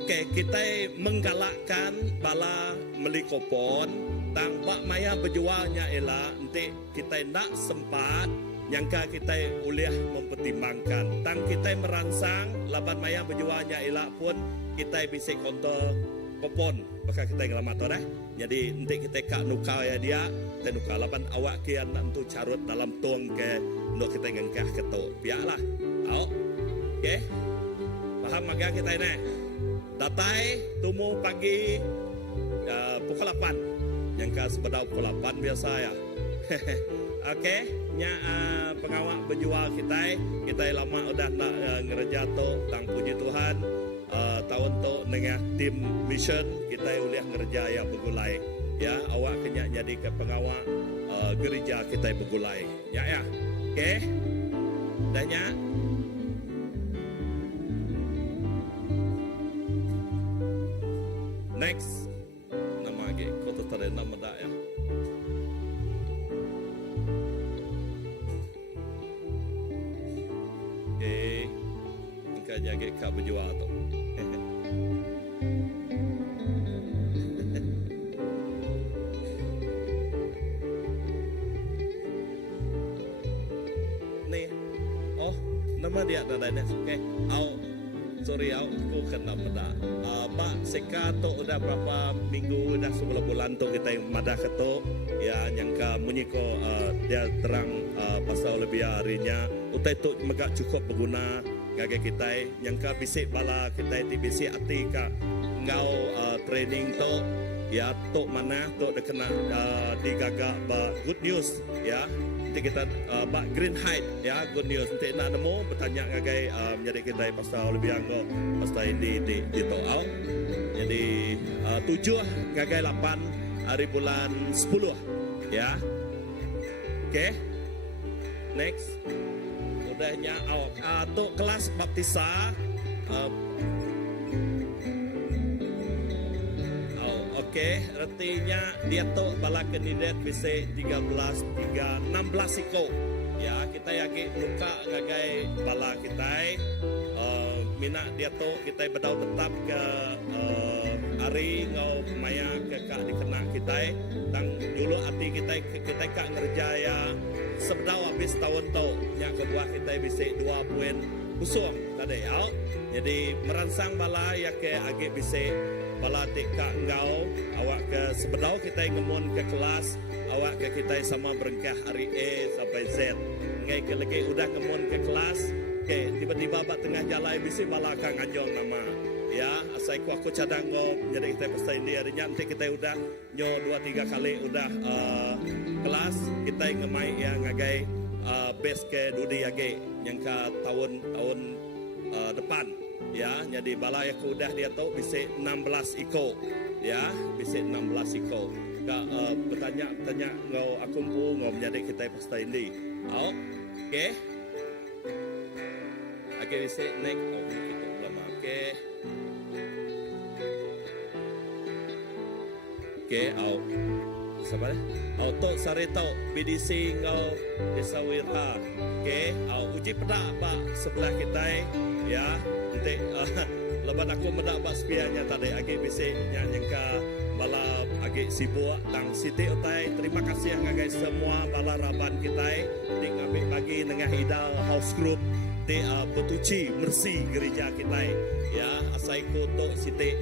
okey, kita menggalakkan bala melikopon tang bak maya berjualnya ialah nanti kita nak sempat nyangka kita uliah mempertimbangkan tang kita merangsang laban maya berjualnya ialah pun kita bisa kontrol kopon bakal kita ngelamat tu dah. Jadi nanti kita kak nukau ya dia kita nukau laban awak kian nanti carut dalam tong ke untuk kita ngengkah ketuk biarlah. Okey, paham agak kita ini datai tumu pagi pukul 8 yang ke sebedau pukul 8 biasa ya. Okey, nya pengawal berjual kita lama udah nak ngerja tu tang puji Tuhan tahun tu dengan tim mission kita uliah ngerja ya begulai ya awak kena jadi ke pengawal gereja kita begulai ya. Okey, dah nya. Next nama lagi kota tadi nama dah ya. Okay, ingkar jaga kak berjual tu. Ni, oh nama dia ada dah. Okay, sorry aku kena pada Pak Seka tu udah berapa minggu dah sebulan bulan tu kita madah ketuk ya nyangka menyiko dia terang pasal lebih harinya utai tu megak cukup berguna gage kita nyangka bisik bala kita ti bisik ati ka ngau training tu ya tu mana tu dah kena digagak ba good news ya. Nanti kita bak Green Height ya good news nanti nak nemu bertanya ngagai menjadi kita pasal lebih anggo pasal ini di toau jadi 7 ngagai 8 hari bulan 10 ya. Okey, next udahnya tu kelas baptisa okey, artinya dia tu bala kandidat bisa 16 iko. Ya, kita yakin muka ngagai bala kita mina dia tu kita berdau tetap ke hari ngau maya ke kak dikena kita tang dulu hati kita kak ngerjaya sebedau habis tahun tu yang kedua kita bisa 2 poin usung tadi ya. Jadi merangsang bala ya ke age bisa bala tika engkau awak ke sebedau kita ngemon ke kelas awak ke kita sama berengkah hari A sampai Z ngai ke lagi udah ngemon ke kelas ke tiba-tiba bak tengah jalan bisi bala kang anjong nama ya asai aku cadang go jadi kita pasti ini harinya nanti kita udah nyo 2-3 kali udah kelas kita ngemai yang ngagai best ke dudi age yang ke tahun depan ya. Jadi bala yang udah dia tahu bisa 16 iko ya bisa 16 iko ka bertanya ngau aku pu ngau menjadi kita pasta ini okey bisa naik gitu lama okey sabar auto sarito BDC ngau desa Wira okey uji pedak pak sebelah kita ya nanti lepas aku mendapat sepianya tadi agi bisik nyangka bala agi sibuk tang Siti utai terima kasih ngagai semua bala raban kita ding ambil bagi dengan Hidal House Group te betuci mersi gereja kita ya asai ko to site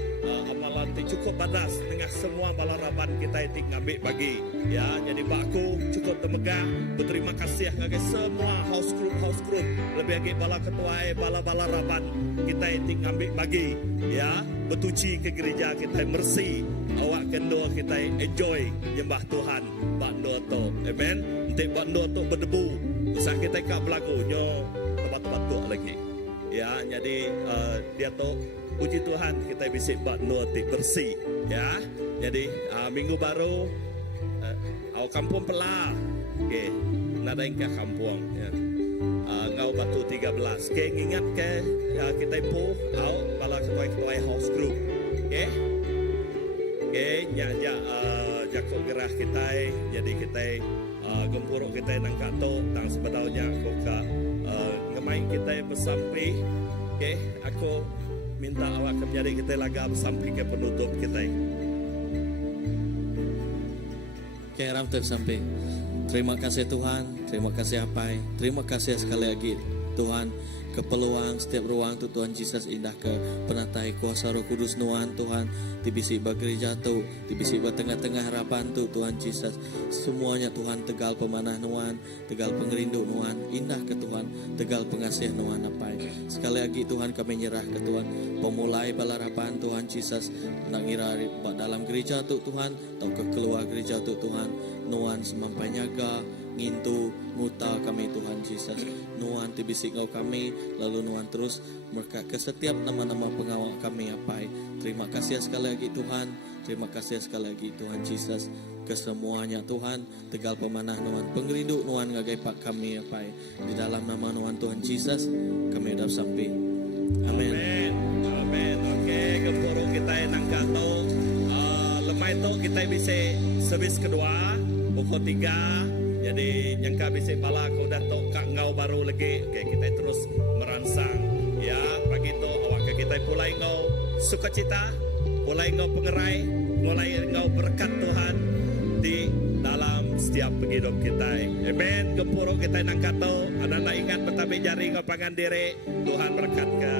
amalan te cukup badas dengan semua balaraban kita itu ngambil bagi ya jadi baku cukup temegah berterima kasih ngagai semua house group lebih lagi bala ketua bala balaraban kita itu ngambil bagi ya betuci ke gereja kita mersi awak kendo kita enjoy nyembah Tuhan bando to amen entek bando to berdebu usah kita kak belagu nyo tempat-tempat tu lagi ya jadi dia tu puji Tuhan kita bisa buat nuatik bersih ya jadi minggu baru awak kampung Pelah okay. Nada ke kampung ya. Ngau batu 13 okay, ingat ke kita pun awak bala ketua house group okay. Okay, nyak jakok gerah kita jadi kita gempuruk kita nang kato tang sebetulnya aku ka ngemain kita bersampai okay, aku minta awak menjadi kita laga bersampai ke penutup kita Okay, Ram sampai. Terima kasih Tuhan, terima kasih Apai, terima kasih sekali lagi Tuhan kepeluang setiap ruang tu Tuhan Yesus indah ke penatai kuasa Roh Kudus Nuan Tuhan tibisi gereja tu tibisi tengah-tengah harapan tu Tuhan Yesus semuanya Tuhan tegal pemanah Nuan tegal pengerindu Nuan indah ke Tuhan tegal pengasih Nuan Apai sekali lagi Tuhan kami nyerah ke Tuhan pemulai balarapan Tuhan Yesus nak ngira dalam gereja tu Tuhan atau ke keluar gereja tu Tuhan Nuan semampai nyaga ngintu muta kami Tuhan Yesus Nuan tibisi engkau kami lalu Nuan terus mereka ke setiap nama-nama pengawal kami Apai terima kasih sekali lagi Tuhan terima kasih sekali lagi Tuhan Yesus kesemuanya Tuhan tegal pemanah Nuan pengerindu Nuan ngagai pak kami Apai di dalam nama Nuan Tuhan Yesus kami dah sampai amin amin oke gempuru kita nang kato lemai tu kita bisa servis kedua pukul 3 jadi yang kak bisa bala aku dah tok kak ngau baru lagi okay, kita terus merangsang ya pagi tu awak kita mulai ngau sukacita mulai ngau pengerai mulai ngau berkat Tuhan di dalam setiap hidup kita amen gempuru kita nang kato anak-anak ingat betabi jari ngau pangan diri Tuhan berkat ke